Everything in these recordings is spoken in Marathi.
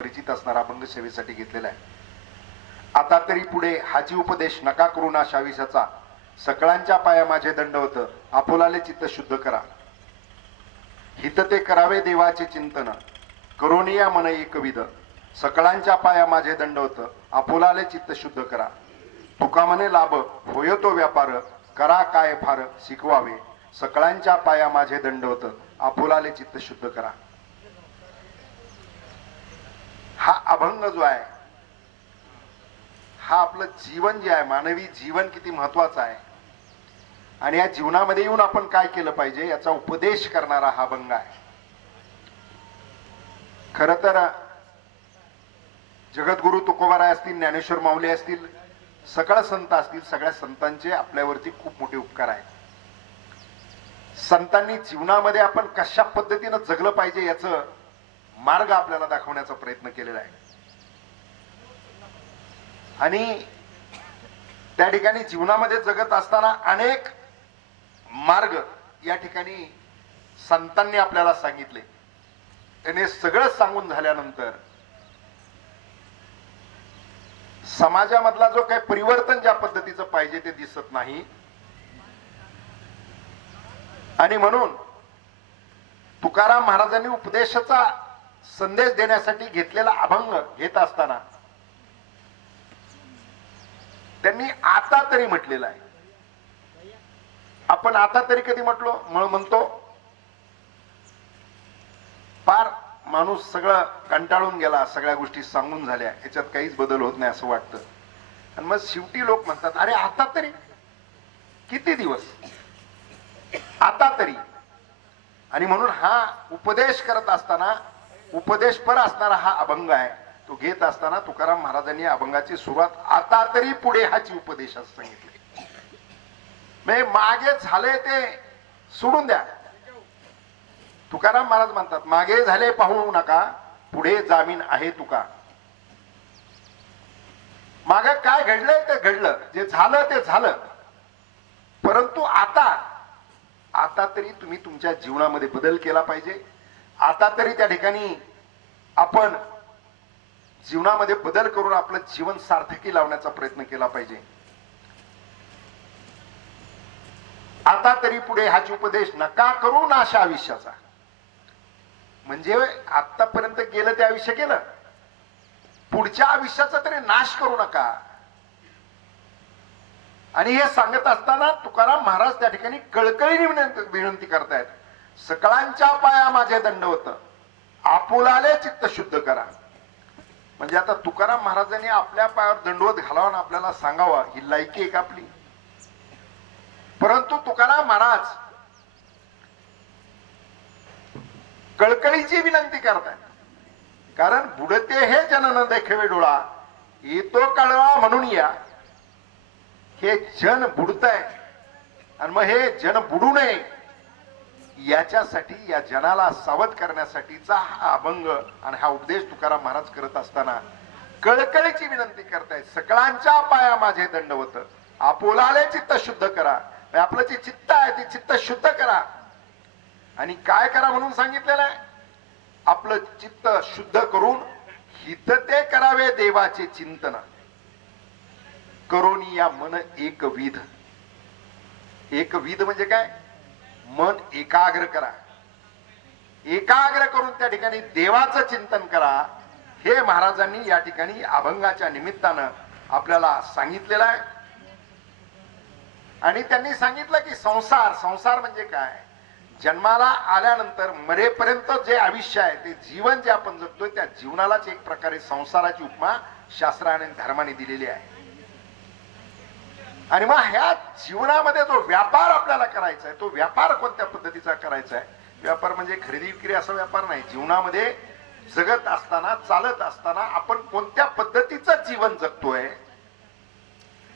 परिचित असणारा अभंग सेवेसाठी घेतलेला आहे. आता तरी पुढे हाची उपदेश नका करू ना शाविसाचा, सकळांच्या पाया माझे दंडवत, आपुलाले चित्त शुद्ध करा. हित ते करावे देवाचे चिंतन, करोनिया मन एकविध, सकळांच्या पाया माझे दंडवत, आपुलाले चित्त शुद्ध करा. तुका म्हणे लाभ होय तो व्यापार, करा काय फार शिकवावे, सकळांच्या पाया माझे दंडवत, आपुलाले चित्त शुद्ध करा. हा अभंग जो आहे, हा आपलं जीवन जे आहे, मानवी जीवन किती महत्वाचं आहे आणि या जीवनामध्ये येऊन आपण काय केलं पाहिजे याचा उपदेश करणारा हा अभंग आहे. खर तर जगद्गुरु तुकोबाराय असतील, ज्ञानेश्वर माऊली असतील, सगळे संत असतील, सगळ्या संतांचे आपल्यावरती खूप मोठे उपकार आहेत. संतांनी जीवनामध्ये आपण कशा पद्धतीने जगलं पाहिजे याचं मार्ग आपल्याला दाखवण्याचा प्रयत्न केलेला आहे. आणि त्या ठिकाणी जीवनामध्ये जगत असताना अनेक मार्ग या ठिकाणी संतांनी आपल्याला सांगितले. त्याने सगळं सांगून झाल्यानंतर समाजामधला जो काही परिवर्तन ज्या पद्धतीचं पाहिजे ते दिसत नाही. आणि म्हणून तुकाराम महाराजांनी उपदेशाचा संदेश देण्यासाठी घेतलेला अभंग घेत असताना त्यांनी आता तरी म्हटलेला आहे. आपण आता तरी कधी म्हणतो पार माणूस सगळं कंटाळून गेला, सगळ्या गोष्टी सांगून झाल्या, याच्यात काहीच बदल होत नाही असं वाटतं. आणि मग शेवटी लोक म्हणतात अरे आता तरी, किती दिवस, आता तरी. आणि म्हणून हा उपदेश करत असताना उपदेशपर असणारा हा अभंग आहे. तो घेत असताना तुकाराम महाराजांनी अभंगाची सुरुवात आता तरी पुढे हाची उपदेश असं सांगितले. म्हणजे मागे झाले ते सोडून द्या. तुकाराम महाराज म्हणतात मागे झाले पाहू नका, पुढे जामीन आहे तुका. मागे काय घडलंय ते घडलं, जे झालं ते झालं, परंतु आता तरी तुम्ही तुमच्या जीवनामध्ये बदल केला पाहिजे. आता तरी त्या ठिकाणी आपण जीवनामध्ये बदल करून आपलं जीवन सार्थकी लावण्याचा प्रयत्न केला पाहिजे. आता तरी पुढे हाच उपदेश नका करू नाशा आयुष्याचा. म्हणजे आतापर्यंत गेलं ते आयुष्य गेलं, पुढच्या आयुष्याचा तरी नाश करू नका. आणि हे सांगत असताना तुकाराम महाराज त्या ठिकाणी कळकळीने विनंती करतायत, सकळांच्या पाया माझे दंडवत, आपुलाले चित्त शुद्ध करा. म्हणजे आता तुकाराम महाराजांनी आपल्या पायावर दंडवत घालावा ना आपल्याला सांगावा, ही लायकी आहे का आपली? परंतु तुकाराम महाराज कळकळीची विनंती करतायत. कारण बुडते हे जनन देखेवे डोळा, येतो कळवा म्हणून या. हे जन बुडतंय आणि मग हे जन बुडू नये याच्यासाठी, या जनाला सावध करण्यासाठीचा हा अभंग आणि हा उपदेश तुकाराम महाराज करत असताना कळकळीची विनंती करतायत. सकळांच्या पाया माझे दंडवत, आपुलाले चित्त शुद्ध करा. आपलं जे चित्त आहे ते चित्त शुद्ध करा. आणि काय करा म्हणून सांगितलेलं आहे? आपलं चित्त शुद्ध करून हित ते करावे देवाचे चिंतन, करोनी या मन एकविध. एकविध म्हणजे काय? मन एकाग्र करा. एकाग्र करून त्या ठिकाणी देवाचं चिंतन करा. हे महाराजांनी या ठिकाणी अभंगाच्या निमित्तानं आपल्याला सांगितलेलं आहे. आणि त्यांनी सांगितलं की संसार म्हणजे काय? जन्माला आल्यानंतर मरेपर्यंत जे आयुष्य आहे, ते जीवन जे आपण जगतोय, त्या जीवनालाच एक प्रकारे संसाराची उपमा शास्त्राने धर्माने दिलेली आहे. आणि मग ह्या जीवनामध्ये जो व्यापार आपल्याला करायचा आहे, तो व्यापार कोणत्या पद्धतीचा करायचा आहे? व्यापार म्हणजे खरेदी विक्री असा व्यापार नाही. जीवनामध्ये जगत असताना, चालत असताना आपण कोणत्या पद्धतीचं जीवन जगतोय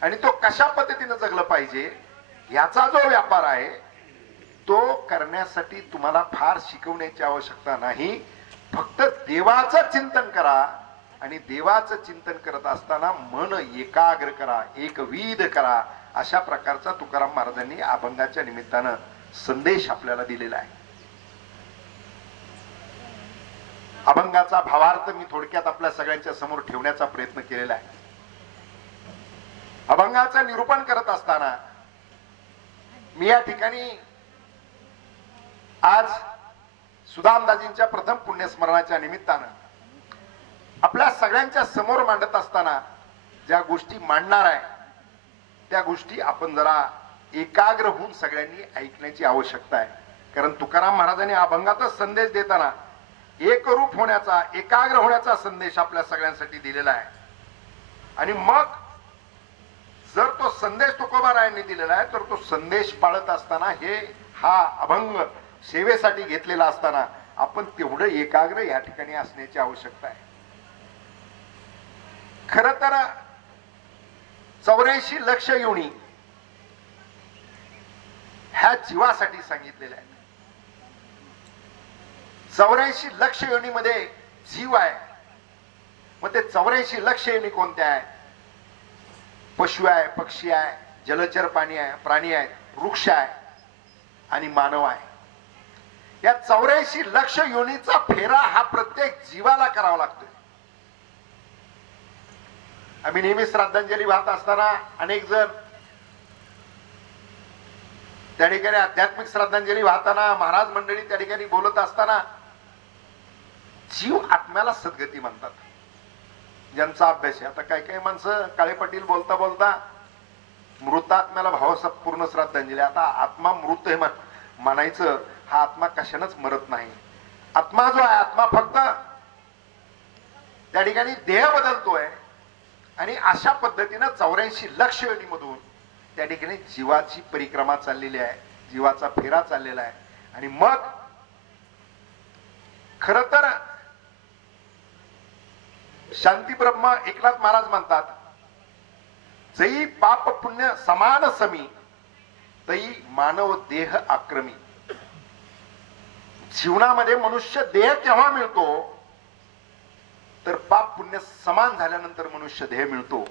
आणि तो कशा पद्धतीने जगलं पाहिजे याचा जो व्यापार आहे, तो करण्यासाठी तुम्हाला फार शिकवण्याची आवश्यकता नाही. फक्त देवाचं चिंतन करा. आणि देवाचं चिंतन करत असताना मन एकाग्र करा, एकविध करा. अशा प्रकारचा तुकाराम महाराजांनी अभंगाच्या निमित्तानं संदेश आपल्याला दिलेला आहे. अभंगाचा भावार्थ मी थोडक्यात आपल्या सगळ्यांच्या समोर ठेवण्याचा प्रयत्न केलेला आहे. अभंगाचं निरूपण करत असताना मी या ठिकाणी आज सुदामदाजींच्या प्रथम पुण्यस्मरणाच्या निमित्तानं आपल्या सगळ्यांच्या समोर मांडत असताना ज्या गोष्टी मांडणार आहे त्या गोष्टी आपण जरा एकाग्र होऊन सगळ्यांनी ऐकण्याची आवश्यकता आहे. कारण तुकाराम महाराजांनी अभंगातच संदेश देताना एकरूप होण्याचा, एकाग्र होण्याचा संदेश आपल्या सगळ्यांसाठी दिलेला आहे. आणि मग जर तो संदेश तुकोबारायांनी दिलेला आहे तर तो संदेश पाळत असताना हा अभंग सेवेसाठी घेतलेला असताना आपण तेवढं एकाग्र या ठिकाणी असण्याची आवश्यकता आहे. खर तर 84 लक्ष योनी ह्या जीवासाठी सांगितलेल्या आहेत. 84 लक्ष योनीमध्ये जीव आहे. मग ते 84 लक्ष योनी कोणत्या आहे? पशु आहे, पक्षी आहे, जलचर प्राणी आहे, वृक्ष आहे आणि मानव आहे. या 84 लक्ष योनीचा फेरा हा प्रत्येक जीवाला करावा लागतोय. आम्ही नेहमी श्रद्धांजली वाहत असताना अनेक जण त्या ठिकाणी आध्यात्मिक श्रद्धांजली वाहताना महाराज मंडळी त्या ठिकाणी बोलत असताना जीव आत्म्याला सद्गती म्हणतात. ज्यांचा अभ्यास आहे, आता काही काही माणसं काळे पाटील बोलता बोलता मृतात्म्याला भावपूर्ण श्रद्धांजली. आता आत्मा मृत आहे म्हणायचं, हा आत्मा कशानच मरत नाही. आत्मा जो आहे, आत्मा फक्त त्या ठिकाणी देह बदलतोय. आणि अशा पद्धतीनं 84 लक्ष योनीमधून त्या ठिकाणी जीवाची परिक्रमा चाललेली आहे, जीवाचा फेरा चाललेला आहे. आणि मग खर तर शांती ब्रह्म एकनाथ महाराज म्हणतात, जई पाप पुण्य समान समी तई मानव देह आक्रमी. जीवनामध्ये मनुष्य देह केव्हा मिळतो तर पाप पुण्य समान झाल्यानंतर मनुष्य देह मिळतो.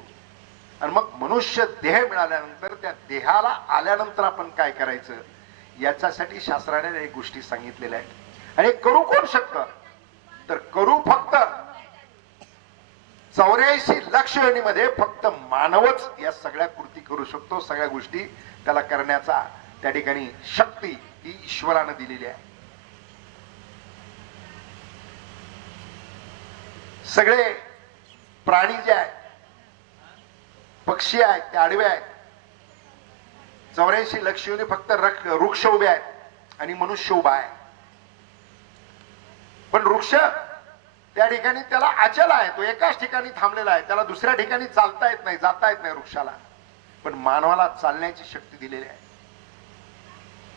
आणि मग मनुष्य देह मिळाल्यानंतर त्या देहाला आल्यानंतर आपण काय करायचं याच्यासाठी शास्त्राने एक गोष्टी सांगितलेल्या आहेत. आणि करू कोण शकतं तर करू फक्त 84 लक्ष योनीमध्ये फक्त मानवच या सगळ्या कृती करू शकतो. सगळ्या गोष्टी त्याला करण्याचा त्या ठिकाणी शक्ती ही ईश्वरानं दिलेली आहे. सगळे प्राणी जे आहेत, पक्षी आहेत, ते आडवे आहेत. 84 लक्ष योनी फक्त वृक्ष उभे आहेत आणि मनुष्य उभा आहे. पण वृक्ष त्या ठिकाणी त्याला अचल आहे, तो एकाच ठिकाणी थांबलेला आहे, त्याला दुसऱ्या ठिकाणी चालता येत नाही, जाता येत नाही वृक्षाला. पण मानवाला चालण्याची शक्ती दिलेली आहे.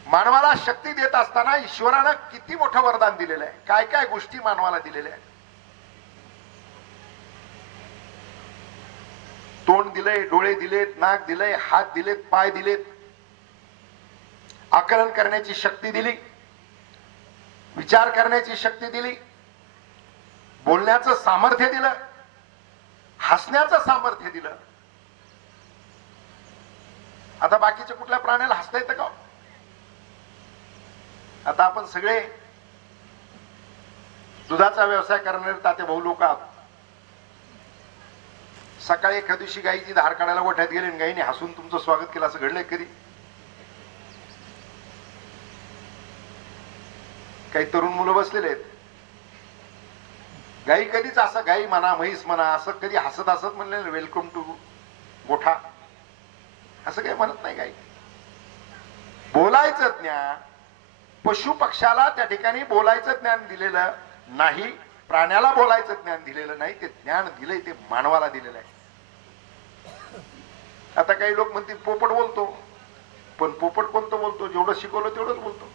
मानवाला शक्ती देत असताना ईश्वरानं किती मोठं वरदान दिलेलं आहे, काय काय गोष्टी मानवाला दिलेल्या आहेत. तोंड दिलंय, डोळे दिलेत, नाक दिलंय, हात दिलेत, पाय दिलेत, आकलन करण्याची शक्ती दिली, विचार करण्याची शक्ती दिली, बोलण्याचं सामर्थ्य दिलं, हसण्याचं सामर्थ्य दिलं. आता बाकीच्या कुठल्या प्राण्याला हसता येतं का? आता आपण सगळे दुधाचा व्यवसाय करणारे तात्याभाऊ लोक आहोत. सकाळी एखाद्या दिवशी गायीची धार काढायला गोठ्यात गेले आणि गायीने हसून तुमचं स्वागत केलं असं घडलंय कधी? काही तरुण मुलं बसलेले आहेत. गाई कधीच असं गाई म्हणा, म्हैस म्हणा, असं कधी हसत हसत म्हणले वेलकम टू गोठा असं काही म्हणत नाही. गाई बोलायचं ज्ञान पशु पक्षाला त्या ठिकाणी बोलायचं ज्ञान दिलेलं नाही, प्राण्याला बोलायचं ज्ञान दिलेलं नाही. ते ज्ञान दिलंय ते मानवाला दिलेलं आहे. आता काही लोक म्हणतील पोपट बोलतो, पण पोपट कोणतं बोलतो? जेवढं शिकवलं तेवढंच बोलतो.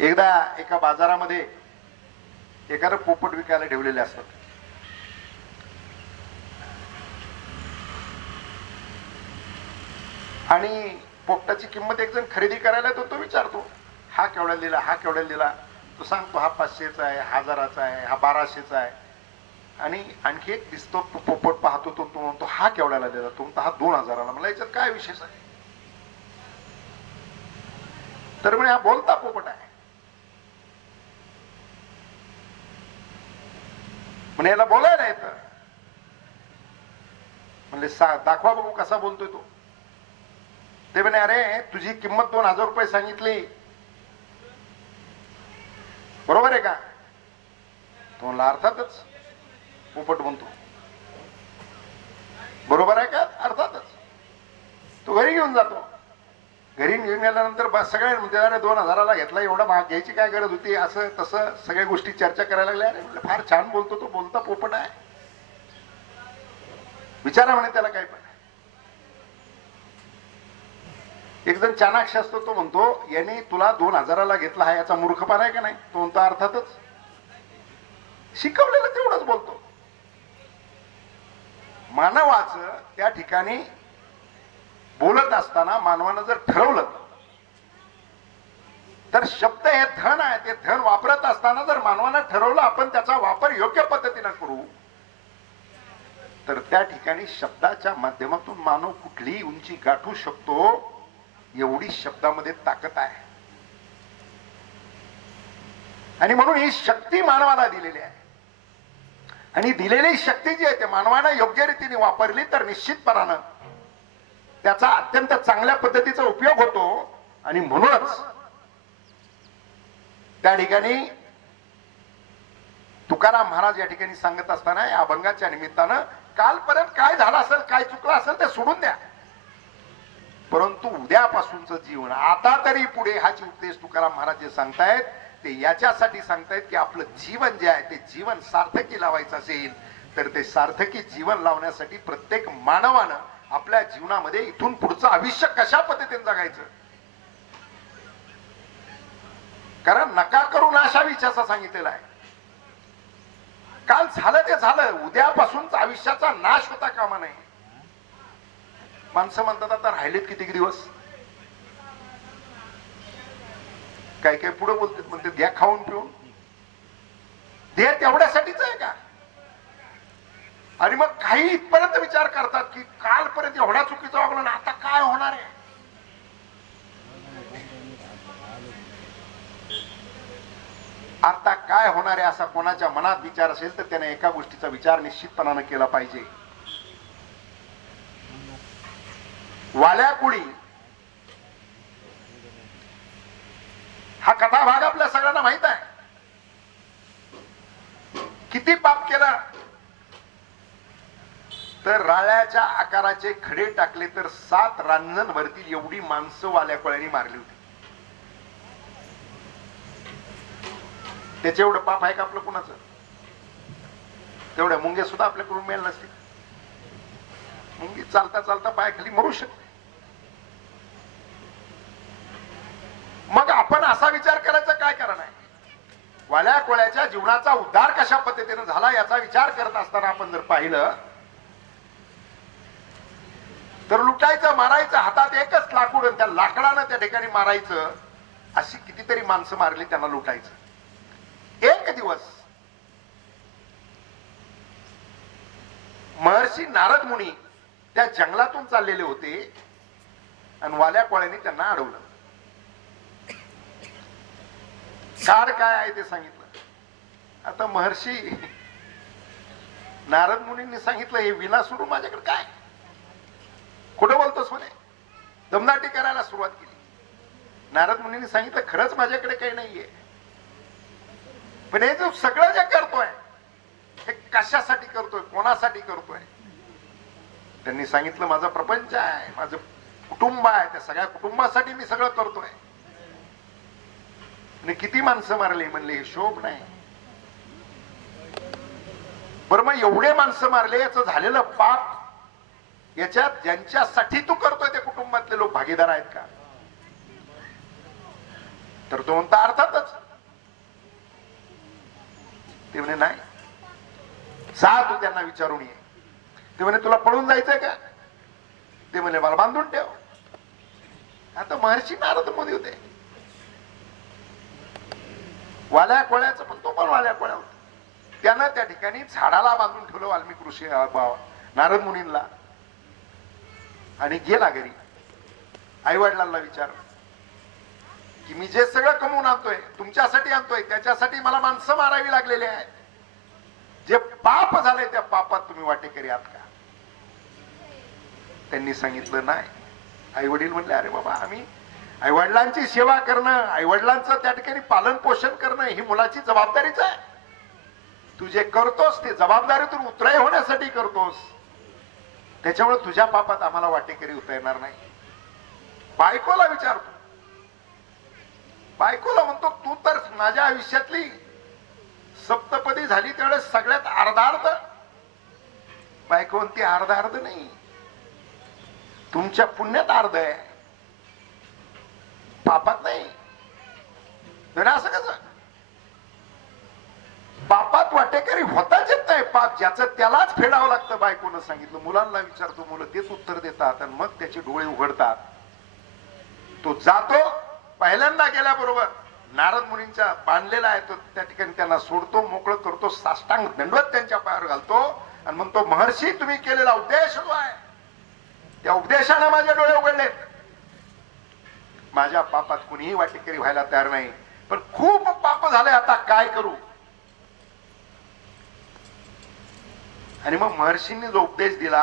एकदा एका बाजारामध्ये एखादं पोपट विकायला ठेवलेले असतात. आणि पोपटाची किंमत एक जण खरेदी करायला येतो, तो विचारतो हा केवढ्याला दिला, हा केवढ्याला दिला. तो सांगतो हा 500चा आहे, 1000चा आहे, हा 1200चा आहे. आणि आणखी एक दिसतो पोपट पाहतो, तो म्हणतो हा केवढ्याला दिला, तो म्हणतो हा 2000ला. मला याच्यात काय विशेष आहे? तर म्हणे हा बोलता पोपट आहे. म्हणे याला बोलायला येतं. म्हणले दाखवा बघू कसा बोलतोय तो. ते म्हणे अरे तुझी किंमत 2000 रुपये सांगितली, बरोबर आहे का? तो म्हणला अर्थातच. पोपट म्हणतो बरोबर आहे का? अर्थातच. तो घरी घेऊन जातो. घरी घेऊन गेल्यानंतर बस सगळे म्हणते अरे 2000ला घेतला, एवढा महाग घ्यायची काय गरज होती, असं तसं सगळ्या गोष्टी चर्चा करायला लागल्या. अरे म्हणलं फार छान बोलतो तो, बोलता पोपट आहे. विचारा म्हणे त्याला काय. पण एक जण चाणाक्ष असतो, तो म्हणतो याने तुला 2000ला घेतला हा याचा मूर्खपणा आहे का नाही? तो म्हणतो अर्थातच. शिकवलेलं तेवढंच बोलतो. मानवाचं त्या ठिकाणी बोलत असताना मानवानं जर ठरवलं तर शब्द हे धन आहे, ते धन वापरत असताना जर मानवानं ठरवलं आपण त्याचा वापर योग्य पद्धतीनं करू तर त्या ठिकाणी शब्दाच्या माध्यमातून मानव कुठलीही उंची गाठू शकतो. एवढी शब्दामध्ये ताकद आहे. आणि म्हणून ही शक्ती मानवाला दिलेली आहे. आणि दिलेली शक्ती जी आहे ते मानवानं योग्य रीतीने वापरली तर निश्चितपणानं त्याचा अत्यंत चांगल्या पद्धतीचा उपयोग होतो. आणि म्हणूनच त्या ठिकाणी तुकाराम महाराज या ठिकाणी सांगत असताना या अभंगाच्या निमित्तानं कालपर्यंत काय झालं असेल, काय चुकलं असेल ते सोडून द्या, परंतु उद्यापासूनचं जीवन आता तरी पुढे हाच उपदेश तुकाराम महाराज जे सांगतायत ते याच्यासाठी सांगतायत की आपलं जीवन जे आहे ते जीवन सार्थकी लावायचं असेल तर ते सार्थकी जीवन लावण्यासाठी प्रत्येक मानवानं आपल्या जीवनामध्ये इथून पुढचं आयुष्य कशा पद्धतीने जगायचं. कारण नका करू नाशा विचाराचा सांगितलेला आहे. काल झालं ते झालं, उद्यापासूनच आयुष्याचा नाश होता कामा नये. माणसं म्हणतात आता राहिलेत किती दिवस, काय काय पुढे बोलतात, म्हणते द्या खाऊन पिऊन. देह तेवढ्यासाठीच आहे का? आणि मग काही इथपर्यंत विचार करतात की कालपर्यंत एवढा चुकीचा वागलो ना, आता काय होणार आहे. आता काय होणार आहे असा कोणाच्या मनात विचार असेल तर त्याने एका गोष्टीचा विचार निश्चितपणानं केला पाहिजे. वाल्या कुळी हा कथा भाग आपल्या सगळ्यांना माहित आहे. किती पाप केला तर राळ्याच्या आकाराचे खडे टाकले तर 7 रांजण भरतील एवढी माणसं वाल्या कोळ्यांनी मारली होती. त्याचे एवढं पाप आहे का आपलं कुणाचं? तेवढ्या मुंग्या सुद्धा आपल्याकडून मिळाल नसतील. मुंगी चालता चालता पायाखाली मरू शकते. मग आपण असा विचार करायचा काय कारण आहे? वाल्या कोळ्याच्या जीवनाचा उद्धार कशा पद्धतीने झाला याचा विचार करत असताना आपण जर पाहिलं तर लुटायचं, मारायचं, हातात एकच लाकूड त्या लाकडानं त्या ठिकाणी मारायचं, अशी कितीतरी माणसं मारली त्यांना लुटायचं. एक दिवस महर्षी नारद मुनी त्या जंगलातून चाललेले होते आणि वाल्या कोळ्यांनी त्यांना अडवलं. कार काय आहे ते सांगितलं. आता महर्षी नारद मुनींनी सांगितलं हे विना सोडून माझ्याकडे काय, कुठं बोलतोस म्हणे. दमदाटी करायला सुरुवात केली. नारद मुनींनी सांगितलं खरंच माझ्याकडे काही नाहीये, पण हे जो सगळं जे करतोय हे कशासाठी करतोय, कोणासाठी करतोय? त्यांनी सांगितलं माझा प्रपंच आहे, माझं कुटुंब आहे, त्या सगळ्या कुटुंबासाठी मी सगळं करतोय. आणि किती माणसं मारली म्हणले हिशोब नाही. बरं मग एवढे माणसं मारले याचं झालेलं पाप याच्यात ज्यांच्यासाठी तू करतोय त्या कुटुंबातले लोक भागीदार आहेत का? तर तो म्हणता अर्थातच. ते म्हणे नाही, जा तू त्यांना विचारून ये. ते म्हणे तुला पळून जायचंय का? ते म्हणे मला बांधून ठेव. आता महर्षी नारद मुनी होते. वाल्या कोळ्याचं पण तो पण वाल्या कोळ्या होता. त्यानं त्या ठिकाणी झाडाला बांधून ठेवलं वाल्मिक ऋषी नारद मुनींना आणि गेला घरी. आई वडिलांना विचारलं की मी जे सगळं कमवून आणतोय तुमच्यासाठी आणतोय, त्याच्यासाठी मला माणसं मारावी लागलेली आहेत. जे पाप झाले त्या पापात तुम्ही वाटेकरी आहात का? त्यांनी सांगितलं नाही. आई वडील म्हणले अरे बाबा आम्ही आई वडिलांची सेवा करणं, आई वडिलांचं त्या ठिकाणी पालन पोषण करणं ही मुलाची जबाबदारीच आहे. तू जे करतोस ते जबाबदारीतून उतराई होण्यासाठी करतोस, त्याच्यामुळे तुझ्या पापात आम्हाला वाटेकरी होता येणार नाही. बायकोला विचारतो, बायकोला म्हणतो तू तर माझ्या आयुष्यातली सप्तपदी झाली त्यावेळेस सगळ्यात अर्धार्ध. बायको म्हणते अर्धार्ध नाही, तुमच्या पुण्यात अर्ध आहे, पापात नाही. असं कसं? पापात वाटेकरी होताच येत नाही. पाप ज्याचं त्यालाच फेडावं लागतं. बायकोनं सांगितलं. मुलांना विचारतो, मुलं तेच उत्तर देतात आणि मग त्याचे डोळे उघडतात. तो जातो, पहिल्यांदा गेल्याबरोबर नारद मुनींच्या बांधलेला आहे तो त्या ठिकाणी त्यांना सोडतो, मोकळं करतो, साष्टांग दंडवत त्यांच्या पायावर घालतो आणि म्हणतो महर्षी तुम्ही केलेला उपदेश जो आहे त्या उपदेशाने माझे डोळे उघडलेत. माझ्या पापात कुणीही वाटेकरी व्हायला तयार नाही, पण खूप पाप झाले, आता काय करू? आणि मग महर्षींनी जो उपदेश दिला,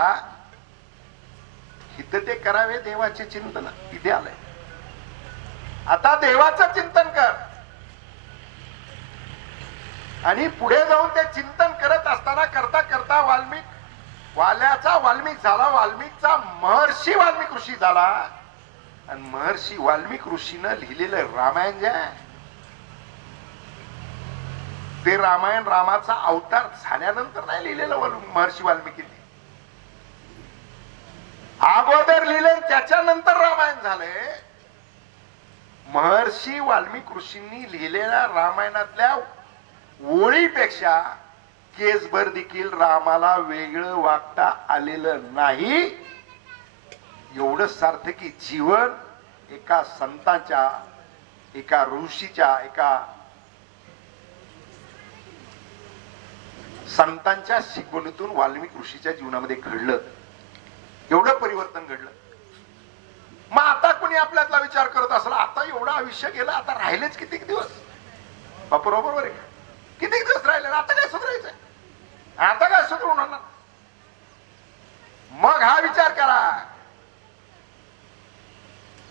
हित ते करावे देवाचे चिंतन, तिथे आलंय. आता देवाचं चिंतन कर. आणि पुढे जाऊन ते चिंतन करत असताना करता करता वाल्याचा वाल्मिक झाला, वाल्मिकचा महर्षी वाल्मिक ऋषी झाला. आणि महर्षी वाल्मिक ऋषीनं लिहिलेलं रामायण जे आहे ते रामायण रामाचा अवतार झाल्यानंतर नाही लिहिलेलं महर्षी वाल्मिकींनी, अगोदर लिहिले, त्याच्यानंतर रामायण झालंय. महर्षी वाल्मिक ऋषींनी लिहिलेल्या रामायणातल्या ओळीपेक्षा केसभर देखील रामाला वेगळं वागता आलेलं नाही. एवढंच सार्थ की जीवन एका संतांच्या, एका ऋषीच्या, एका संतांच्या शिकवणीतून वाल्मिक ऋषीच्या जीवनामध्ये घडलं. एवढं परिवर्तन घडलं. मग आता कोणी आपल्यातला विचार करत असला, आता एवढं आयुष्य गेलं, आता राहिलेच किती दिवस? बरोबर आहे, किती दिवस राहिले, आता काय सुधारायचंय? आता काय सुधारून आणणार? मग हा विचार करा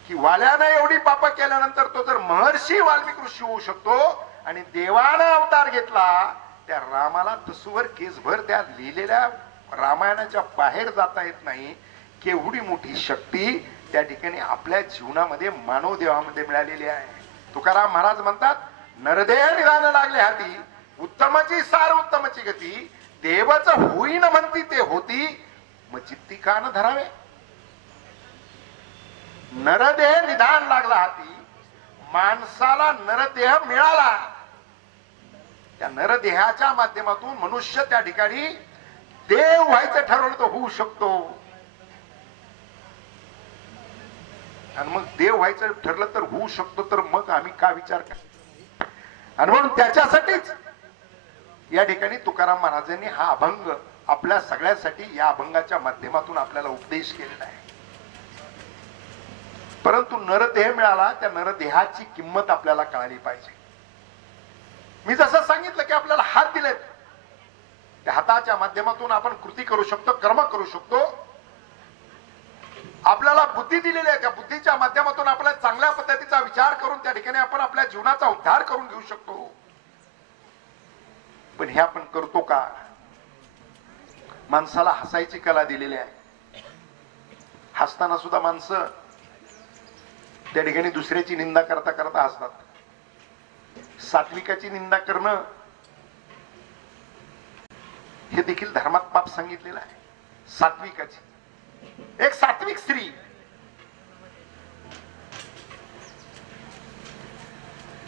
की वाल्यानं एवढी पाप केल्यानंतर तो जर महर्षी वाल्मिक ऋषी होऊ शकतो आणि देवानं अवतार घेतला, त्या रामाला तसूवर केसभर त्या लिहिलेल्या रामायणाच्या बाहेर जाता येत नाही. केवढी मोठी शक्ती त्या ठिकाणी आपल्या जीवनामध्ये मानव देवामध्ये मिळालेली आहे. तुकाराम महाराज म्हणतात, नरदेह निधान लागले हाती, उत्तमची सार उत्तमची गती, देवच होईन म्हणती ते होती, मग चित्ती का न धरावे. नरदेह निधान लागला हाती, माणसाला नरदेह मिळाला. त्या नरदेहाच्या माध्यमातून मनुष्य त्या ठिकाणी देव व्हायचं ठरवलं तर होऊ शकतो. आणि मग देव व्हायचं ठरलं तर होऊ शकतो, तर मग आम्ही का विचार कर. आणि म्हणून त्याच्यासाठीच या ठिकाणी तुकाराम महाराजांनी हा अभंग आपल्या सगळ्यासाठी या अभंगाच्या माध्यमातून आपल्याला उपदेश केलेला आहे. परंतु नरदेह मिळाला, त्या नरदेहाची किंमत आपल्याला कळाली पाहिजे. मी जसं सांगितलं की आपल्याला हात दिलेत, त्या हाताच्या माध्यमातून आपण कृती करू शकतो, कर्म करू शकतो. आपल्याला बुद्धी दिलेली आहे, त्या बुद्धीच्या माध्यमातून आपल्या चांगल्या पद्धतीचा विचार करून त्या ठिकाणी आपण आपल्या जीवनाचा उद्धार करून घेऊ शकतो. पण हे आपण करतो का? माणसाला हसायची कला दिलेली आहे. हसताना सुद्धा माणसं त्या ठिकाणी दुसऱ्याची निंदा करता करता हसतात. सात्विकाची निंदा करणं हे देखील धर्मात पाप सांगितलेलं आहे. सात्विकाची, एक सात्विक स्त्री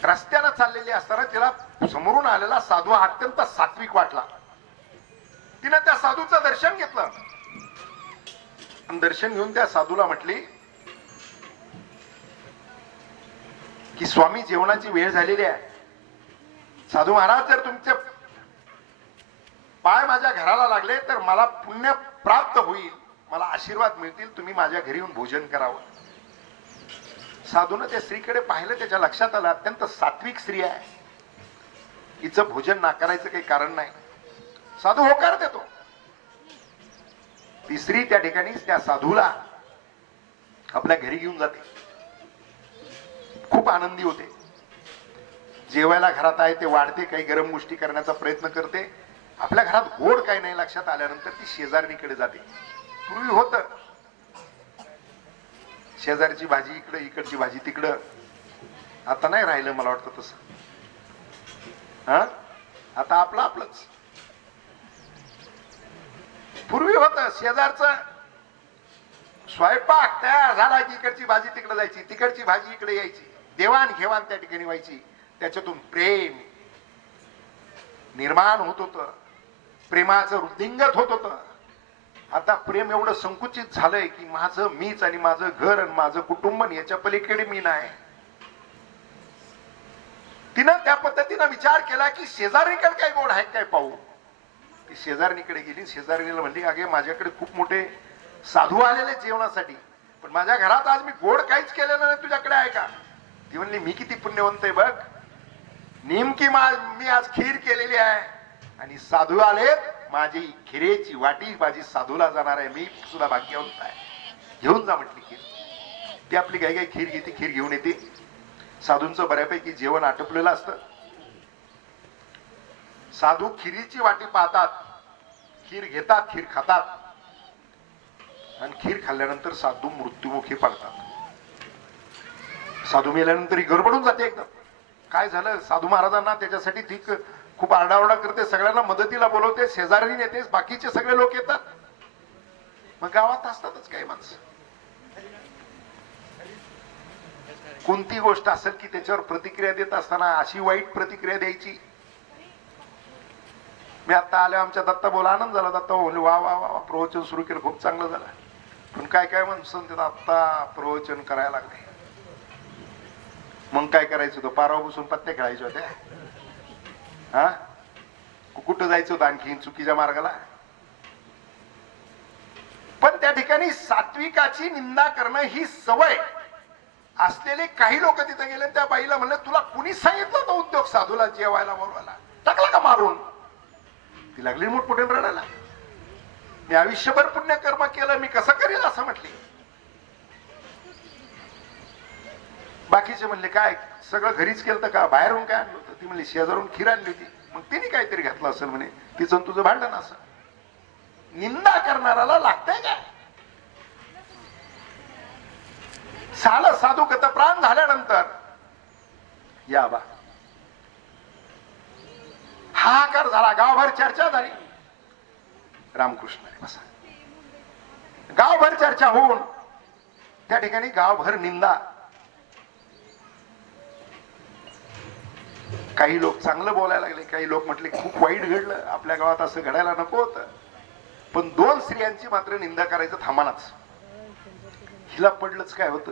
रस्त्यानं चाललेली असताना तिला समोरून आलेला साधू अत्यंत सात्विक वाटला. तिने त्या साधूचं दर्शन घेतलं. दर्शन घेऊन त्या साधूला म्हटली की स्वामी, जेवणाची वेळ झालेली आहे. साधू महाराज, जर तुमचे पाय माझ्या घराला लागले तर मला पुण्य प्राप्त होईल, मला आशीर्वाद मिळतील, तुम्ही माझ्या घरी येऊन भोजन करावं. साधूनं त्या स्त्रीकडे पाहिलं, त्याच्या लक्षात आलं अत्यंत सात्विक स्त्री आहे, हिचं भोजन नाकारायचं काही कारण नाही. साधू होकार देतो. ती स्त्री त्या ठिकाणी त्या साधूला आपल्या घरी घेऊन जाते. खूप आनंदी होते. जेवायला घरात आहे ते वाढते, काही गरम गोष्टी करण्याचा प्रयत्न करते. आपल्या घरात गोड काही नाही लक्षात आल्यानंतर ती शेजारणीकडे जाते. पूर्वी होत शेजारची भाजी इकडे, इकडची भाजी तिकडं. आता नाही राहिलं मला वाटतं तसं. हा, आता आपलं आपलंच. पूर्वी होत शेजारचं स्वयंपाक तयार झाला की इकडची भाजी तिकडे जायची, तिकडची भाजी इकडे यायची, देवाण घेवाण त्या ठिकाणी व्हायची. त्याच्यातून प्रेम निर्माण होत होतं, प्रेमाचं वृद्धिंगत होत होतं. आता प्रेम एवढं संकुचित झालंय की माझं मीच आणि माझं घर आणि माझं कुटुंब, याच्या पलीकडे मी नाही. तिनं त्या पद्धतीनं विचार केला की शेजारणीकडे काय गोड आहे काय पाहू. ती शेजारणीकडे गेली. शेजारणीला म्हणली, अगे माझ्याकडे खूप मोठे साधू आलेले जेवणासाठी, पण माझ्या घरात आज मी गोड काहीच केलेलं नाही, तुझ्याकडे आहे का. ती म्हणली, मी किती पुण्यवंत आहे बघ, नेमकी मी आज खीर केलेली आहे आणि साधू आलेत, माझी खिरेची वाटी माझी साधूला जाणार आहे, मी सुद्धा भाग्यवंत आहे, घेऊन जा म्हटली खीर. ती आपली काही काही खीर घेते, खीर घेऊन येते. साधूंचं बऱ्यापैकी जेवण आटपलेलं असतं. साधू खिरीची वाटी पाहतात, खीर घेतात, खीर खातात आणि खीर खाल्ल्यानंतर साधू मृत्युमुखी पडतात. साधू मेल्यानंतर ही गडबडून जाते एकदम. काय झालं, साधू महाराजांना त्याच्यासाठी ती खूप आरडाओरडा करते, सगळ्यांना मदतीला बोलवते, शेजारी नेते, बाकीचे सगळे लोक येतात. मग गावात असतातच काही माणसं. कोणती गोष्ट असेल की त्याच्यावर प्रतिक्रिया देत असताना अशी वाईट प्रतिक्रिया द्यायची. मी आता आलो, आमच्या दत्ता बोला, आनंद झाला. दत्ता बोलले, वा वा वा प्रवचन सुरू केलं, खूप चांगलं झालं. पण काय काय म्हणून आता प्रवचन करायला लागले. मग काय करायचं होतं, पारावर बसून पत्ते खेळायचे होते. हा, कुठं जायचं होतं आणखी चुकीच्या मार्गाला. पण त्या ठिकाणी सात्विकाची निंदा करणं ही सवय असलेले काही लोक तिथे गेले. त्या बाईला म्हणलं, तुला कुणी सांगितलं तो उद्योग साधूला जेवायला बोलवायला, टाकला का मारून. ती लागली मोठमोठ्या रडायला. मी आयुष्यभर पुण्यकर्म केलं, मी कसं करेल असं म्हटली. बाकीचे म्हणले, काय सगळं घरीच केलं का, बाहेरून काय आणलं होतं. ती म्हणली, शेजारून खीर आणली होती. मग तिने काहीतरी घातलं असेल म्हणे, तिचं तुझं भांडण असं. निंदा करणाऱ्याला लागतंय काय. साल साधू गतप्राण झाल्यानंतर या बा हाहाकार झाला, गावभर चर्चा झाली. रामकृष्ण बसा. गावभर चर्चा होऊन त्या ठिकाणी गावभर निंदा. काही लोक चांगलं बोलायला लागले, काही लोक म्हटले खूप वाईट घडलं, आपल्या गावात असं घडायला नको होतं. पण दोन स्त्रियांची मात्र निंदा करायचं थांबानाच. हिला पडलंच काय होतं,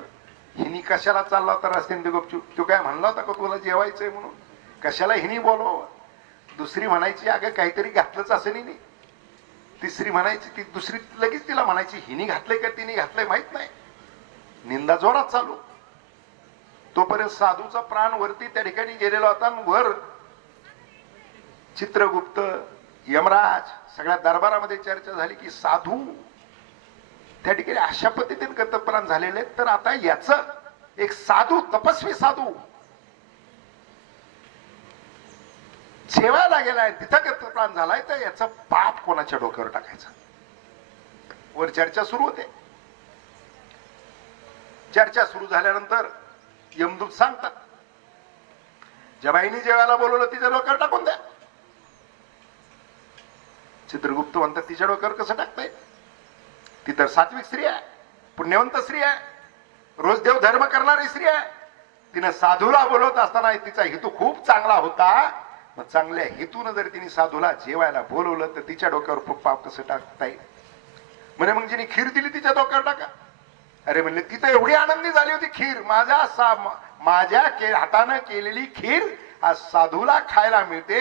हिनी कशाला चालला होता रस्त्याने गपचूप, तो काय म्हणला होता का तुला जेवायचंय म्हणून, कशाला हिनी बोलवावं. दुसरी म्हणायची, अगं काहीतरी घातलंच असं नाही. तिसरी म्हणायची, ती दुसरी लगेच तिला म्हणायची, हिनी घातलंय का तिने घातलंय माहित नाही. निंदा जोरात चालू. तोपर्यंत साधूचा प्राण वरती त्या ठिकाणी गेलेला होता. वर चित्रगुप्त, यमराज, सगळ्या दरबारामध्ये चर्चा झाली की साधू त्या ठिकाणी अशा पद्धतीने गतप्राण झालेले. तर आता याच एक साधू, तपस्वी साधू जेवायला गेलाय, तिथं गतप्राण झालाय, तर याचं पाप कोणाच्या डोक्यावर टाकायचं. वर चर्चा सुरू होते. चर्चा सुरू झाल्यानंतर यमदूत सांगतात, ज्या बाईने जेवायला बोलवलं तिच्या डोक्यावर टाकून द्या. चित्रगुप्त म्हणतात, तिच्या डोक्यावर कसं टाकताय, ती तर सात्विक स्त्री आहे, पुण्यवंत स्त्री आहे, रोज देव धर्म करणारी स्त्री आहे. तिने साधूला बोलवत असताना तिचा हेतू खूप चांगला होता. मग चांगल्या हेतून जर तिने साधूला जेवायला बोलवलं तर तिच्या डोक्यावर पाप कसं टाकता येईल. म्हणे मग जिने खीर दिली तिच्या डोक्यावर टाका. अरे म्हणले, ती तर एवढी आनंदी झाली होती, खीर माझ्या हातानं केलेली खीर आज साधूला खायला मिळते,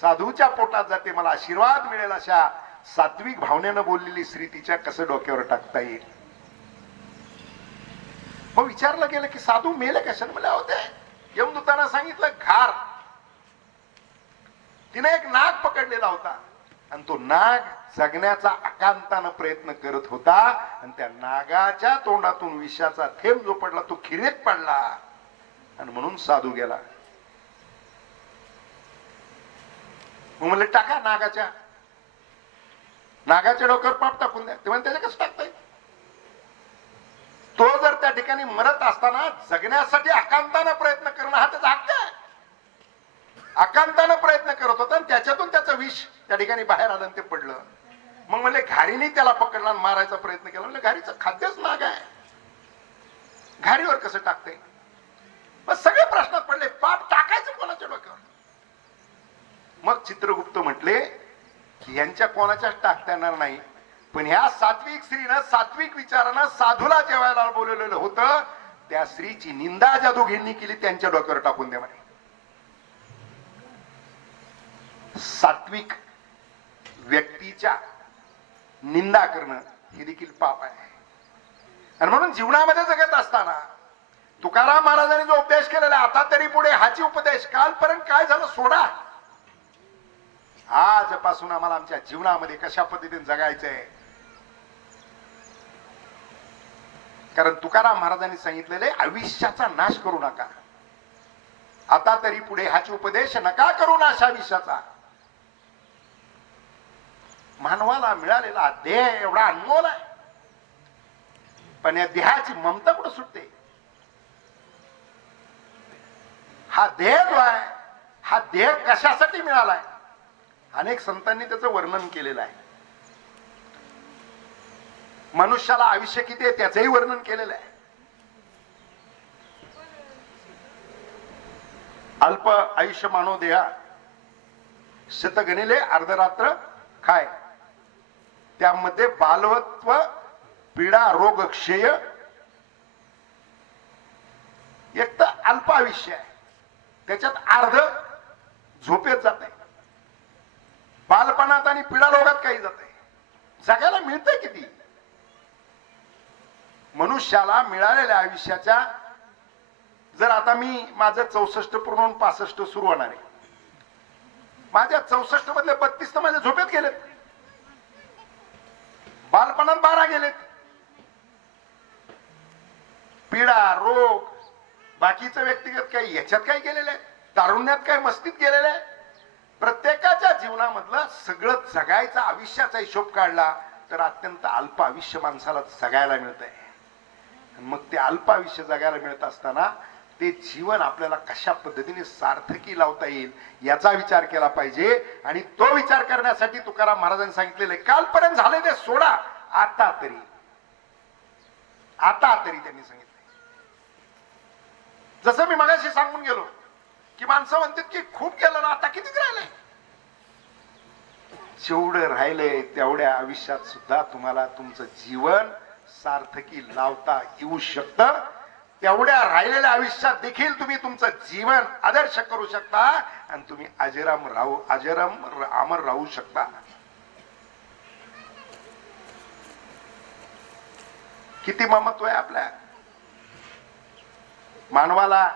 साधूच्या पोटात जाते, मला आशीर्वाद मिळेल, अशा सात्विक भावनेनं बोललेली स्त्री तिच्या कसं डोक्यावर टाकता येईल. मग विचारलं गेलं की साधू मेले कशाने. मला होते यमदूतांना सांगितलं घार. तिने एक नाग पकडलेला होता. आणि तो नाग जगण्याचा अकांतानं प्रयत्न करत होता आणि त्या नागाच्या तोंडातून विषाचा थेंब जो पडला तो खिरेत पडला आणि म्हणून साधू गेला. मग म्हणले टाका नागाच्या डोक्यावर पाप टाकून द्या. तेव्हा त्याच्या कसं टाकताय? तो जर त्या ठिकाणी मरत असताना जगण्यासाठी अकांतानं प्रयत्न करणं हा त्याचा हक्क आहे. अकांतानं प्रयत्न करत होता आणि त्याच्यातून त्याचं विष त्या ठिकाणी बाहेर आलं आणि ते पडलं. मग म्हणले घारीने त्याला पकडला आणि मारायचा प्रयत्न केला. म्हणजे घारीचं खाद्यच नाग आहे, घारीवर कसं टाकते? मग सगळे प्रश्नात पडले, पाप टाकायचं कोणाच्या डोक्यावर? मग चित्रगुप्त म्हटले की यांच्या कोणाच्याच टाकता येणार नाही, पण ह्या सात्विक स्त्रीनं सात्विक विचारानं साधूला जेवायला बोलवलेलं होतं, त्या स्त्रीची निंदा ज्या दोघींनी केली त्यांच्या डोक्यावर टाकून द्या म्हणे. सात्विक व्यक्तीच्या निंदा करणं हे देखील पाप आहे. आणि म्हणून जीवनामध्ये जगत असताना तुकाराम महाराजांनी जो उपदेश केलेला आता तरी पुढे हाची उपदेश, कालपर्यंत काय झालं सोडा, आजपासून आम्हाला आमच्या जीवनामध्ये कशा पद्धतीने जगायचंय. कारण तुकाराम महाराजांनी सांगितलेले आयुष्याचा नाश करू नका. आता तरी पुढे हाची उपदेश नका करू नाश आयुष्याचा. मानवाला मिळालेला देह एवढा अनमोल आहे, पण या देहाची ममता कुठं सुटते? हा देह जो आहे हा देह कशासाठी मिळालाय? अनेक संतांनी त्याचं वर्णन केलेलं आहे. मनुष्याला आयुष्य किती आहे त्याचंही वर्णन केलेलं आहे. अल्प आयुष्य मानव देहा शत गणिले अर्धरात्र काय, त्यामध्ये बालवत्व पीडा रोग क्षय, एक तर अल्प आयुष्य आहे त्याच्यात अर्ध झोपेत जाते, बालपणात आणि पीडा रोगात काही जाते. जगायला मिळतंय किती? मनुष्याला मिळालेल्या आयुष्याच्या, जर आता मी माझं 64 पूर्ण 65 सुरू होणार आहे, माझ्या 64 मधले 32 तर माझ्या झोपेत गेलेत, बालपणात 12 गेलेत. पीडा रोग बाकीचं व्यक्तिगत काही याच्यात काय गेलेलं आहे, तारुण्यात काय मस्तीत गेलेलं आहे. प्रत्येकाच्या जीवनामधलं सगळं जगायचा आयुष्याचा हिशोब काढला तर अत्यंत अल्प आयुष्य माणसाला जगायला मिळतंय. मग ते अल्प आयुष्य जगायला मिळत असताना ते जीवन आपल्याला कशा पद्धतीने सार्थकी लावता येईल याचा विचार केला पाहिजे. आणि तो विचार करण्यासाठी तुकाराम महाराजांनी सांगितलेले कालपर्यंत झाले ते सोडा, आता तरी त्यांनी सांगितले. जसं मी मगाशी सांगून गेलो की माणसं म्हणतात की खूप गेलं ना, आता कितीच राहिलंय. जेवढं राहिलंय तेवढ्या आयुष्यात सुद्धा तुम्हाला तुमचं जीवन सार्थकी लावता येऊ शकतं. तेवढ्या राहिलेल्या आयुष्यात देखील तुम्ही तुमचं जीवन आदर्श करू शकता आणि तुम्ही अमर राहू शकता. किती ममत्व आहे आपल्या मानवाला.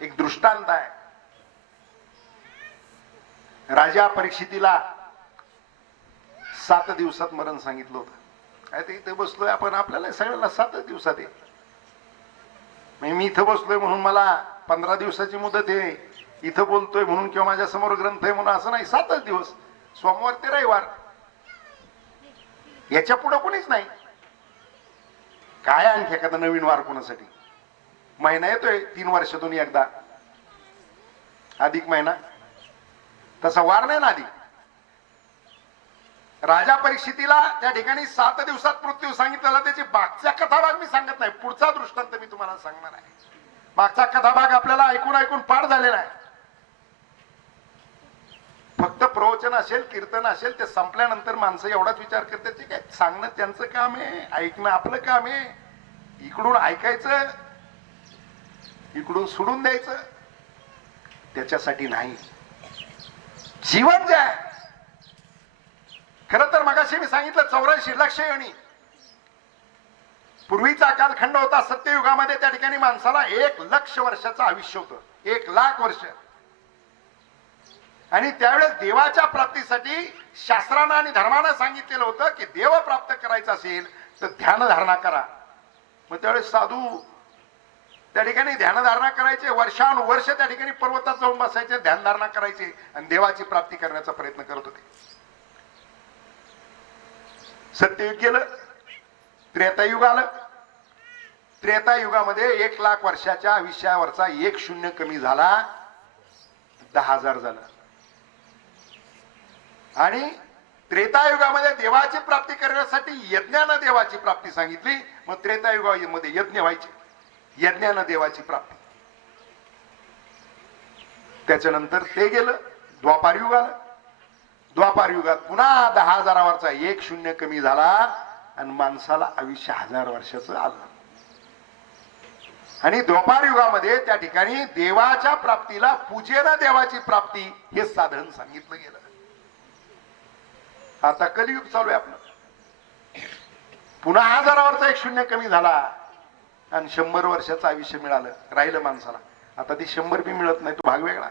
एक दृष्टांत आहे. राजा परीक्षितीला 7 दिवसात मरण सांगितलं होतं. काय ते इथे बसलोय आपण, आपल्याला सगळ्याला 7 दिवसात आहे. मी इथं बसलोय म्हणून मला 15 दिवसाची मुदत आहे, इथं बोलतोय म्हणून किंवा माझ्या समोर ग्रंथ आहे म्हणून असं नाही. 7च दिवस, सोमवार ते रविवार, याच्या पुढे कोणीच नाही. काय आणखी एखादा नवीन वार कोणासाठी? महिना येतोय 3 वर्षातून एकदा, अधिक महिना, तसा वार नाही ना अधिक. राजा परीक्षितीला त्या ठिकाणी 7 दिवसात मृत्यू सांगितलेला. त्याची मागचा कथाभाग मी सांगत नाही, पुढचा दृष्टांत मी तुम्हाला सांगणार आहे. मागचा कथाभाग आपल्याला ऐकून ऐकून पाठ झालेला आहे. फक्त प्रवचन असेल, कीर्तन असेल, ते संपल्यानंतर माणसं एवढाच विचार करतात की काय सांगणं त्यांचं काम आहे, ऐकणं आपलं काम आहे. इकडून ऐकायचं, इकडून सोडून द्यायचं, त्याच्यासाठी नाही. जीवन जे आहे, खरं तर मगाशी मी सांगितलं 84 लक्ष योनी पूर्वीचा कालखंड होता. सत्ययुगामध्ये त्या ठिकाणी माणसाला 1 लाख वर्षाचं आयुष्य होतं. 1 लाख वर्ष. आणि त्यावेळेस देवाच्या प्राप्तीसाठी शास्त्रानं आणि धर्मानं सांगितलेलं होतं की देव प्राप्त करायचं असेल तर ध्यानधारणा करा. मग त्यावेळेस साधू त्या ठिकाणी ध्यानधारणा करायचे, वर्षानुवर्ष त्या ठिकाणी पर्वतात जाऊन बसायचे, ध्यानधारणा करायचे आणि देवाची प्राप्ती करण्याचा प्रयत्न करत होते. सत्ययुग गेलं, त्रेतायुग आलं. त्रेतायुगामध्ये 1,00,000 वर्षाच्या आयुष्यावरचा 1 शून्य कमी झाला, 10,000 झालं. आणि त्रेतायुगामध्ये देवाची प्राप्ती करण्यासाठी यज्ञानं देवाची प्राप्ती सांगितली. मग त्रेतायुगामध्ये यज्ञ व्हायचे, यज्ञानं देवाची प्राप्ती. त्याच्यानंतर ते गेलं, द्वापार युग आलं. द्वापार युगात पुन्हा 10,000वरचा 1 शून्य कमी झाला आणि माणसाला आयुष्य 1000 वर्षाचं आलं. आणि द्वापार युगामध्ये त्या ठिकाणी देवाच्या प्राप्तीला पूजेनं देवाची प्राप्ती हे साधन सांगितलं गेलं. आता कलियुग चालू आहे आपलं. पुन्हा 1000वरचा 1 शून्य कमी झाला आणि 100 वर्षाचं आयुष्य मिळालं, राहिलं माणसाला. आता ती 100 बी मिळत नाही, तो भाग वेगळा.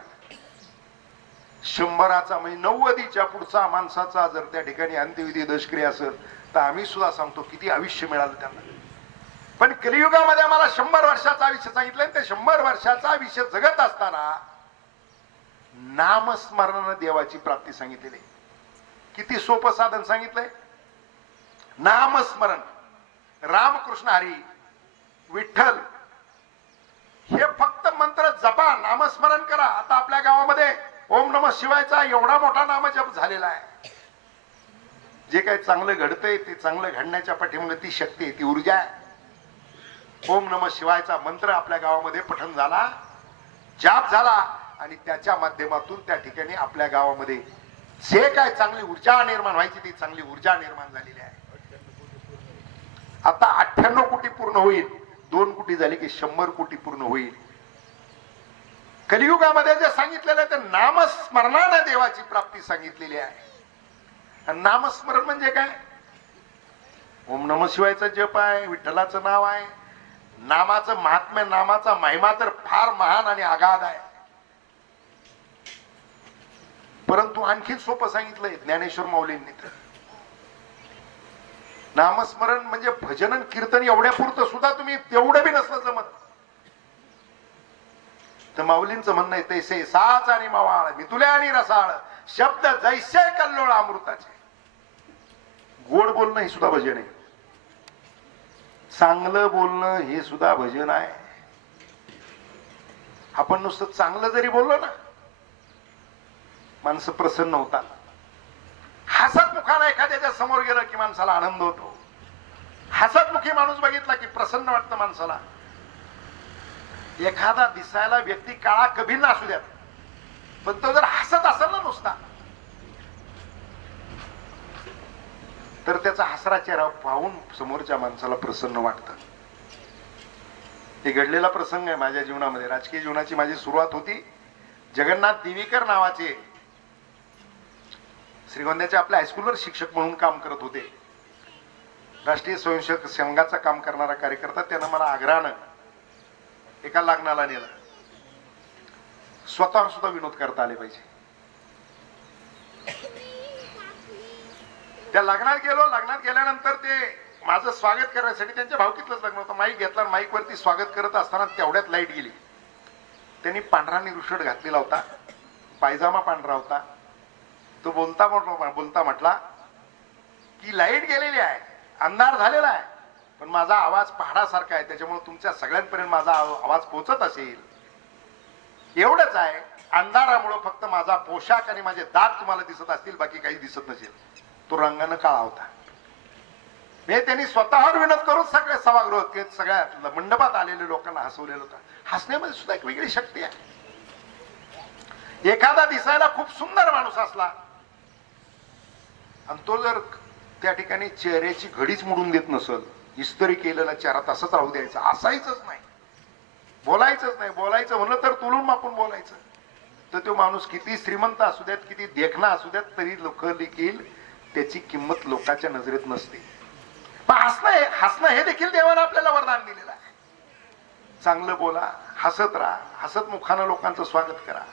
100चा म्हणजे 90च्या पुढचा माणसाचा जर त्या ठिकाणी अंत्यविधी दशक्रिया असेल तर आम्ही सुद्धा सांगतो किती आयुष्य मिळालं त्यांना. पण कलियुगामध्ये आम्हाला 100 वर्षाचं आयुष्य सांगितलंय. ते 100 वर्षाचा आयुष्य जगत असताना नामस्मरणानं देवाची प्राप्ती सांगितलेली. किती सोपं साधन सांगितलंय, नामस्मरण. रामकृष्ण हरी विठ्ठल हे फक्त मंत्र जपा, नामस्मरण करा. आता आपल्या गावामध्ये ओम नमः शिवायचा एवढा मोठा नामजप झालेला आहे. जे काही चांगलं घडतंय ते चांगलं घडण्याच्या पाठीमागे ती शक्ती आहे, ती ऊर्जा आहे. ओम नमः शिवायचा मंत्र आपल्या गावामध्ये पठण झाला, जाप झाला आणि त्याच्या माध्यमातून त्या ठिकाणी आपल्या गावामध्ये जे काय चांगली ऊर्जा निर्माण व्हायची ती चांगली ऊर्जा निर्माण झालेली आहे. आता 98 कोटी पूर्ण होईल, 2 कोटी झाले की 100 कोटी पूर्ण होईल. कलियुगामध्ये जे सांगितलेलं आहे ते नामस्मरणानं देवाची प्राप्ती सांगितलेली आहे. आणि नामस्मरण म्हणजे काय, ओम नमः शिवायचा जप आहे, विठ्ठलाचं नाव आहे. नामाचं महात्म्य, नामाचा महिमा तर फार महान आणि अगाध आहे. परंतु आणखी सोपं सांगितलंय ज्ञानेश्वर माऊलींनी. तर नामस्मरण म्हणजे भजन आणि कीर्तन एवढ्या पुरतं सुद्धा तुम्ही तेवढं बी नसलं जमत. तर माऊलींचं म्हणणं आहे तैसे साच आणि मावाळ मितुल्या आणि रसाळ शब्द जैसे कल्लोळ अमृताचे. गोड बोलणं हे सुद्धा भजन आहे, चांगलं बोलणं हे सुद्धा भजन आहे. आपण नुसतं चांगलं जरी बोललो ना, माणसं प्रसन्न होतात. हसत मुखानं एखाद्याच्या समोर गेलं की माणसाला आनंद होतो. हसतमुखी माणूस बघितला की प्रसन्न वाटतं माणसाला. एखादा दिसायला व्यक्ती काळा कभिन्न असू द्यात, पण तो जर हसत असेल ना नुसता, तर त्याचा हसरा चेहरा पाहून समोरच्या माणसाला प्रसन्न वाटतं. हे घडलेला प्रसंग आहे माझ्या जीवनामध्ये. राजकीय जीवनाची माझी सुरुवात होती. जगन्नाथ दिवेकर नावाचे श्रीगोंद्याच्या आपल्या हायस्कूलवर शिक्षक म्हणून काम करत होते. राष्ट्रीय स्वयंसेवक संघाचा काम करणारा कार्यकर्ता. त्यानं मला आग्रहानं एका लग्नाला नेलं. स्वतःवर सुद्धा विनोद करता आले पाहिजे. त्या लग्नात गेलो. लग्नात गेल्यानंतर ते माझं स्वागत करण्यासाठी, त्यांच्या भावकीतलंच लग्न होतं, माईक घेतला. माईक वरती स्वागत करत असताना तेवढ्यात लाईट गेली. त्यांनी पांढरा निरुशर्ट घातलेला होता, पायजामा पांढरा होता. तो बोलता म्हटला की लाईट गेलेली आहे, अंधार झालेला आहे, पण माझा आवाज पहाडासारखा आहे, त्याच्यामुळे तुमच्या सगळ्यांपर्यंत माझा आवाज पोहोचत असेल. एवढंच आहे, अंधारामुळे फक्त माझा पोशाख आणि माझे दात तुम्हाला दिसत असतील, बाकी काही दिसत नसेल. तो रंगानं काळा होता. हे त्यांनी स्वतःवर विनोद करून सगळे सभागृह, सगळ्या मंडपात आलेल्या लोकांना हसवलेलं होतं. हसण्यामध्ये सुद्धा एक वेगळी शक्ती आहे. एखादा दिसायला खूप सुंदर माणूस असला आणि तो जर त्या ठिकाणी चेहऱ्याची घडीच मोडून देत नसल, इस्त्री केलेला चेहरा तसंच राहू द्यायचा, हसायचंच नाही, बोलायचंच नाही. बोलायचं म्हणलं तर तुलून मापून बोलायचं. तर तो माणूस किती श्रीमंत असू द्यात, किती देखणा असू द्यात, तरी लोक देखील त्याची किंमत लोकांच्या नजरेत नसते. पण हसणं हे देखील देवाने आपल्याला वरदान दिलेलं आहे. चांगलं बोला, हसत राहा, हसत मुखानं लोकांचं स्वागत करा.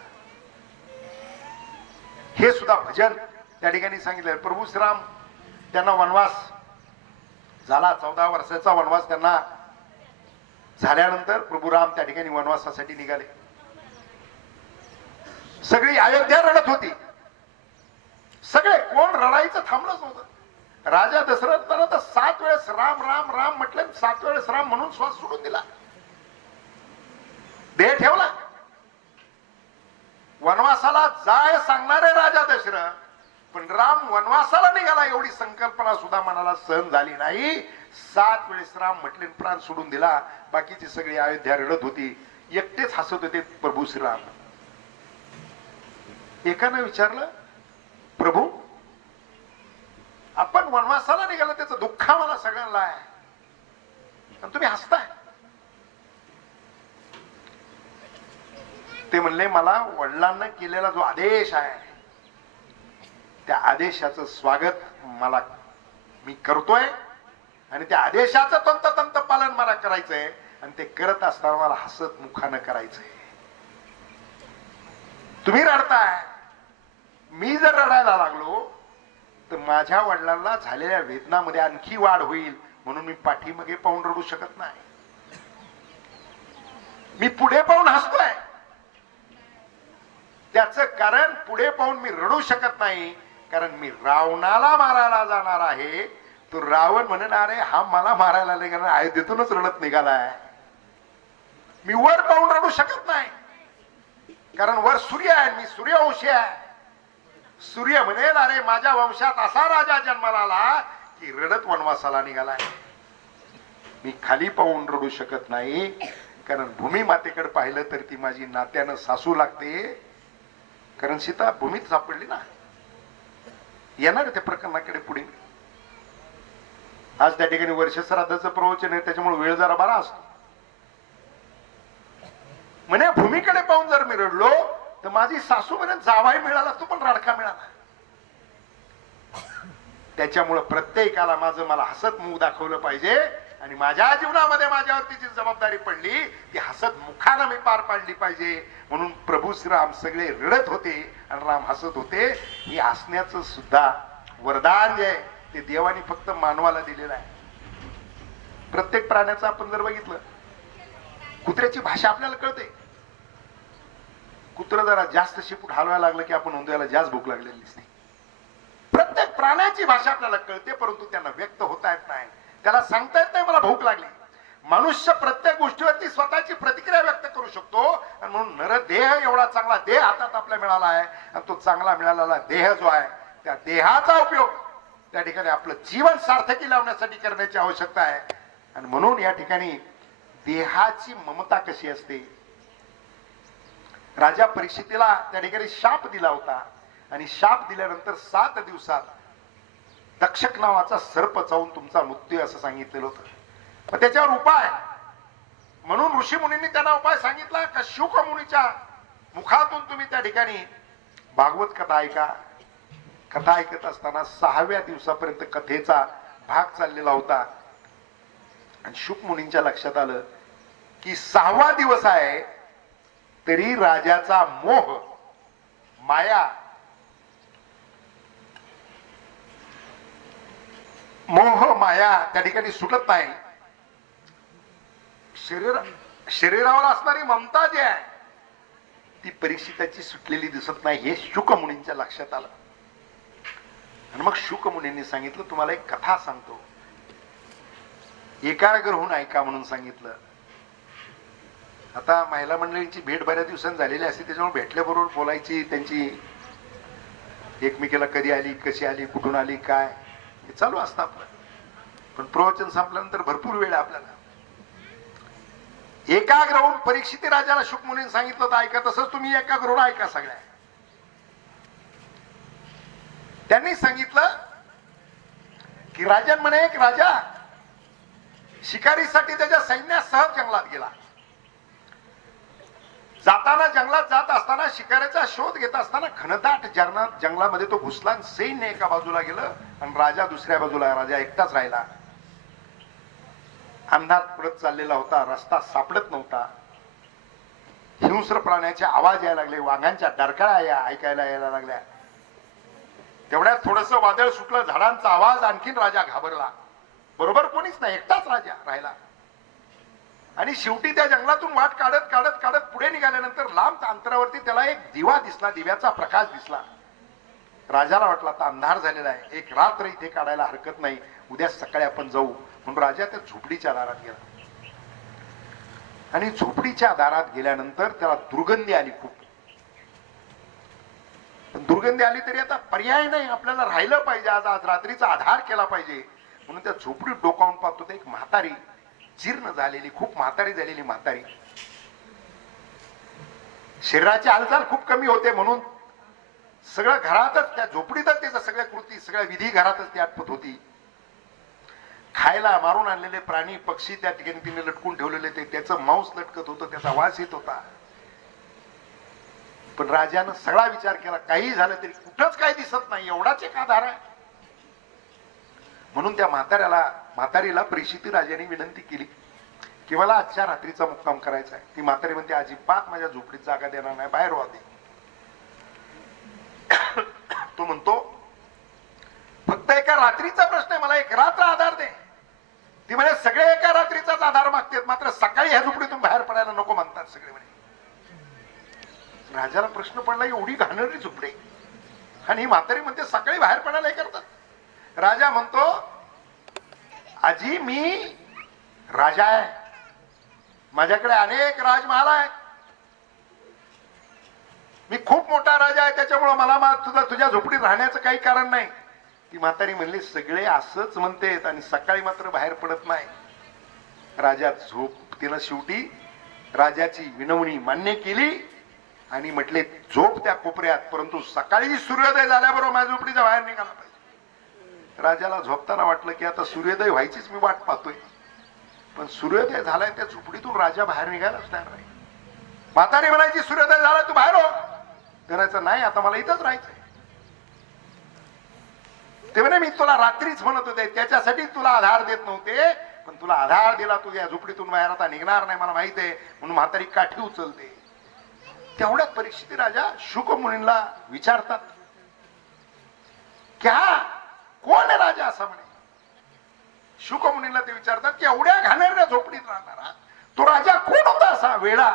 हे सुद्धा भजन त्या ठिकाणी सांगितलं. प्रभू श्रीराम त्यांना वनवास झाला, 14 वर्षाचा वनवास त्यांना झाल्यानंतर प्रभू राम त्या ठिकाणी वनवासासाठी निघाले. सगळी अयोध्या रडत होती. सगळे कोण रडायचं थांबलंच नव्हतं. राजा दशरथानं तर 7 वेळेस राम राम राम म्हटलं, 7 वेळेस राम म्हणून श्वास सोडून दिला, देह ठेवला. वनवासाला जाय सांगणारे राजा दशरथ, पण राम वनवासाला निघाला एवढी संकल्पना सुद्धा मनाला सहन झाली नाही. 7 वेळेस राम म्हटले, प्राण सोडून दिला. बाकीची सगळी अयोध्या रडत होती, एकटेच हसत होते प्रभू श्रीराम. एकानं विचारलं, प्रभू आपण वनवासाला निघाला त्याचं दुःख मला सगळ्यांना आहे आणि तुम्ही हसताय. ते म्हणले, मला वडिलांना केलेला जो आदेश आहे त्या आदेशाचं स्वागत मी करतोय आणि त्या आदेशाचं तंतोतंत पालन मला करायचंय आणि ते करत असताना मला हसत मुखानं करायचंय. तुम्ही रडताय, मी जर रडायला लागलो तर माझ्या वडिलांना झालेल्या वेदनामध्ये आणखी वाढ होईल, म्हणून मी पाठीमागे पाहून रडू शकत नाही. मी पुढे पाहून हसतोय, त्याच कारण पुढे पाहून मी रडू शकत नाही, कारण मी रावणाला मारायला जाणार आहे. तो रावण म्हणणार आहे, हा मला मारायला निघाला, अयोध्येतूनच रडत निघालाय. मी वर पाहून रडू शकत नाही, कारण वर सूर्य आहे, मी सूर्यवंशी आहे. सूर्य म्हणेल, अरे माझ्या वंशात असा राजा जन्माला आला की रडत वनवासाला निघालाय. मी खाली पाहून रडू शकत नाही, कारण भूमी मातेकडे पाहिलं तर ती माझी नात्यानं सासू लागते, कारण सीता भूमीत सापडली ना. येणार त्या प्रकरणाकडे पुढे. आज त्या ठिकाणी वर्ष श्राद्धाचं प्रवचन आहे, त्याच्यामुळे वेळ जरा बरा असतो. म्हणे भूमीकडे पाहून जर मी रडलो तर माझी सासू म्हणे जावाई मिळाला, तो पण रडका मिळाला. त्याच्यामुळे प्रत्येकाला मला हसत मुख दाखवलं पाहिजे आणि माझ्या जीवनामध्ये माझ्यावरती जी जबाबदारी पडली ती हसत मुखानं मी पार पाडली पाहिजे. म्हणून प्रभू श्रीराम सगळे रडत होते आणि राम हसत होते. हे हसण्याचं सुद्धा वरदान जे आहे ते देवाने फक्त मानवाला दिलेलं आहे. प्रत्येक प्राण्याचं आपण जर बघितलं, कुत्र्याची भाषा आपल्याला कळते. कुत्र जरा जास्त शिपूट हलवायला लागलं की आपण उंदराला जास्त भूक लागलेली दिसते. प्रत्येक प्राण्याची भाषा आपल्याला कळते, परंतु त्यांना व्यक्त होता येत नाही, त्याला सांगता येत नाही मला भूक लागली. मनुष्य प्रत्येक गोष्टीवरती स्वतःची प्रतिक्रिया व्यक्त करू शकतो आणि म्हणून नरदेह एवढा चांगला देह हातात आपल्या मिळाला आहे आणि तो चांगला मिळालेला देह जो आहे त्या देहाचा उपयोग त्या ठिकाणी आपलं जीवन सार्थकी लावण्यासाठी करण्याची आवश्यकता आहे. आणि म्हणून या ठिकाणी देहाची ममता कशी असते. राजा परीक्षितीला त्या ठिकाणी शाप दिला होता आणि शाप दिल्यानंतर 7 दिवसात तक्षक नावाचा सर्प चावून तुमचा मृत्यू असं सांगितलेलं होतं. मग त्याच्यावर उपाय म्हणून ऋषी मुनींनी त्यांना उपाय सांगितला का शुक मुनीच्या मुखातून तुम्ही त्या ठिकाणी भागवत कथा ऐका. कथा ऐकत असताना 6व्या दिवसापर्यंत कथेचा भाग चाललेला होता आणि शुक मुनींच्या लक्षात आलं की 6वा दिवस आहे तरी राजाचा मोह माया त्या ठिकाणी सुटत नाही. शरीरावर असणारी ममता जी आहे ती परीक्षिताची सुटलेली दिसत नाही, हे शुक मुनींच्या लक्षात आलं. आणि मग शुक मुनींनी सांगितलं, तुम्हाला एक कथा सांगतो, एकाग्र होऊन ऐका म्हणून सांगितलं. आता महिला मंडळींची भेट बऱ्याच दिवसांनी झालेली असते, त्याच्यामुळे भेटल्याबरोबर बोलायची, त्यांची एकमेकीला कधी आली, कशी आली, कुठून आली, काय हे चालू असतं आपलं. पण प्रवचन संपल्यानंतर भरपूर वेळ आपल्याला. एकाग्र होऊन परीक्षिती राजाला शुक मुनींनी सांगितलं होतं ऐका, तसंच तुम्ही एकाग्र होऊन ऐका सगळ्या. त्यांनी सांगितलं की राजन म्हणे एक राजा शिकारीसाठी त्याच्या सैन्यासह जंगलात गेला. जाताना जंगलात जात असताना शिकाऱ्याचा शोध घेत असताना घनदाट जंगलामध्ये तो घुसला आणि सैन्य एका बाजूला गेलं आणि राजा दुसऱ्या बाजूला. राजा एकटाच राहिला. अंधार पडत चाललेला होता, रस्ता सापडत नव्हता. हिंस्र प्राण्याचे आवाज यायला लागले, वाघांच्या डरकाळ्या ऐकायला यायला लागल्या. तेवढ्यात थोडस वादळ सुटलं, झाडांचा आवाज, आणखीन राजा घाबरला. बरोबर कोणीच नाही, एकटाच राजा राहिला. आणि शेवटी त्या जंगलातून वाट काढत काढत काढत पुढे निघाल्यानंतर लांब अंतरावरती त्याला एक दिवा दिसला, दिव्याचा प्रकाश दिसला. राजाला वाटला आता अंधार झालेला आहे, एक रात्र इथे काढायला हरकत नाही, उद्या सकाळी आपण जाऊ. म्हणून राजा त्या झोपडीच्या दारात गेला. आणि झोपडीच्या दारात गेल्यानंतर त्याला दुर्गंधी आली खूप. दुर्गंधी आली तरी आता पर्याय नाही, आपल्याला राहिलं पाहिजे, आज आज रात्रीचा आधार केला पाहिजे. म्हणून त्या झोपडीत डोकावून पाहतो तर एक म्हातारी, जीर्ण झालेली, खूप म्हातारी झालेली म्हातारी. शरीराची हालचाल खूप कमी होते, म्हणून सगळं घरातच, त्या झोपडीतच त्याच्या सगळ्या कृती, सगळ्या विधी घरातच ती आटपत होती. खायला मारून आणलेले प्राणी पक्षी त्या ठिकाणी तिने लटकून ठेवलेले, ते त्याचं मांस लटकत होतं, त्याचा वास येत होता. पण राजानं सगळा विचार केला, काही झालं तरी कुठंच काही दिसत नाही, एवढाच एक आधार आहे. म्हणून त्या म्हातारीला प्रेषिती राजाने विनंती केली की मला आजच्या रात्रीचा मुक्काम करायचा आहे. ती म्हातारी म्हणते अजिबात माझ्या झोपडीत जागा देणार नाही, बाहेर वादे. तो म्हणतो फक्त एका रात्रीचा प्रश्न आहे, मला एक रात्र आधार दे. ती म्हणे सगळे एका रात्रीचाच आधार मागतात, मात्र सकाळी ह्या झोपडीतून बाहेर पडायला नको म्हणतात सगळे म्हणे. राजाला प्रश्न पडला, एवढी घाणेरडी झोपडी आणि ही म्हातारी म्हणते सकाळी बाहेर पडायला हे करतात. राजा म्हणतो आजी मी राजा आहे, माझ्याकडे अनेक राजमहाल आहेत, मी खूप मोठा राजा आहे, त्याच्यामुळे मला तुझ्या झोपडीत राहण्याचं काही कारण नाही. ती म्हातारी म्हणली सगळे असंच म्हणतेत आणि सकाळी मात्र बाहेर पडत नाही. राजा तिनं शेवटी राजाची विनवणी मान्य केली आणि म्हटले झोप त्या कोपऱ्यात, परंतु सकाळी सूर्योदय झाल्याबरोबर माझ्या झोपडीच्या बाहेर निघाला पाहिजे. राजाला झोपताना वाटलं की आता सूर्योदय व्हायचीच मी वाट पाहतोय, पण सूर्योदय झालाय, त्या झोपडीतून राजा बाहेर निघायलाच तयार नाही. म्हातारी म्हणायची सूर्योदय झाला तू बाहेर हो, करायचं नाही आता मला इथंच राहायचंय. ते म्हणे मी तुला रात्रीच म्हणत होते, त्याच्यासाठी तुला आधार देत नव्हते, पण तुला आधार दिला, तुझ्या झोपडीतून बाहेर आता निघणार नाही मला माहित आहे, म्हणून म्हातारी काठी उचलते. तेवढ्यात परीक्षित राजा शुक मुनींना विचारतात क्या कोण आहे राजा असं म्हणे. शुक मुनींना ते विचारतात की एवढ्या घाणेरड्या झोपडीत राहणारा तो राजा कोण होता असा वेडा,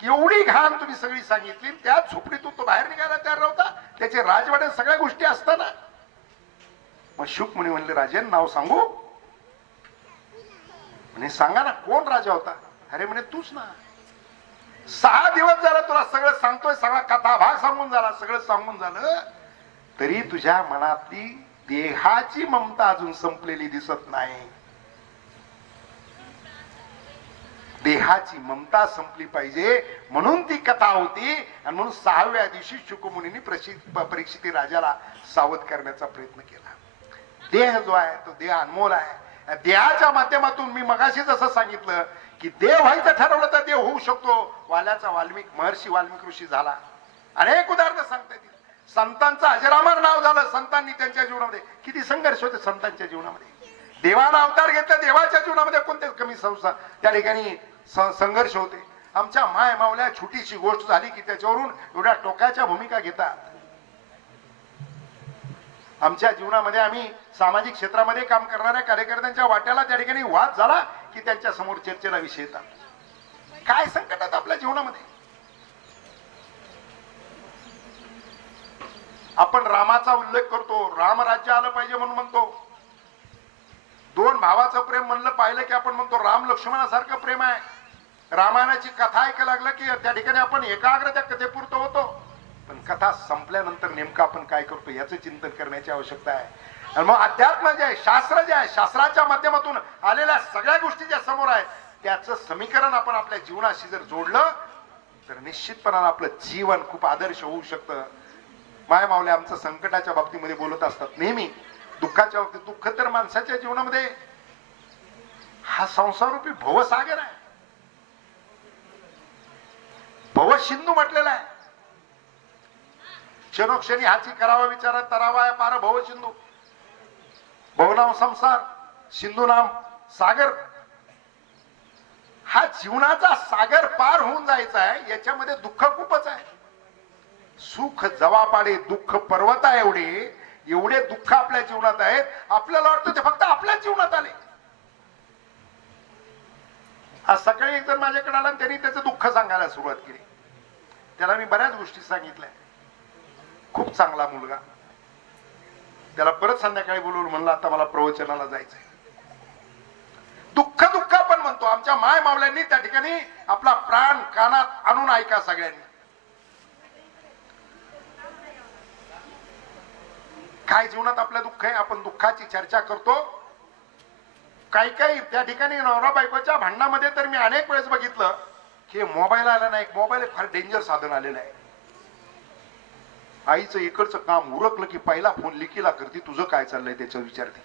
की एवढी घाण तुम्ही सगळी सांगितली, त्या झोपडीतून तो बाहेर निघायला तयार नव्हता, त्याचे राजवाड्यात सगळ्या गोष्टी असताना. मग शुक मुनी म्हणले राजन नाव सांगू म्हणे, सांगा ना कोण राजा होता. अरे म्हणे तूच ना, 6 दिवस झाला तुला सगळं सांगतोय, सगळा कथा भाग सांगून झाला, सगळं सांगून झालं, तरी तुझ्या मनातली देहाची ममता अजून संपलेली दिसत नाही. देहाची ममता संपली पाहिजे म्हणून ती कथा होती. आणि म्हणून 6व्या दिवशी शुकमुनींनी परीक्षिती राजाला सावध करण्याचा प्रयत्न केला. देह जो आहे तो देह अनमोल आहे. देहाच्या माध्यमातून मी मगाशी जसं सांगितलं की देव व्हायचं ठरवलं तर देव होऊ शकतो. वाल्याचा महर्षी वाल्मिक ऋषी झाला. अनेक उदाहरणं सांगता येतील. संतांचं अजरामर नाव झालं. संतांनी त्यांच्या जीवनामध्ये किती संघर्ष होते. संतांच्या जीवनामध्ये देवानं अवतार घेतला, देवाच्या जीवनामध्ये कोणते कमी संस्था त्या ठिकाणी संघर्ष होते. आमच्या माय मावल्या छोटीशी गोष्ट झाली की त्याच्यावरून एवढ्या टोकाच्या भूमिका घेतात. आमच्या जीवनामध्ये आम्ही सामाजिक क्षेत्रामध्ये काम करणाऱ्या कार्यकर्त्यांच्या वाट्याला त्या ठिकाणी वाद झाला की त्यांच्या समोर चर्चेला विषय येतात. काय संकट आहेत आपल्या जीवनामध्ये. आपण रामाचा उल्लेख करतो, राम राज्य आलं पाहिजे म्हणून म्हणतो. 2 भावाचं प्रेम म्हणलं पाहिलं की आपण म्हणतो राम लक्ष्मणासारखं प्रेम आहे. रामायणाची कथा ऐकायला लागलं की त्या ठिकाणी आपण एकाग्र त्या कथेपुरतं होतो. पण कथा संपल्यानंतर नेमकं आपण काय करतो याचं चिंतन करण्याची आवश्यकता आहे. आणि मग अध्यात्म जे आहे, शास्त्र जे आहे, शास्त्राच्या माध्यमातून आलेल्या सगळ्या गोष्टी ज्या समोर आहेत त्याचं समीकरण आपण आपल्या जीवनाशी जर जोडलं तर निश्चितपणाने आपलं जीवन खूप आदर्श होऊ शकतं. माय मावले आमचं संकटाच्या बाबतीमध्ये बोलत असतात नेहमी. दुःखाच्या बाबतीत दुःख तर माणसाच्या जीवनामध्ये हा संसारूपी भवसागर आहे. भवसिंधू म्हटलेला आहे. क्षणोक्षणी हाची करावा विचार तरावा आहे पार भवसिंधू. भवनाम संसार सिंधू नाम सागर. हा जीवनाचा सागर पार होऊन जायचा आहे. याच्यामध्ये दुःख खूपच आहे. सुख जवापाडे दुःख पर्वता एवढे दुःख आपल्या जीवनात आहेत. आपल्याला वाटतं ते फक्त आपल्या जीवनात आले. आज सकाळी एक जण माझ्याकडे आला, त्यांनी त्याचं दुःख सांगायला सुरुवात केली. त्याला मी बऱ्याच गोष्टी सांगितल्या. खूप चांगला मुलगा. त्याला परत संध्याकाळी बोलवून म्हणलं, आता मला प्रवचनाला जायचंय. दुःख दुःख आपण म्हणतो. आमच्या माय मावल्यांनी त्या ठिकाणी आपला प्राण कानात आणून ऐका सगळ्यांनी. काय जीवनात आपलं दुःख आहे, आपण दुःखाची चर्चा करतो. काही काही त्या ठिकाणी नवरा बायकोच्या भांडणामध्ये तर मी अनेक वेळेस बघितलं की मोबाईल आला नाही. मोबाईल फार डेंजर साधन आलेलं आहे. आईचं इकडचं काम उरकलं की पहिला फोन लिकीला करते, तुझं काय चाललंय त्याच्यावर विचारते.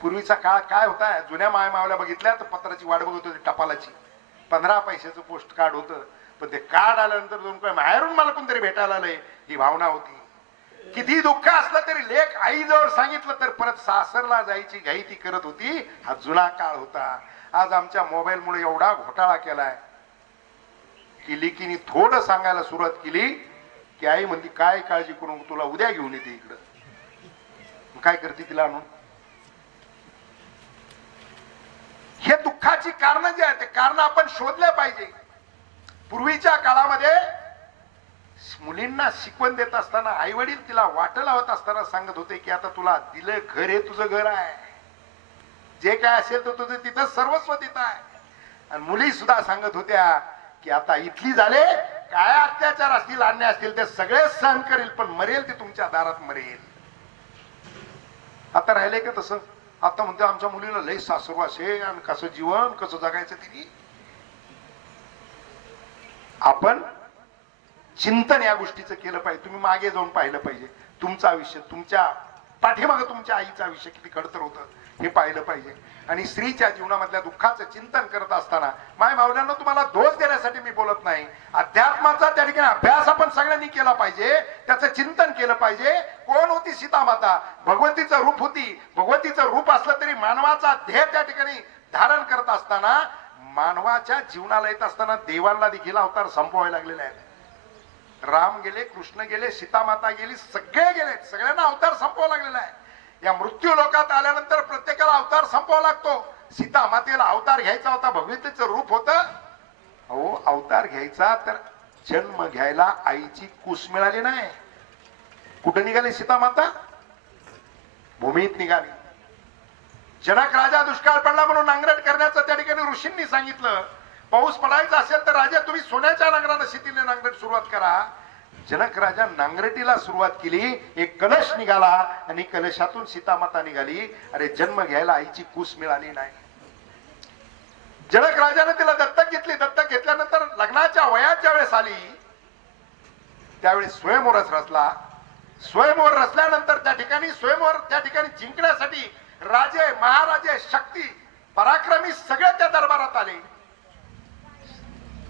पूर्वीचा काळ काय होता, जुन्या माय मावल्या बघितल्या तर पत्राची वाट बघत होती, टपालाची. 15 पैशाचं पोस्ट कार्ड होतं. पण ते कार्ड आल्यानंतर 2 काय बाहेरून मला कोणतरी भेटायला आलंय ही भावना होती. किती दुःख असलं तरी लेख आई जवळ सांगितलं तर परत सासरला जायची घाई ती करत होती. हा जुना काळ होता. आज आमच्या मोबाईलमुळे एवढा घोटाळा केलाय की लेकीने थोडं सांगायला सुरुवात केली की आई म्हणते काय काळजी करून तुला उद्या घेऊन येते इकडं. काय करते तिला आणून. हे दुःखाची कारण जे आहे ते कारण आपण शोधले पाहिजे. पूर्वीच्या काळामध्ये मुलींना शिकवण देत असताना आई वडील तिला वाट लावत असताना सांगत होते की आता तुला दिलं घर हे तुझं घर आहे, जे काय असेल तर तुझं तिथं सर्वस्व तिथं आहे. आणि मुली सुद्धा सांगत होत्या की आता इथली झाले काय अत्याचार असतील अन्याय असतील ते सगळे सहन करेल, पण मरेल ते तुमच्या दारात मरेल. आता राहिले का तसं. आता म्हणते आमच्या मुलीला लय सासरवास आहे आणि कसं जीवन कसं जगायचं तिने. आपण चिंतन या गोष्टीचं केलं पाहिजे. तुम्ही मागे जाऊन पाहिलं पाहिजे. तुमचं आयुष्य, तुमच्या पाठीमागे तुमच्या आईचं आयुष्य किती खडतर होतं हे पाहिलं पाहिजे. आणि स्त्रीच्या जीवनामधल्या दुःखाचं चिंतन करत असताना माय मावल्यांना तुम्हाला दोष देण्यासाठी मी बोलत नाही. अध्यात्माचा त्या ठिकाणी अभ्यास आपण सगळ्यांनी केला पाहिजे. त्याचं चिंतन केलं पाहिजे. कोण होती सीता माता. भगवतीचं रूप होती. भगवतीचं रूप असलं तरी मानवाचा ध्येय त्या ठिकाणी धारण करत असताना मानवाच्या जीवनाला येत असताना देवांना देखील अवतार संपवावे लागलेले आहेत. राम गेले, कृष्ण गेले, सीता माता गेली, सगळे गेले. सगळ्यांना अवतार संपवावा लागलेला आहे. या मृत्यू लोकात आल्यानंतर प्रत्येकाला अवतार संपवावा लागतो. सीता मातेला अवतार घ्यायचा होता, भगवतीचं रूप होतं. हो अवतार घ्यायचा तर जन्म घ्यायला आईची कुस मिळाली नाही. कुठे निघाली सीता माता. भूमीत निघाली. जनक राजा दुष्काळ पडला म्हणून नांगरट करण्याचं त्या ठिकाणी ऋषींनी सांगितलं. पाऊस पडायचा असेल तर राजा तुम्ही सोन्याच्या नांगरानं शेतीने नांगरट सुरुवात करा. जनक राजा नांगरटीला सुरुवात केली. एक कलश निघाला आणि कलशातून सीतामाता निघाली. अरे जन्म घ्यायला आईची कुस मिळाली नाही. जनक राजाने तिला दत्तक घेतली. दत्तक घेतल्यानंतर लग्नाच्या वयात ज्यावेळेस आली त्यावेळेस स्वयंवरच रचला. स्वयंवर रचल्यानंतर त्या ठिकाणी जिंकण्यासाठी राजे महाराजे शक्ती पराक्रमी सगळे त्या दरबारात आले.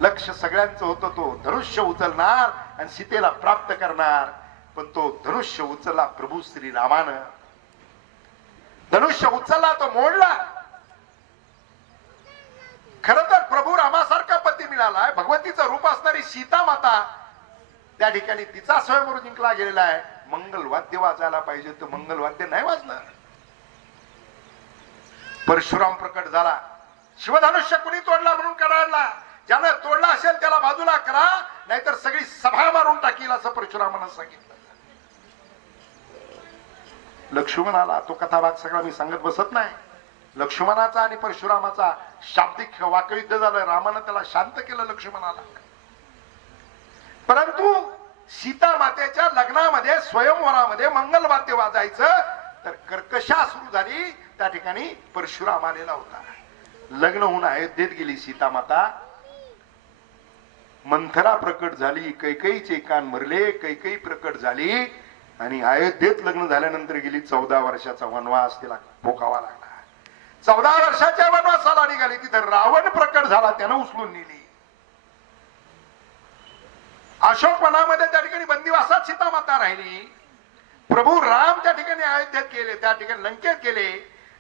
लक्ष सगळ्यांचं होतं तो धनुष्य उचलणार आणि सीतेला प्राप्त करणार. पण तो धनुष्य उचलला प्रभू श्री रामानं. धनुष्य उचलला तो मोडला. खर तर प्रभू रामासारखा पती मिळालाय. भगवतीचं रूप असणारी सीता माता त्या ठिकाणी तिचा स्वयंवर जिंकला गेलेला आहे. मंगल वाद्य वाजायला पाहिजे तर मंगल वाद्य नाही वाजलं. परशुराम प्रकट झाला. शिवधनुष्य कुणी तोडला म्हणून कडाडला. ज्यानं तोडला असेल त्याला बाजूला करा, नाहीतर सगळी सभा मारून टाकील असं परशुरामानं सांगितलं. लक्ष्मणाला तो कथाभाग सगळा मी सांगत बसत नाही. लक्ष्मणाचा आणि परशुरामाचा शाब्दिक वाकयुद्ध झालं. रामानं त्याला शांत केलं लक्ष्मणाला. परंतु सीता मातेच्या लग्नामध्ये स्वयंवरामध्ये मंगलवाद्य वाजायचं तर कर्कशा सुरू झाली. त्या ठिकाणी परशुराम आलेला होता. लग्न होऊन अयोध्येत गेली सीता माता. मंथरा प्रकट झाली. कैकेयीचे कान मरले. कैकेयी प्रकट झाली आणि अयोध्येत लग्न झाल्यानंतर गेली. 14 वर्षाचा वनवास तिला भोगावा लागला. 14 वर्षाच्या वनवासाला निघाली. तिथं रावण प्रकट झाला. त्यानं उचलून नेली. अशोक वनामध्ये त्या ठिकाणी बंदिवासात सीता माता राहिली. प्रभू राम त्या ठिकाणी अयोध्येत गेले. त्या ठिकाणी लंकेत गेले.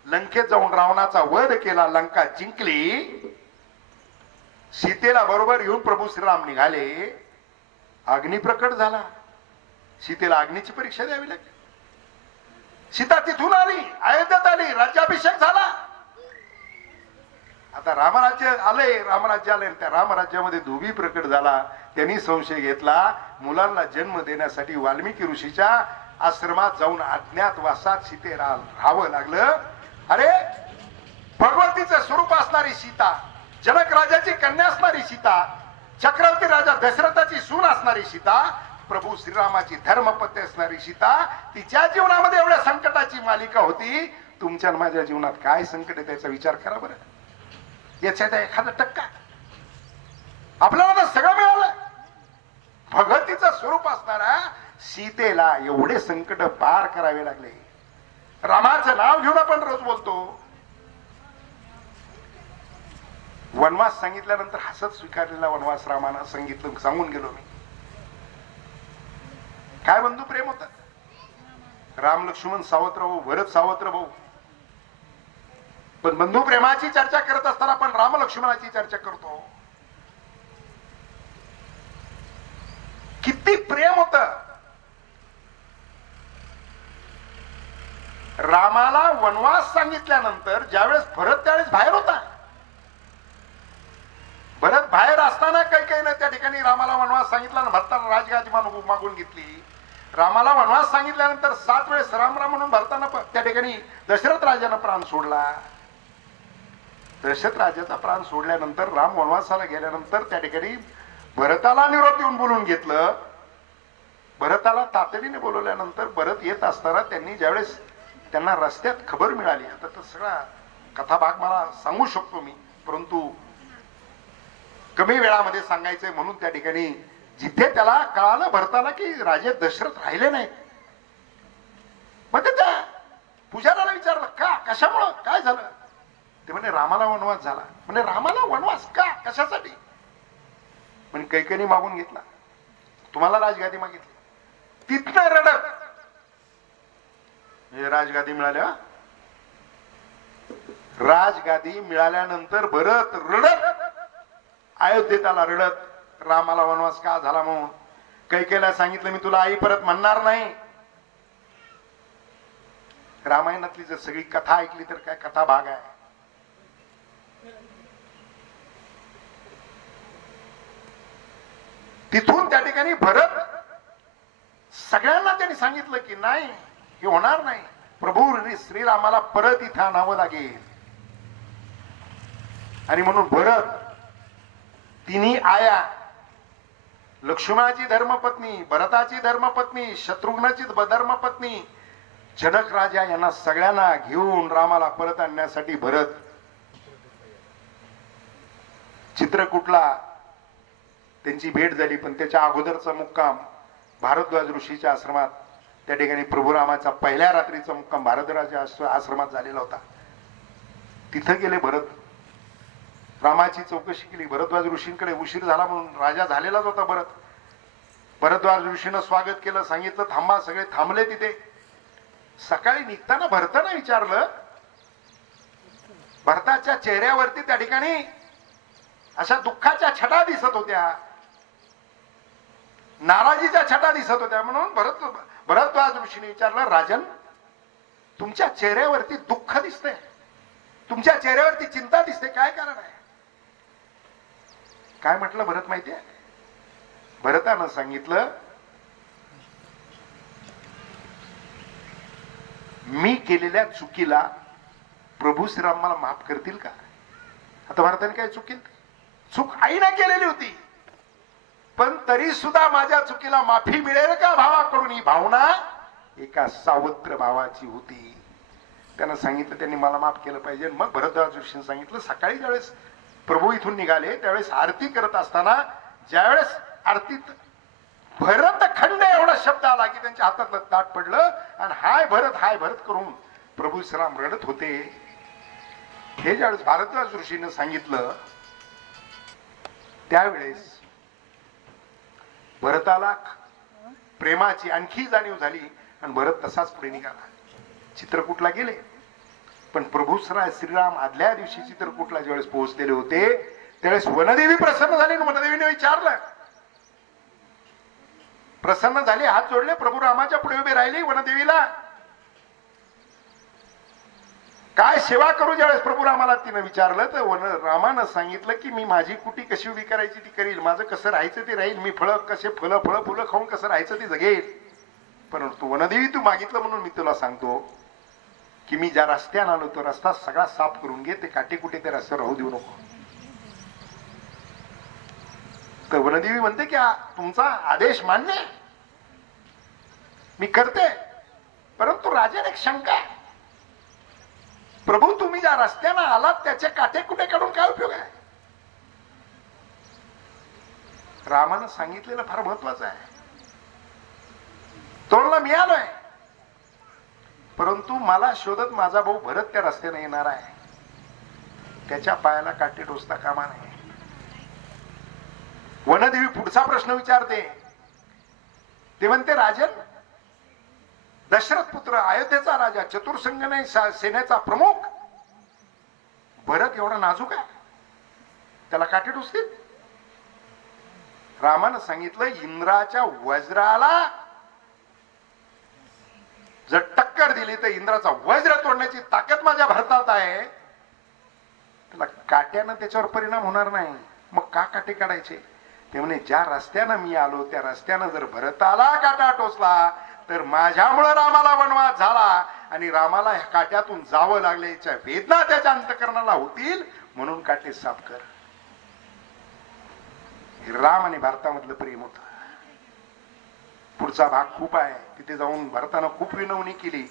लंकेत जाऊन रावणाचा वध केला. लंका जिंकली. सीतेला बरोबर येऊन प्रभू श्रीराम निघाले. अग्नी प्रकट झाला. सीतेला अग्नीची परीक्षा द्यावी लागली. सीता तिथून आली, अयोध्येत आली, राज्याभिषेक झाला. आता रामराज्य आले. त्या रामराज्यामध्ये धोबी प्रकट झाला. त्यांनी संशय घेतला. मुलांना जन्म देण्यासाठी वाल्मिकी ऋषीच्या आश्रमात जाऊन अज्ञातवासात सीतेला राहावं लागलं. अरे, भगवतीचं स्वरूप असणारी सीता, जनक राजाची कन्या असणारी सीता, चक्रवर्ती राजा दशरथाची सून असणारी सीता, प्रभू श्रीरामाची धर्मपत्नी असणारी सीता, तिच्या जीवनामध्ये एवढ्या संकटाची मालिका होती. तुमच्या आणि माझ्या जीवनात काय संकट आहे त्याचा विचार करा बरं. याच्यात एखादा टक्का आपल्याला तर सगळं मिळालं. भगवतीचं स्वरूप असणाऱ्या सीतेला एवढे संकट पार करावे लागले. रामाचं नाव घेऊन आपण रोज बोलतो. वनवास सांगितल्यानंतर हसत स्वीकारलेला वनवास रामानं सांगून गेलो मी. काय बंधू प्रेम होत. राम लक्ष्मण सावत्र भाऊ, भरत सावत्र भाऊ. पण बंधू प्रेमाची चर्चा करत असताना आपण राम लक्ष्मणाची चर्चा करतो. किती प्रेम होत. रामाला वनवास सांगितल्यानंतर ज्यावेळेस भरत त्यावेळेस बाहेर होता. भरत बाहेर असताना काही ना त्या ठिकाणी रामाला वनवास सांगितला. भरताना राजगादी मागून घेतली. रामाला वनवास सांगितल्यानंतर 7 वेळेस राम राम म्हणून भरताना त्या ठिकाणी दशरथ राजानं प्राण सोडला. दशरथ राजाचा प्राण सोडल्यानंतर राम वनवासाला गेल्यानंतर त्या ठिकाणी भरताला निरोप देऊन बोलून घेतलं. भरताला तातडीने बोलवल्यानंतर भरत येत असताना ज्यावेळेस त्यांना रस्त्यात खबर मिळाली. आता तर सगळा कथाभाग मला सांगू शकतो मी, परंतु कमी वेळामध्ये सांगायचंय म्हणून त्या ठिकाणी जिथे त्याला कळालं भरताला की राजे दशरथ राहिले नाही, मग ते त्या पुजाऱ्याला विचारलं का, कशामुळं, काय झालं. ते म्हणे रामाला वनवास झाला. म्हणजे रामाला वनवास का, कशासाठी. पण कैकेयीने मागून घेतला. तुम्हाला राजगादी मागितली. तिथनं रडत राजगादी मिळाल्या. राजगादी मिळाल्यानंतर भरत रडत अयोध्येत आला. रडत रामाला वनवास का झाला म्हणून. कैकेयीला सांगितलं मी तुला आई परत म्हणणार नाही. रामायणातली जर सगळी कथा ऐकली तर काय कथा भाग आहे. तिथून त्या ठिकाणी भरत सगळ्यांना त्यांनी सांगितलं की नाही, हे होणार नाही. प्रभू श्रीरामाला परत इथं आणावं लागेल. आणि म्हणून भरत तिन्ही आया, लक्ष्मणाची धर्मपत्नी, भरताची धर्मपत्नी, शत्रुघ्नाची धर्मपत्नी, जनक राजा यांना सगळ्यांना घेऊन रामाला परत आणण्यासाठी भरत चित्रकूटला त्यांची भेट झाली. पण त्याच्या अगोदरचा मुक्काम भारद्वाज ऋषीच्या आश्रमात, त्या ठिकाणी प्रभू रामाचा पहिल्या रात्रीचा मुक्काम भारद्वाज आश्रमात झालेला होता. तिथं गेले भरत. रामाची चौकशी केली. भरद्वाज ऋषींकडे उशीर झाला म्हणून, राजा झालेलाच होता भरत. भरद्वाज ऋषीनं स्वागत केलं, सांगितलं थांबा. सगळे थांबले तिथे. सकाळी निघताना भरताना विचारलं, भरताच्या चेहऱ्यावरती त्या ठिकाणी अशा दुःखाच्या छटा दिसत होत्या, नाराजीच्या छटा दिसत होत्या. म्हणून भरद्वाज ऋषीने विचारलं, राजन तुमच्या चेहऱ्यावरती दुःख दिसतंय, तुमच्या चेहऱ्यावरती चिंता दिसते, काय कारण आहे. काय म्हटलं भरत माहितीये. भरतानं सांगितलं, मी केलेल्या चुकीला प्रभू श्रीराम मला माफ करतील का. आता भरताने काय चूक केली. चूक आईने केलेली होती, पण तरी सुद्धा माझ्या चुकीला माफी मिळेल का भावाकडून. ही भावना एका सावत्र भावाची होती. त्यानं सांगितलं त्यांनी मला माफ केलं पाहिजे. मग भरद्वाज ऋषीने सांगितलं, सकाळी ज्यावेळेस प्रभू इथून निघाले त्यावेळेस आरती करत असताना ज्यावेळेस आरतीत भरत खंड एवढा शब्द आला की त्यांच्या हातातलं ताट पडलं आणि हाय भरत करून प्रभू श्रीराम रडत होते. हे ज्यावेळेस भारद्वाज ऋषीने सांगितलं त्यावेळेस भरताला प्रेमाची आणखी जाणीव झाली आणि भरत तसाच पुढे निघाला. चित्रकूटला गेले. पण प्रभू श्रीराम आदल्या दिवशी चित्रकूटला ज्यावेळेस पोहोचलेले होते त्यावेळेस वनदेवी प्रसन्न झाली. वनदेवीने विचारलं, प्रसन्न झाली, हात जोडले, प्रभू रामाच्या पुढे उभे राहिली. वनदेवीला काय सेवा करू? ज्यावेळेस प्रभू रामाला तिनं विचारलं तर रामानं सांगितलं की मी माझी कुटी कशी उभी करायची ती करील, माझं कसं राहायचं ते राहील, मी फळं खाऊन कसं राहायचं ते जगेल. परंतु वनदेवी तू मागितलं म्हणून मी तुला सांगतो की मी ज्या रस्त्यानं आलो तो रस्ता सगळा साफ करून घे, ते काटे कुठे त्या रस्त्यावर राहू देऊ नको. तर वनदेवी म्हणते की तुमचा आदेश मान्य आहे, मी करते. परंतु राजाने एक शंका आहे, प्रभू तुम्ही ज्या रस्त्यानं आलात त्याचे काटे कुठे काढून काय उपयोग आहे? रामानं सांगितलेलं फार महत्वाचं आहे. तोडला मी आलोय, परंतु मला शोधत माझा भाऊ भरत त्या रस्त्याने येणार आहे, त्याच्या पायाला काटे टोचता कामा नये. वनदेवी पुढचा प्रश्न विचारते. ते म्हणते राजन, दशरथ पुत्र, अयोध्येचा राजा, चतुर्संग सेनेचा प्रमुख भरत एवढा नाजूक आहे, त्याला काटे टोचतील? रामानं सांगितलं इंद्राच्या वज्राला जर टक्कर दिली तर इंद्राचा वज्र तोडण्याची ताकद माझ्या भरतात आहे, त्याला काट्यानं त्याच्यावर परिणाम होणार नाही. मग का काटे काढायचे? ते म्हणे ज्या रस्त्यानं मी आलो त्या रस्त्यानं जर भरताला काटा टोचला तर माझ्यामुळे रामाला वनवास झाला आणि रामाला ह्या काट्यातून जावं लागले, याच्या वेदना त्याच्या अंतःकरणाला होतील, म्हणून काटे साफ कर. राम आणि भारतामधलं प्रेम होत. पुढचा भाग खूप आहे, तिथे जाऊन भरतानं खूप विनवणी केली,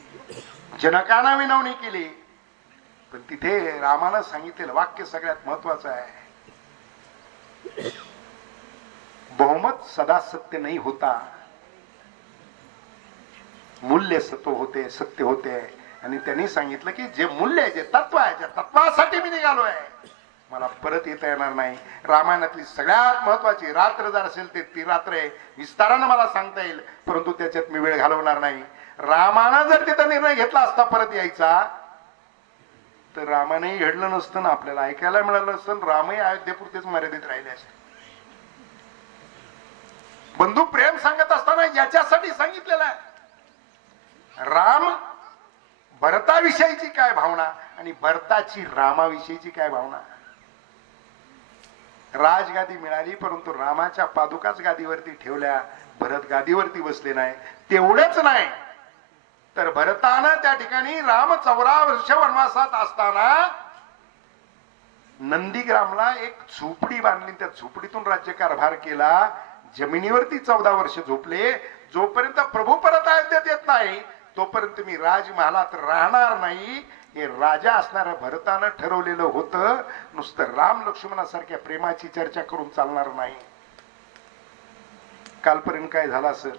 जनकानं विनवणी केली, पण तिथे रामानं सांगितलेलं वाक्य सगळ्यात महत्वाचं आहे. बहुमत सदा सत्य नाही होता, मूल्य सत्य होते, सत्य होते. आणि त्यांनी सांगितलं की जे मूल्य आहे, जे तत्व आहे, ज्या तत्वासाठी मी निघालो आहे, मला परत येता येणार नाही. रामायणातली सगळ्यात महत्वाची रात्र जर असेल ते ती रात्र आहे, विस्तारानं मला सांगता येईल, परंतु त्याच्यात मी वेळ घालवणार नाही. रामानं जर तिथं निर्णय घेतला असता परत यायचा, तर रामानंही घडलं नसतं ना, आपल्याला ऐकायला मिळालं नसतं, रामही अयोध्येपुरतेच मर्यादित राहिले असते. बंधू प्रेम सांगत असताना याच्यासाठी सांगितलेलं आहे. राम भरताविषयीची काय भावना आणि भरताची रामाविषयीची काय भावना. राजगादी मिळाली, परंतु रामाच्या पादुकाच गादीवरती ठेवल्या, भरत गादीवरती बसले नाही. तेवढेच नाही तर भरतानं त्या ठिकाणी राम 14 वर्ष वनवासात असताना नंदीग्रामला एक झोपडी बांधली, त्या झोपडीतून राज्यकारभार केला. जमिनीवरती 14 वर्ष झोपले. जोपर्यंत प्रभू परत अयोध्येत येत नाही तोपर्यंत मी राजमहालात राहणार नाही, हे राजा असणाऱ्या भरतानं ठरवलेलं होतं. नुसतं राम लक्ष्मणासारख्या प्रेमाची चर्चा करून चालणार नाही. कालपर्यंत काय झालं असेल,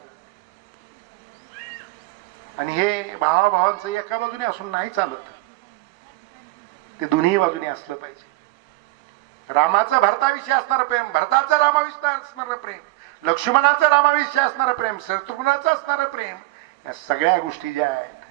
आणि हे भावाभावांचं एका बाजूने असून नाही चालत, ते दोन्ही बाजूने असलं पाहिजे. रामाचं भरताविषयी असणारं प्रेम, भरताचं रामाविषयी असणारं प्रेम, लक्ष्मणाचं रामाविषयी असणारं प्रेम, शत्रुघ्नाचं असणारं प्रेम, या सगळ्या गोष्टी ज्या आहेत.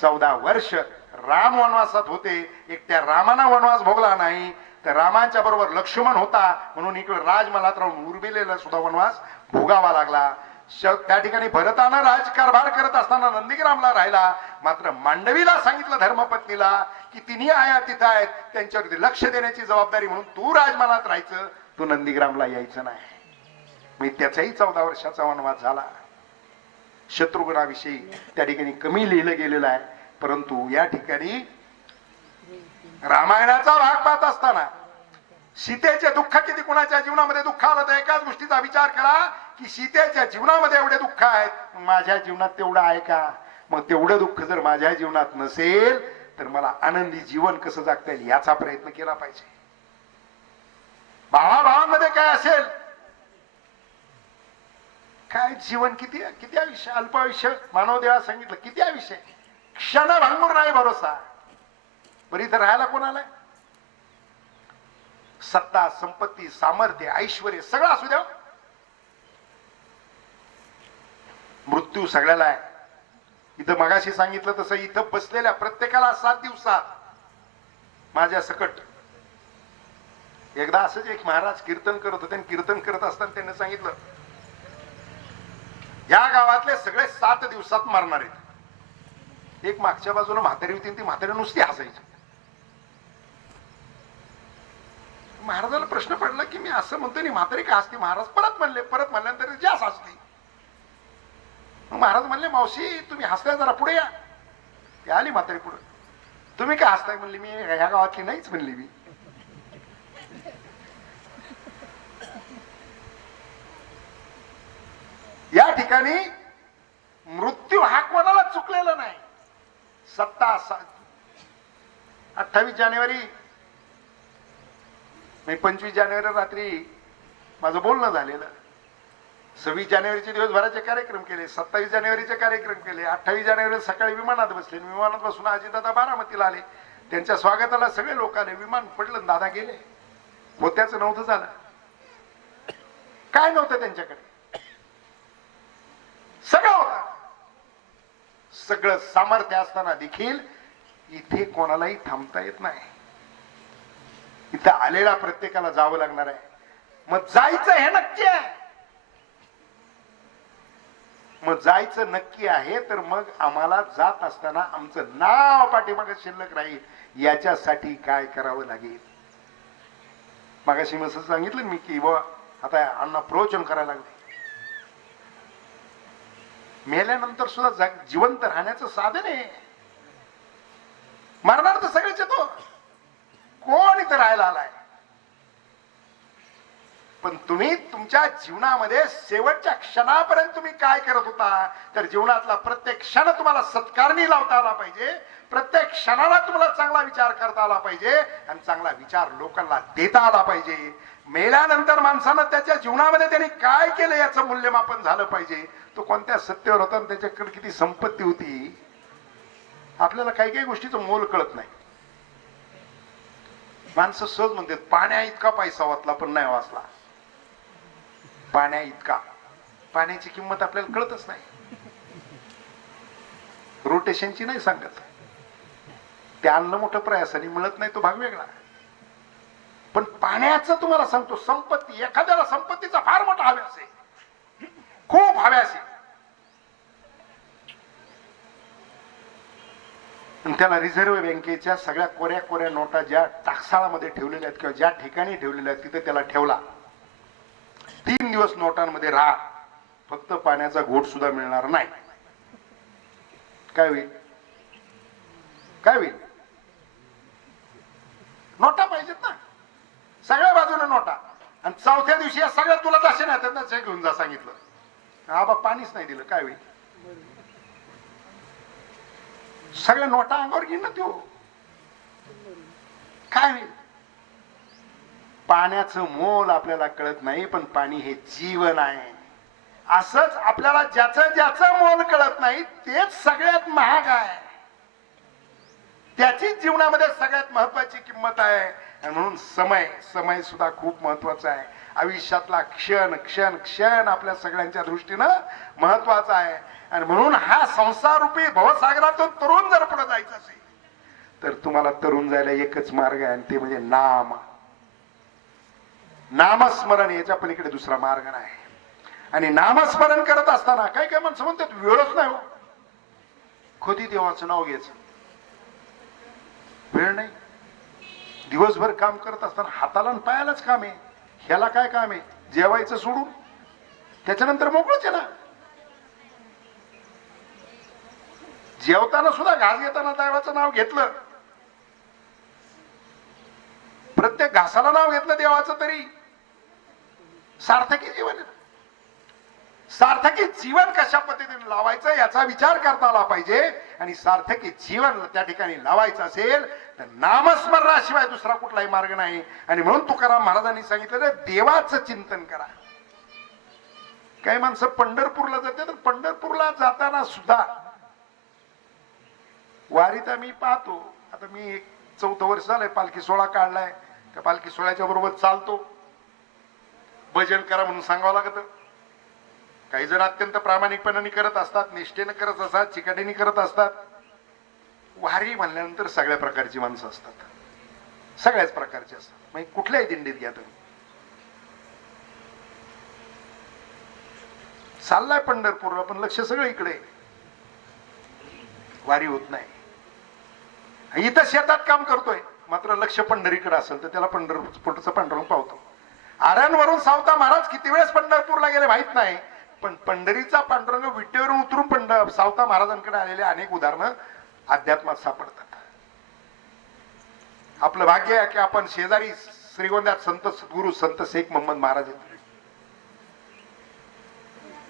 14 वर्ष राम वनवासात होते, एकट्या रामाना वनवास भोगला नाही, तर रामांच्या बरोबर लक्ष्मण होता, म्हणून इकडे राजमहालात राहून उर्मिलेला सुद्धा वनवास भोगावा लागला. त्या ठिकाणी भरतानं राजकारभार करत असताना नंदीग्रामला राहिला. मात्र मांडवीला सांगितलं धर्मपत्नीला की तिन्ही आया तिथं आहेत, त्यांच्यावरती लक्ष देण्याची जबाबदारी म्हणून तू राजमहालात राहायचं, तू नंदीग्रामला यायचं नाही. मी त्याचाही 14 वर्षाचा वनवास झाला. शत्रुघ्नाविषयी त्या ठिकाणी कमी लिहिलं गेलेलं आहे, परंतु या ठिकाणी रामायणाचा भाग पाहत असताना सीतेचे दुःख किती, कुणाच्या जीवनामध्ये दुःख आलं तर एकाच गोष्टीचा विचार करा की सीतेच्या जीवनामध्ये एवढे दुःख आहेत, माझ्या जीवनात तेवढं आहे का? मग तेवढं दुःख जर माझ्या जीवनात नसेल तर मला आनंदी जीवन कसं जगता येईल याचा प्रयत्न केला पाहिजे. भावाभावांमध्ये काय असेल, काय जीवन किती किती आयुष्य, अल्पायुष्य. मानव देवा सांगितलं किती आयुष्य, क्षण भांगूर नाही भरोसा. बरी इथं राहायला कोणाला? सत्ता, संपत्ती, सामर्थ्य, ऐश्वर्य सगळं असू द्या, मृत्यू सगळ्याला आहे. इथं मगाशी सांगितलं तसं इथं बसलेल्या प्रत्येकाला 7 दिवसात माझ्या सकट. एकदा असंच एक महाराज कीर्तन करत होते, कीर्तन करत असताना त्यांनी सांगितलं या गावातले सगळे 7 दिवसात मरणार आहेत. एक मागच्या बाजूला म्हातारी होती, ती म्हातारी नुसती हसायची. महाराजाला प्रश्न पडला की मी असं म्हणतो आणि म्हातारी का हसते. महाराज परत म्हणल्यानंतर जास्त हसते. महाराज म्हणले, मावशी तुम्ही हसताय, जरा पुढे या. ती आली म्हातारी पुढे. तुम्ही काय हसताय म्हणली. मी ह्या गावातली नाहीच म्हणली. मी या ठिकाणी मृत्यू हा कोणाला चुकलेला नाही. 28 जानेवारी 25 जानेवारी रात्री माझं बोलणं झालेलं. 26 जानेवारीचे दिवसभराचे कार्यक्रम केले, 27 जानेवारीचे कार्यक्रम केले, 28 जानेवारी सकाळी विमानात बसले. विमानात बसून अजितदादा बारामतीला आले. त्यांच्या स्वागताला सगळे लोक आले. विमान पडलं, दादा गेले. होत्याचं नव्हतं झालं. काय नव्हतं त्यांच्याकडे, सगळं होतं. सगळं सामर्थ्य असताना देखील इथे कोणालाही थांबता येत नाही. इथं आलेला प्रत्येकाला जावं लागणार आहे. मग जायचं हे नक्की आहे. मग जायचं नक्की आहे तर मग आम्हाला जात असताना आमचं नाव पाठीमागे शिल्लक राहील, याच्यासाठी काय करावं लागेल. मागाशी मग सांगितलं मी की बुवा आता अण्णा प्रवचन करायला लागले. मेल्यानंतर सुद्धा जिवंत राहण्याचं साधन आहे. मरणार तर सगळेच येतो, कोण इथं राहायला आलाय. पण तुम्ही तुमच्या जीवनामध्ये शेवटच्या क्षणापर्यंत तुम्ही काय करत होता, तर जीवनातला प्रत्येक क्षण तुम्हाला सत्कारणी लावता आला पाहिजे. प्रत्येक क्षणाला तुम्हाला चांगला विचार करता आला पाहिजे आणि चांगला विचार लोकांना देता आला पाहिजे. मेल्यानंतर माणसानं त्याच्या जीवनामध्ये त्यांनी काय केलं याचं मूल्यमापन झालं पाहिजे. तो कोणत्या सत्तेवर होता आणि त्याच्याकडे किती संपत्ती होती. आपल्याला काही काही गोष्टीचं मोल कळत नाही. माणसं सहज म्हणतात पाण्या इतका पैसा वाचला पण नाही वाचला. पाण्या इतका, पाण्याची किंमत आपल्याला कळतच नाही. रोटेशनची नाही सांगत. ते आणलं मोठं प्रयासाने मिळत नाही, तो भाग वेगळा. पण पाण्याचं तुम्हाला सांगतो, संपत्ती, एखाद्याला संपत्तीचा फार मोठा हव्यास आहे, खूप हव्यास आहे. त्याला रिझर्व्ह बँकेच्या सगळ्या कोऱ्या कोऱ्या नोटा ज्या टाकसाळामध्ये ठेवलेल्या आहेत किंवा ज्या ठिकाणी ठेवलेल्या आहेत तिथे त्याला ठेवला. 3 दिवस नोटांमध्ये राहा, फक्त पाण्याचा घोट सुद्धा मिळणार नाही. काय होईल, काय होईल. नोटा पाहिजेत ना, सगळ्या बाजूने नोटा. आणि 4थ्या दिवशी या सगळ्या तुला जाशे नाही ना, ते घेऊन जा सांगितलं. आबा पाणीच नाही दिलं, काय होईल. सगळ्या नोटा अंगावर घेईन ना तो, काय होईल. पाण्याचं मोल आपल्याला कळत नाही, पण पाणी हे जीवन आहे. असंच आपल्याला ज्याचं ज्याचं मोल कळत नाही तेच सगळ्यात महाग आहे. त्याची जीवनामध्ये सगळ्यात महत्वाची किंमत आहे. आणि म्हणून समय सुद्धा खूप महत्वाचा आहे. आयुष्यातला क्षण क्षण क्षण आपल्या सगळ्यांच्या दृष्टीनं महत्वाचा आहे. आणि म्हणून हा संसार रूपी भवसागरातून तरुण जर पुढे जायचं असेल तर तुम्हाला तरुण जायला एकच मार्ग आहे, आणि ते म्हणजे नामस्मरण. याच्या पलीकडे दुसरा मार्ग नाही. आणि नामस्मरण करत असताना काय काय माणसं म्हणतात वेळच नाही हो, कधी देवाचं नाव घ्यायचं, वेळ नाही. दिवसभर काम करत असताना हाताला आणि पायालाच काम आहे. ह्याला काय काम आहे, जेवायचं सोडून त्याच्यानंतर मोकळच आहे ना. जेवताना सुद्धा घास घेताना देवाचं नाव घेतलं, प्रत्येक घासाला नाव घेतलं देवाचं, तरी सार्थकी जीवन आहे. सार्थकी जीवन कशा पद्धतीने लावायचं याचा विचार करता आला पाहिजे. आणि सार्थकी जीवन त्या ठिकाणी लावायचं असेल तर नामस्मरणाशिवाय दुसरा कुठलाही मार्ग नाही. आणि म्हणून तुकाराम महाराजांनी सांगितलं देवाचं चिंतन करा. काही माणसं पंढरपूरला जाते, तर पंढरपूरला जाताना सुद्धा वारीत आम्ही पाहतो. आता मी 4थं वर्ष झालंय, पालखी सोहळा काढलाय. त्या पालखी सोहळ्याच्या बरोबर चालतो. भजन करा म्हणून सांगावं लागतं. काही जण अत्यंत प्रामाणिकपणाने करत असतात, निष्ठेने करत असतात, चिकाटीने करत असतात. वारी म्हणल्यानंतर सगळ्या प्रकारची माणसं असतात, सगळ्याच प्रकारची असतात. म्हणजे कुठल्याही दिंडीत घ्या तुम्ही, चाललाय पंढरपूरला, पण लक्ष सगळं इकडे, वारी होत नाही. इथं शेतात काम करतोय, मात्र लक्ष पंढरीकडे असेल तर त्याला पंढरपूरचं पांडुरंग पावतो. आऱ्यांवरून सावता महाराज किती वेळेस पंढरपूरला गेले माहित नाही, पण पंढरीचा पांडुरंग विटेवरून उतरून सावता महाराजांकडे आलेले अनेक उदाहरणं अध्यात्मात सापडतात. आपलं भाग्य आहे की आपण शेजारी श्रीगोंद्यात संत गुरु संत शेख मोहम्मद महाराज आहेत.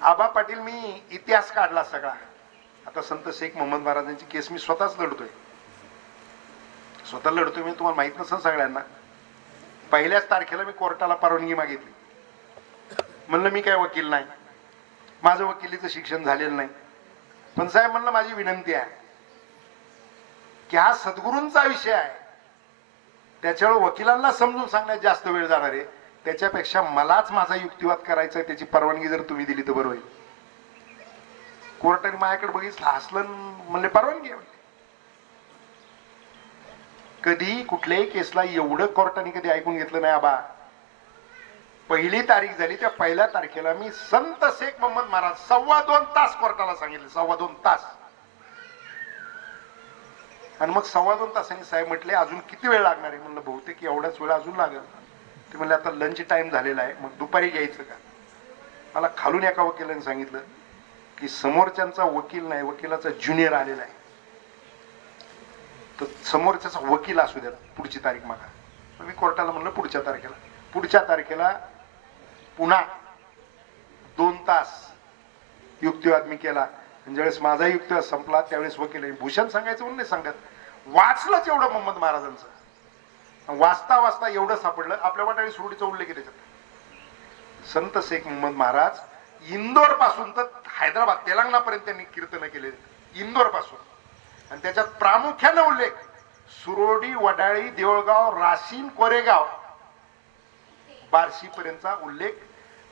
आबा पाटील मी इतिहास काढला सगळा. आता संत शेख मोहम्मद महाराजांची केस मी स्वतःच लढतोय, स्वतः लढतोय. मी तुम्हाला माहित नसेल सगळ्यांना. पहिल्याच तारखेला मी कोर्टाला परवानगी मागितली. म्हणलं मी काय वकील नाही, माझं वकिलीचं शिक्षण झालेलं नाही, पण साहेब म्हणलं माझी विनंती आहे की हा सद्गुरूंचा विषय आहे, त्याच्यावर वकिलांना समजून सांगण्यात जास्त वेळ जाणार आहे, त्याच्यापेक्षा मलाच माझा युक्तिवाद करायचा आहे, त्याची परवानगी जर तुम्ही दिली तर बरं होईल. कोर्टाने माझ्याकडे बघितलं, हसलं, म्हणले परवानगी आहे. कधी कुठल्याही केसला एवढं कोर्टाने कधी ऐकून घेतलं नाही आबा. पहिली तारीख झाली, त्या पहिल्या तारखेला मी संत शेख मोहम्मद महाराज 2.25 तास कोर्टाला सांगितले, 2.25 तास. आणि मग 2.25 तासांनी साहेब म्हटले अजून किती वेळ लागणार आहे. म्हणलं बहुतेक एवढाच वेळ अजून लागेल. ते म्हणले आता लंच टाइम झालेला आहे, मग दुपारी घ्यायचं का. मला खालून एका वकिलाने सांगितलं की समोरच्यांचा वकील नाही, वकिलाचा ज्युनियर आलेला आहे, तर समोरच्याचा वकील असू द्या, पुढची तारीख मागा. मी कोर्टाला म्हणलं पुढच्या तारखेला पुन्हा 2 तास युक्तिवाद मी केला. ज्यावेळेस माझा युक्तिवाद संपला त्यावेळेस वकील भूषण सांगायचं म्हणून नाही सांगत, वाचलंच एवढं मोहम्मद महाराजांचं. वाचता वाचता एवढं सापडलं, आपल्या वाटाळी सुरुडीचा उल्लेख आहे त्याच्यात. संत शेख मोहम्मद महाराज इंदोर पासून तर हैदराबाद तेलंगणा पर्यंत त्यांनी कीर्तन केले, इंदोर पासून. आणि त्याच्यात प्रामुख्याने उल्लेख सुरोडी, वडाळी, देवळगाव, राशीन, कोरेगाव, बार्शी पर्यंतचा उल्लेख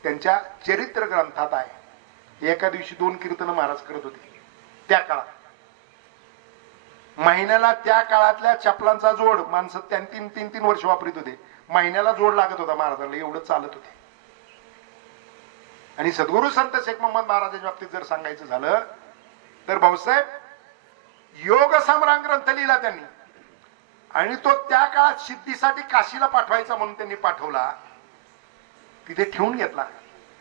त्यांच्या चरित्र ग्रंथात आहे. एका दिवशी 2 कीर्तन महाराज करत होते त्या काळात. महिन्याला त्या काळातल्या चपलांचा जोड माणसं 3 वर्ष वापरत होते. महिन्याला जोड लागत होता महाराजांना, एवढं चालत होते. आणि सद्गुरू संत शेख मोहम्मद महाराजांच्या बाबतीत जर सांगायचं झालं तर भाऊसाहेब योग सम्राट ग्रंथ लिहिला त्यांनी, आणि तो त्या काळात सिद्धीसाठी काशीला पाठवायचा म्हणून त्यांनी पाठवला. तिथे ठेवून घेतला.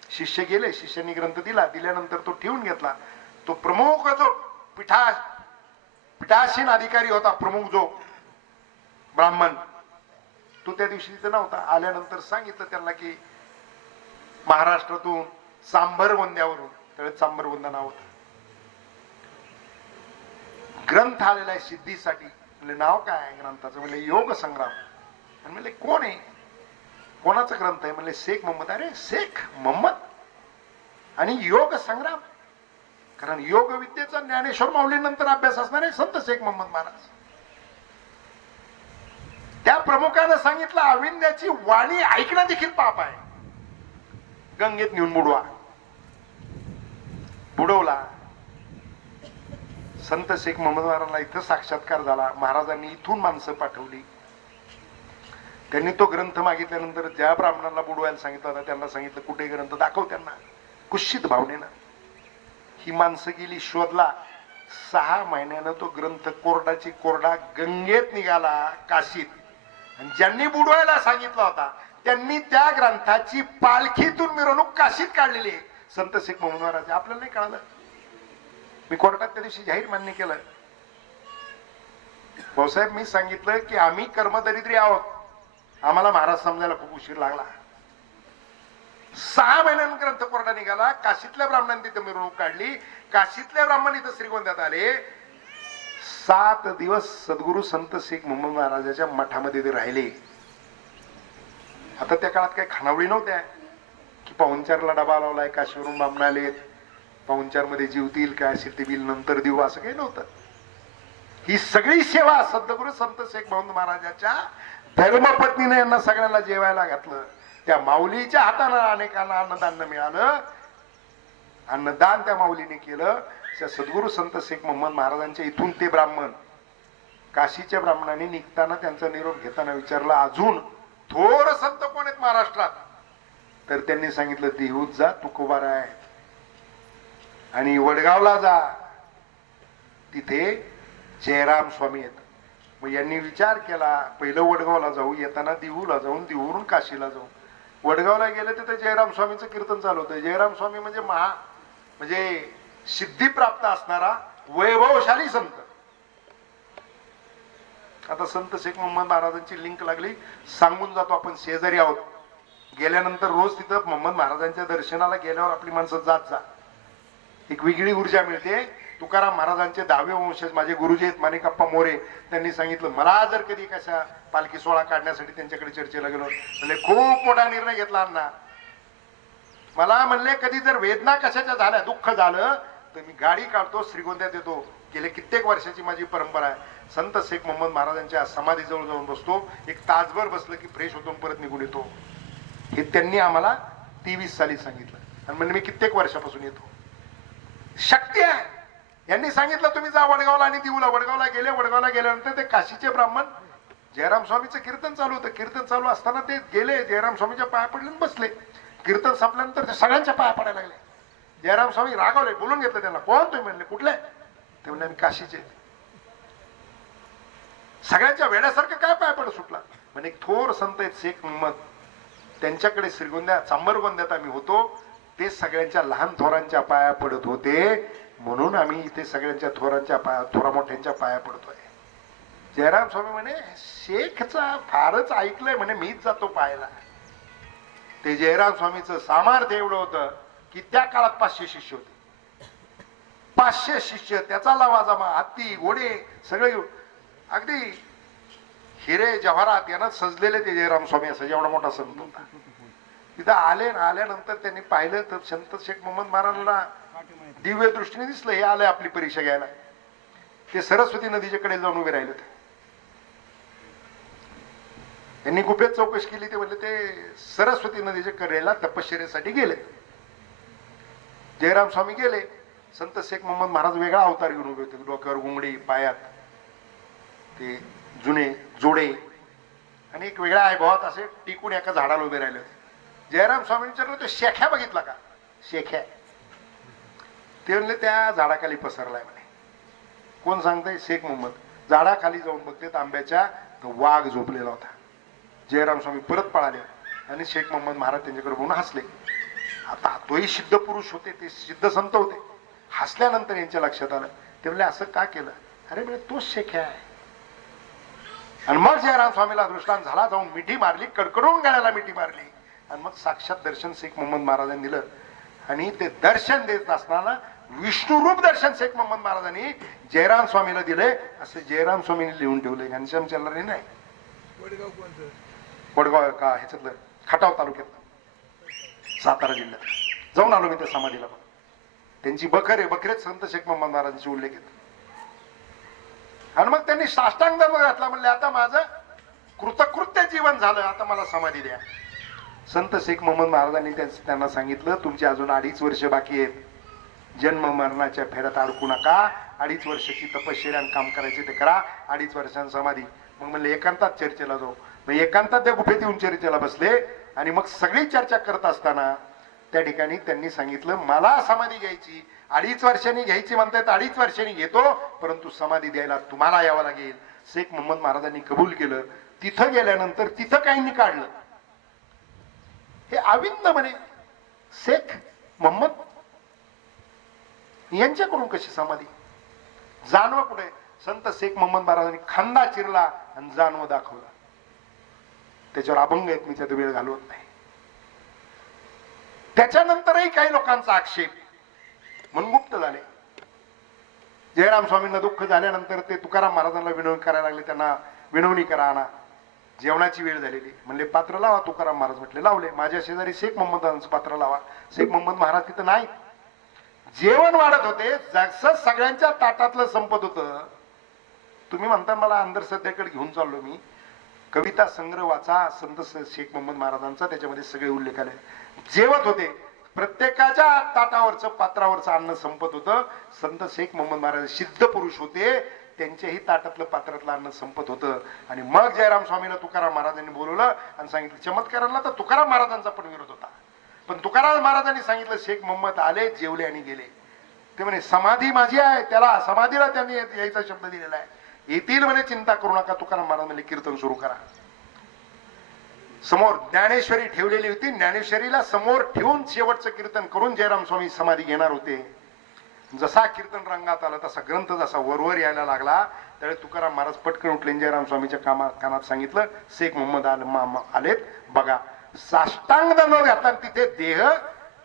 शिष्य गेले, शिष्यांनी ग्रंथ दिला, दिल्यानंतर तो ठेवून घेतला. तो प्रमुख जो पीठासीन अधिकारी होता, प्रमुख जो ब्राह्मण, तो त्या दिवशी तिथे नव्हता. आल्यानंतर सांगितलं त्यांना की महाराष्ट्रातून चांभरवंद्यावरून, त्यावेळेस चांभरवंदा नाव होतं, ग्रंथ आलेला आहे सिद्धीसाठी. म्हणजे नाव काय आहे ग्रंथाचं. म्हणजे योग संग्राम. आणि म्हणले कोण आहे, कोणाचा ग्रंथ आहे. म्हणले शेख मोहम्मद. अरे शेख मोहम्मद आणि योग संग्राम, कारण योग विद्येचा ज्ञानेश्वर माऊली नंतर अभ्यास असणारे संत शेख मोहम्मद महाराज. त्या प्रमुखानं सांगितलं अविंद्याची वाणी ऐकणं देखील पाप आहे, गंगेत नेऊन बुडवला. संत शेख मोहम्मद महाराजांना इथं साक्षात्कार झाला. महाराजांनी इथून माणसं पाठवली. त्यांनी तो ग्रंथ मागितल्यानंतर ज्या ब्राह्मणाला बुडवायला सांगितलं होता त्यांना सांगितलं कुठे ग्रंथ दाखव त्यांना, कुत्सित भावनेनं. ही माणसं गेली शोधला. 6 महिन्यानं तो ग्रंथ कोरडाची कोरडा गंगेत निघाला काशीत. आणि ज्यांनी बुडवायला सांगितला होता त्यांनी त्या ग्रंथाची पालखीतून मिरवणूक काशीत काढलेली आहे. संत शेख मोहम्मद महाराज. आपल्याला नाही कळालं. मी कोर्टात त्या दिवशी जाहीर मान्य केलं. भाऊसाहेब मी सांगितलं की आम्ही कर्मदरिद्री आहोत, आम्हाला महाराज समजायला खूप उशीर लागला. 6 महिन्यानं ग्रंथ कोरडा निघाला. काशीतल्या ब्राह्मणांनी तिथे मिरवणूक काढली. काशीतल्या ब्राह्मण इथं श्रीगोंद्यात आले. 7 दिवस सद्गुरू संत शेख मोहम्मद महाराजाच्या मठामध्ये ते राहिले. आता त्या काळात काही खानावळी नव्हत्या की पाहुणचारला डबा लावलाय, काशीवरून ब्राह्मण आलेत, पाहुणचार मध्ये जीवतील काय असेल ते बिल नंतर देऊ, असं काही नव्हतं. ही सगळी सेवा सद्गुरू संत शेख मोहम्मद महाराजाच्या धर्मपत्नीने यांना सगळ्यांना जेवायला घातलं. त्या माऊलीच्या हातानं अनेकांना अन्नदान मिळालं. अन्नदान त्या माऊलीने केलं. त्या सद्गुरू संत शेख मोहम्मद महाराजांच्या इथून ते ब्राह्मण काशीच्या ब्राह्मणांनी निघताना त्यांचा निरोप घेताना विचारला अजून थोर संत कोण आहेत महाराष्ट्रात. तर त्यांनी सांगितलं देहूत जा तुकोबारा आहे. आणि वडगावला जा, तिथे जयराम स्वामी येत. मग यांनी विचार केला, पहिलं वडगावला जाऊ, येताना दिवूला जाऊन दिवूरून काशीला जाऊ. वडगावला गेले तिथे जयराम स्वामीचं कीर्तन चालू होतं. जयराम स्वामी म्हणजे म्हणजे सिद्धी प्राप्त असणारा वैभवशाली संत. आता संत शेख मोहम्मद महाराजांची लिंक लागली, सांगून जातो आपण शेजारी आहोत. गेल्यानंतर रोज तिथं मोहम्मद महाराजांच्या दर्शनाला गेल्यावर आपली माणसं जात जा, एक वेगळी ऊर्जा मिळते. तुकाराम महाराजांचे 10वे वंशज माझे गुरुजी आहेत माणिकप्पा मोरे, त्यांनी सांगितलं, मला जर कधी कशा पालखी सोहळा काढण्यासाठी त्यांच्याकडे चर्चेला गेलो, म्हणजे खूप मोठा निर्णय घेतला अण्णा. मला म्हणले, कधी जर वेदना कशाच्या झाल्या, दुःख झालं, तर मी गाडी काढतो, श्रीगोंद्यात येतो. गेले कित्येक वर्षाची माझी परंपरा आहे. संत शेख मोहम्मद महाराजांच्या समाधीजवळ जाऊन बसतो, एक तासभर बसलं की फ्रेश होतो, परत निघून येतो. हे त्यांनी आम्हाला 23 साली सांगितलं. आणि म्हणजे मी कित्येक वर्षापासून येतो. शक्ती आहे. यांनी सांगितलं तुम्ही जा वडगावला आणि दिवूला. वडगावला गेले. वडगावला गेल्यानंतर ते काशीचे ब्राह्मण, जयराम स्वामीचं कीर्तन चालू होतं. कीर्तन चालू असताना ते गेले, जयराम स्वामीच्या पाया पडले आणि बसले. कीर्तन संपल्यानंतर ते सगळ्यांच्या पाया पडायला लागले. जयराम स्वामी रागावले, बोलून घेतलं त्यांना. कोण तुम्ही? म्हणले कुठले? ते म्हणले आम्ही काशीचे. सगळ्यांच्या वेड्यासारखं काय पाया पडत सुटला? म्हणजे एक थोर संत आहेत शेख मोहम्मद, त्यांच्याकडे श्रीगोंद्या चांबरगोंद्यात आम्ही होतो. ते सगळ्यांच्या लहान थोरांच्या पाया पडत होते, म्हणून आम्ही इथे सगळ्यांच्या थोरांच्या पाया, थोरा मोठ्यांच्या पाया पडतोय. जयराम स्वामी म्हणे, शेखचा फारच ऐकलंय म्हणे, मीच जातो पाहायला. ते जयराम स्वामीचं सामर्थ्य एवढं होतं की त्या काळात 500 शिष्य होते. 500 शिष्य, त्याचा लवाजमा, हत्ती घोडे सगळे अगदी हिरे जवाहरात यांना सजलेले ते जयराम स्वामी, असं एवढा मोठा संत होता. तिथं आल्यानंतर त्यांनी पाहिलं तर संत शेख मोहम्मद महाराजांना दिव्य दृष्टीने दिसलं, हे आलंय आपली परीक्षा घ्यायला. ते सरस्वती नदीच्या कडे जाऊन उभे राहिले. त्यांनी गुफेत चौकशी केली. ते म्हणले ते सरस्वती नदीच्या कडेला तपश्चर्यासाठी गेले. जयराम स्वामी गेले. संत शेख मोहम्मद महाराज वेगळा अवतार घेऊन उभे होते. डोक्यावर घुंगडी, पायात ते जुने जोडे आणि एक वेगळ्या आयभावात असे टिकून एका झाडाला उभे राहिले होते. जयराम स्वामी विचारलं, तो शेख्या बघितला का? शेख्या. ते म्हणले त्या झाडाखाली पसरलाय म्हणे. कोण सांगताय? शेख मोहम्मद. झाडाखाली जाऊन बघते, आंब्याच्या वाघ झोपलेला होता. जयराम स्वामी परत पळाले आणि शेख मोहम्मद महाराज त्यांच्याकडे बघून हसले. आता तोही सिद्ध पुरुष होते, ते सिद्ध संत होते. हसल्यानंतर यांच्या लक्षात आलं. ते म्हणले असं का केलं? अरे म्हणजे तोच शेख्या आहे. आणि मग जयराम स्वामीला दृष्टांत झाला, जाऊन मिठी मारली, कडकडून गळ्याला मिठी मारली आणि मग साक्षात दर्शन शेख मोहम्मद महाराजांनी दिलं. आणि ते दर्शन देत असताना विष्णुरूप दर्शन शेख मोहम्मद महाराजांनी जयराम स्वामीला दिले, असं जयराम स्वामींनी लिहून ठेवलंय. घनश्याम चल्लारी नाही. वडगाव कोणतं? वडगाव का ह्याच्यातलं खटाव तालुक्यात, सातारा जिल्ह्यात. जाऊन आलो मी त्या समाधीला. पण त्यांची बखर आहे, बखरेत संत शेख मोहम्मद महाराजांचे उल्लेख आहेत. आणि मग त्यांनी साष्टांग धर्म घातला. म्हणले आता माझं कृतकृत्य जीवन झालं, आता मला समाधी द्या. संत शेख मोहम्मद महाराजांनी त्यांना सांगितलं, तुमची अजून 2.5 वर्ष बाकी आहेत. जन्म मरणाच्या फेऱ्यात अडकू नका. 2.5 वर्षाची तपश्चर्या काम करायचे ते करा. 2.5 वर्षांनी समाधी. मग म्हणले एकांतात चर्चेला जाऊ. मग एकांतात त्या गुफेत येऊन चर्चेला बसले. आणि मग सगळी चर्चा करत असताना त्या ठिकाणी त्यांनी सांगितलं, मला समाधी घ्यायची, 2.5 वर्षांनी घ्यायची म्हणतायत, 2.5 वर्षांनी घेतो, परंतु समाधी द्यायला तुम्हाला यावं लागेल. शेख मोहम्मद महाराजांनी कबूल केलं. तिथं गेल्यानंतर तिथं काहींनी काढलं, हे अविंद म्हणे शेख मोहम्मद यांच्याकडून कशी समाधी? जानवं कुठे? संत शेख मोहम्मद महाराजांनी खांदा चिरला आणि जानवं दाखवला. त्याच्यावर अभंग आहेत, मी त्यात वेळ घालवत नाही. त्याच्यानंतरही काही लोकांचा आक्षेप म्हणून गुप्त झाले. जयराम स्वामींना दुःख झाल्यानंतर ते तुकाराम महाराजांना विनवणी करायला लागले. त्यांना विनवणी करा आणा. जेवणाची वेळ झालेली. म्हणले पात्र लावा. तुकाराम महाराज म्हटले लावले. माझ्या शेजारी शेख मोहम्मदांचं पात्र लावा. शेख मोहम्मद महाराज तिथं नाही. जेवण वाढत होते. जसं सगळ्यांच्या ताटातलं संपत होतं. तुम्ही म्हणता मला अंधश्रद्धेकडे घेऊन चाललो मी. कविता संग्रह वाचा संत शेख मोहम्मद महाराजांचा, त्याच्यामध्ये सगळे उल्लेख आले. जेवत होते. प्रत्येकाच्या ताटावरचं पात्रावरचं अन्न संपत होतं. संत शेख मोहम्मद महाराज सिद्ध पुरुष होते. त्यांच्याही ताटातलं पात्रातलं अन्न संपत होतं. आणि मग जयराम स्वामीला तुकाराम महाराजांनी बोलवलं आणि सांगितलं. चमत्काराला तर तुकाराम महाराजांचा पण विरोध होता. पण तुकाराम महाराजांनी सांगितलं शेख मोहम्मद आले, जेवले आणि गेले. ते म्हणे समाधी माझी आहे, त्याला समाधीला त्यांनी यायचा शब्द दिलेला आहे. येतील म्हणे, चिंता करू नका. तुकाराम महाराज म्हणजे कीर्तन सुरू करा. समोर ज्ञानेश्वरी ठेवलेली होती. ज्ञानेश्वरीला समोर ठेवून शेवटचं कीर्तन करून जयराम स्वामी समाधी घेणार होते. जसा कीर्तन रंगात आला तसा ग्रंथ जसा वरवर यायला लागला त्यावेळी तुकाराम महाराज पटकन उठले. जयराम स्वामीच्या कानात सांगितलं, शेख मोहम्मद आलेत बघा. साष्टांग दंडवत घातला. तिथे देह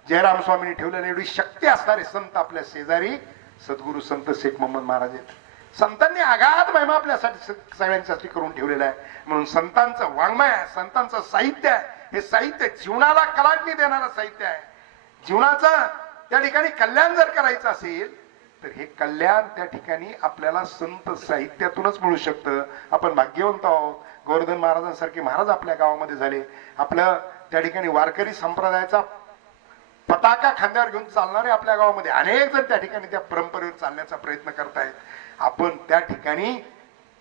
जयराम स्वामींनी ठेवलेली एवढी शक्ती असणारे संत आपल्या शेजारी सद्गुरू संत शेख मोहम्मद महाराज आहेत. संतांनी आघात महिमा आपल्यासाठी सगळ्यांसाठी करून ठेवलेला आहे. म्हणून संतांचं वाङ्मय आहे, संतांचं साहित्य आहे. हे साहित्य जीवनाला कलाटणी देणारं साहित्य आहे. जीवनाचं त्या ठिकाणी कल्याण जर करायचं असेल तर हे कल्याण त्या ठिकाणी आपल्याला संत साहित्यातूनच मिळू शकतं. आपण भाग्यवंत आहोत. गोवर्धन महाराजांसारखे महाराज आपल्या गावामध्ये झाले. आपलं त्या ठिकाणी वारकरी संप्रदायाचा पताका खांद्यावर घेऊन चालणारे आपल्या गावामध्ये अनेक जण त्या ठिकाणी त्या परंपरेवर चालण्याचा प्रयत्न करतायत. आपण त्या ठिकाणी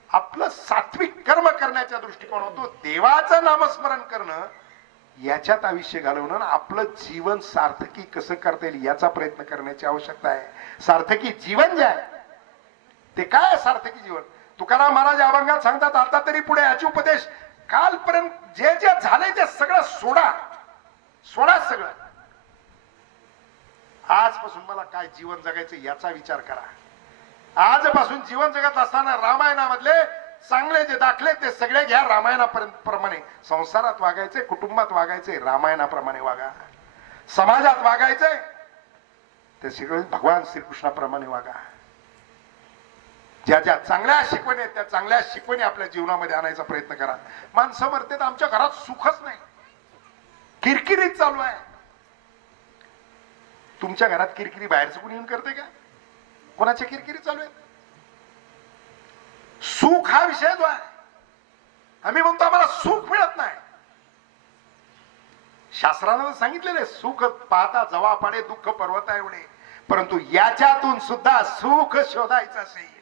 आपलं सात्विक कर्म करण्याच्या दृष्टिकोनातून देवाचं नामस्मरण करणं, याच्यात आयुष्य घालवणं, आपलं जीवन सार्थकी कसं करता येईल याचा प्रयत्न करण्याची आवश्यकता आहे. सार्थकी जीवन जे आहे ते काय सार्थकी जीवन? तुकाराम महाराज अभंगात सांगतात, आता तरी पुढे याची उपदेश, कालपर्यंत जे जे झाले ते सगळं सोडा सगळं. आजपासून मला काय जीवन जगायचं याचा विचार करा. आजपासून जीवन जगत असताना रामायणामधले चांगले जे दाखले ते सगळे घ्या. रामायणाप्रमाणे संसारात वागायचे, कुटुंबात वागायचे, रामायणाप्रमाणे वागा. समाजात वागायचे ते सगळे भगवान श्रीकृष्णाप्रमाणे वागा. ज्या ज्या चांगल्या शिकवणी आहेत त्या चांगल्या शिकवणी आपल्या जीवनामध्ये आणायचा प्रयत्न करा. माणसं मरतात, आमच्या घरात सुखच नाही, किरकिरीत चालू आहे. तुमच्या घरात किरकिरी बाहेरचं कोणी येऊन करते का? कोणाच्या किरकिरी चालू आहे? सुख हा विषय जो आहे, आम्ही म्हणतो आम्हाला सुख मिळत नाही. शास्त्रानं सांगितलेले सुख पाहता जवा पाडे दुःख पर्वता एवढे. परंतु याच्यातून सुद्धा सुख शोधायचं असेल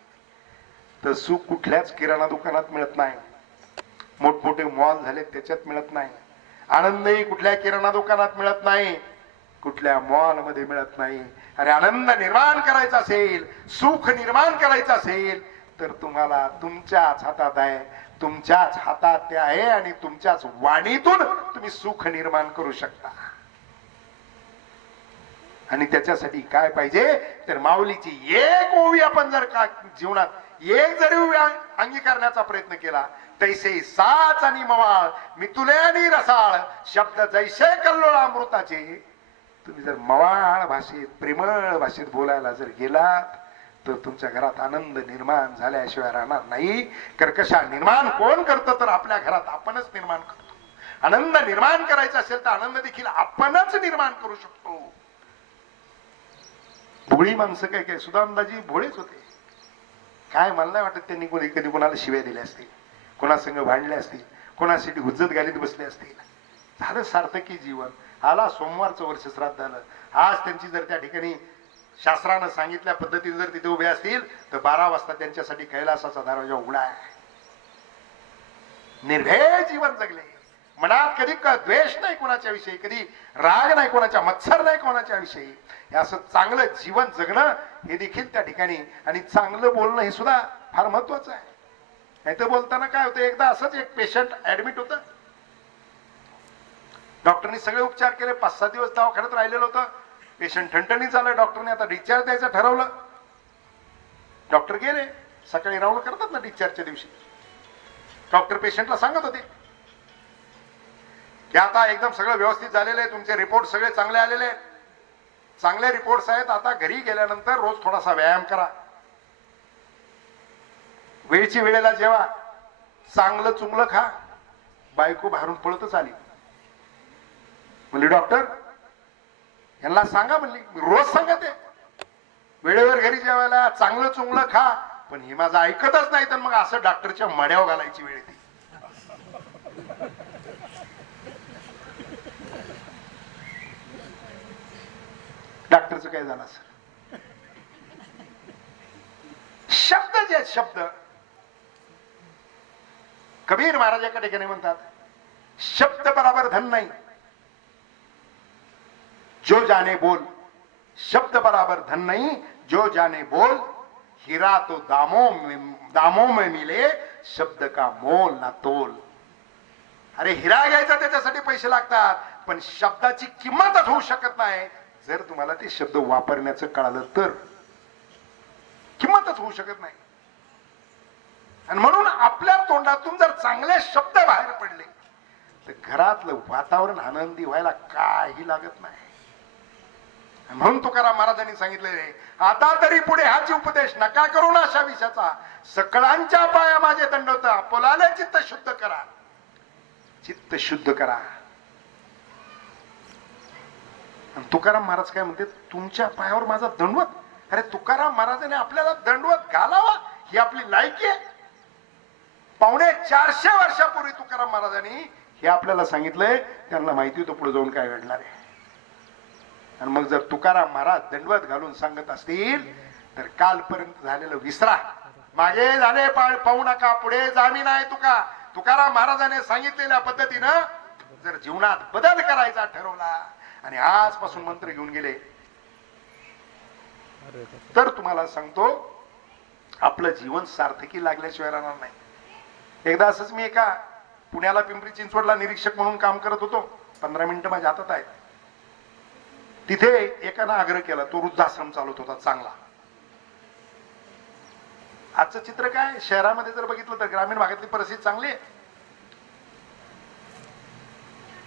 तर सुख कुठल्याच किराणा दुकानात मिळत नाही. मोठमोठे मॉल झाले त्याच्यात मिळत नाही. आनंदही कुठल्या किराणा दुकानात मिळत नाही, कुठल्या मॉल मध्ये मिळत नाही. अरे आनंद निर्माण करायचा असेल, सुख निर्माण करायचं असेल तर तुम्हाला तुमच्याच हातात आहे. तुमच्याच हातात ते आहे आणि तुमच्याच वाणीतून तुम्ही सुख निर्माण करू शकता. आणि त्याच्यासाठी काय पाहिजे तर माऊलीची एक ओवी आपण जर का जीवनात एक जरी अंगीकारण्याचा प्रयत्न केला, तैसे साच आणि मवाळ मितुले आणि रसाळ शब्द जैसे कल्लोळ अमृताचे. तुम्ही जर मवाळ भाषेत प्रेमळ भाषेत बोलायला जर गेलात तर तुमच्या घरात आनंद निर्माण झाल्याशिवाय राहणार नाही. कर्कशा निर्माण कोण करतं तर आपल्या घरात आपणच निर्माण करतो. आनंद निर्माण करायचा असेल तर आनंद देखील आपणच निर्माण करू शकतो. भोळी माणसं काय काय सुदामदाजी भोळेच होते. काय मला नाही वाटत त्यांनी कोणी कधी कोणाला शिव्या दिल्या असतील, कोणासंग भांडले असतील, कोणासाठी हुज्जत घालीत बसले असतील. झालं सार्थकी जीवन. आला सोमवारचं वर्ष श्राद्ध झालं. आज त्यांची जर त्या ठिकाणी शास्त्रानं सांगितल्या पद्धतीने जर तिथे उभे असतील तर 12 वाजता त्यांच्यासाठी कैलासाचा दरवाजा उघडा आहे. निर्भय जीवन जगले. मनात कधी द्वेष नाही कोणाच्या विषयी, कधी राग नाही कोणाच्या, मत्सर नाही कोणाच्या विषयी. हे असं चांगलं जीवन जगणं हे देखील त्या ठिकाणी, आणि चांगलं बोलणं हे सुद्धा फार महत्वाचं आहे. नाही तर बोलताना काय होतं, एकदा असंच एक पेशंट ऍडमिट होतं. डॉक्टरनी सगळे उपचार केले, 5-6 दिवस दवाखान्यात राहिलेलं होतं. पेशंट ठणठणीत झालं. डॉक्टरने आता डिस्चार्ज द्यायचं ठरवलं. डॉक्टर गेले. सकाळी राऊंड करतात ना डिस्चार्जच्या दिवशी. डॉक्टर पेशंटला सांगत होते की आता एकदम सगळं व्यवस्थित झालेलं आहे, तुमचे रिपोर्ट सगळे चांगले आलेले आहेत, चांगले रिपोर्ट्स आहेत. आता घरी गेल्यानंतर रोज थोडासा व्यायाम करा, वेळची वेळेला जेवा, चांगलं चुंगलं खा. बायको बाहेरून पळतच आली. म्हणली डॉक्टर यांना सांगा, म्हणली रोज सांगा ते वेळेवर घरी जेवायला, चांगलं चुंगलं खा. पण हे माझं ऐकतच नाही. तर मग असं डॉक्टरच्या मड्यावर घालायची वेळ येते. डॉक्टरचं काय झालं सर? शब्द जे शब्द कबीर महाराज एका ठिकाणी म्हणतात, शब्द बराबर धन नाही, जो जाने बोल. शब्द बराबर धन नहीं, जो जाने बोल हीरा तो दामों में मिले शब्द का मोल ना तोल. अरे हिरा घ्यायचा त्याच्यासाठी पैसे लागतात, पण शब्दाची किंमतच होऊ शकत नाही जर तुम्हाला ते शब्द वापरण्याचं कळालं तर. किंमतच होऊ शकत नाही. आणि म्हणून आपल्या तोंडातून जर चांगले शब्द बाहेर पडले तर घरातलं वातावरण आनंदी व्हायला काही लागत नाही. म्हणून तुकाराम महाराजांनी सांगितले, आता तरी पुढे हाच उपदेश नका करू ना अशा विषयाचा. सकळांच्या पाया माझे दंडवत, आपोलाले चित्त शुद्ध करा. चित्त शुद्ध करा. आणि तुकाराम महाराज काय म्हणते, तुमच्या पायावर माझा दंडवत. अरे तुकाराम महाराजांनी आपल्याला दंडवत घालावा ही आपली लायकी आहे. 450 वर्षापूर्वी तुकाराम महाराजांनी हे आपल्याला सांगितलंय. त्यांना माहिती होतं पुढे जाऊन काय घडणार आहे. आणि मग जर तुकाराम महाराज दंडवत घालून सांगत असतील तर कालपर्यंत झालेलं विसरा. मागे झाले पाहू नका, पुढे जामी नाही. तुकाराम महाराजांनी सांगितलेल्या पद्धतीनं जर जीवनात बदल करायचा ठरवला आणि आजपासून मंत्र घेऊन गेले तर तुम्हाला सांगतो आपलं जीवन सार्थकी लागल्याशिवाय राहणार नाही. एकदा असंच मी एका पुण्याला पिंपरी चिंचवडला निरीक्षक म्हणून काम करत होतो. 15 मिनिटं माझ्या हातात आहेत. तिथे एकानं आग्रह केला, तो वृद्धाश्रम चालवत होता चांगला. आजचं चित्र काय, शहरामध्ये जर बघितलं तर ग्रामीण भागातली परिस्थिती चांगली आहे.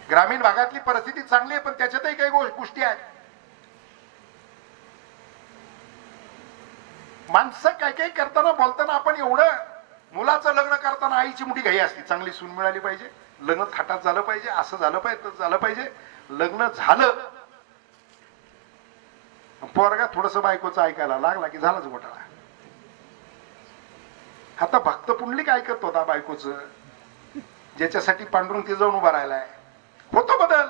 ग्रामीण भागातली परिस्थिती चांगली आहे, पण त्याच्यातही काही गोष्टी आहेत. माणसं काय काय करताना बोलताना आपण एवढं, मुलाचं लग्न करताना आईची मोठी घाई असते, चांगली सून मिळाली पाहिजे, लग्न थाटात झालं पाहिजे, असं झालं पाहिजे, तसं झालं पाहिजे. लग्न झालं, पोरगा थोडस बायकोचं ऐकायला लागला की झालाच घोटाळा. आता भक्त पुंडलिक ऐकत होता बायकोचं, ज्याच्यासाठी पांडुरंग ते जाऊन उभा राहिलाय. होतो बदल.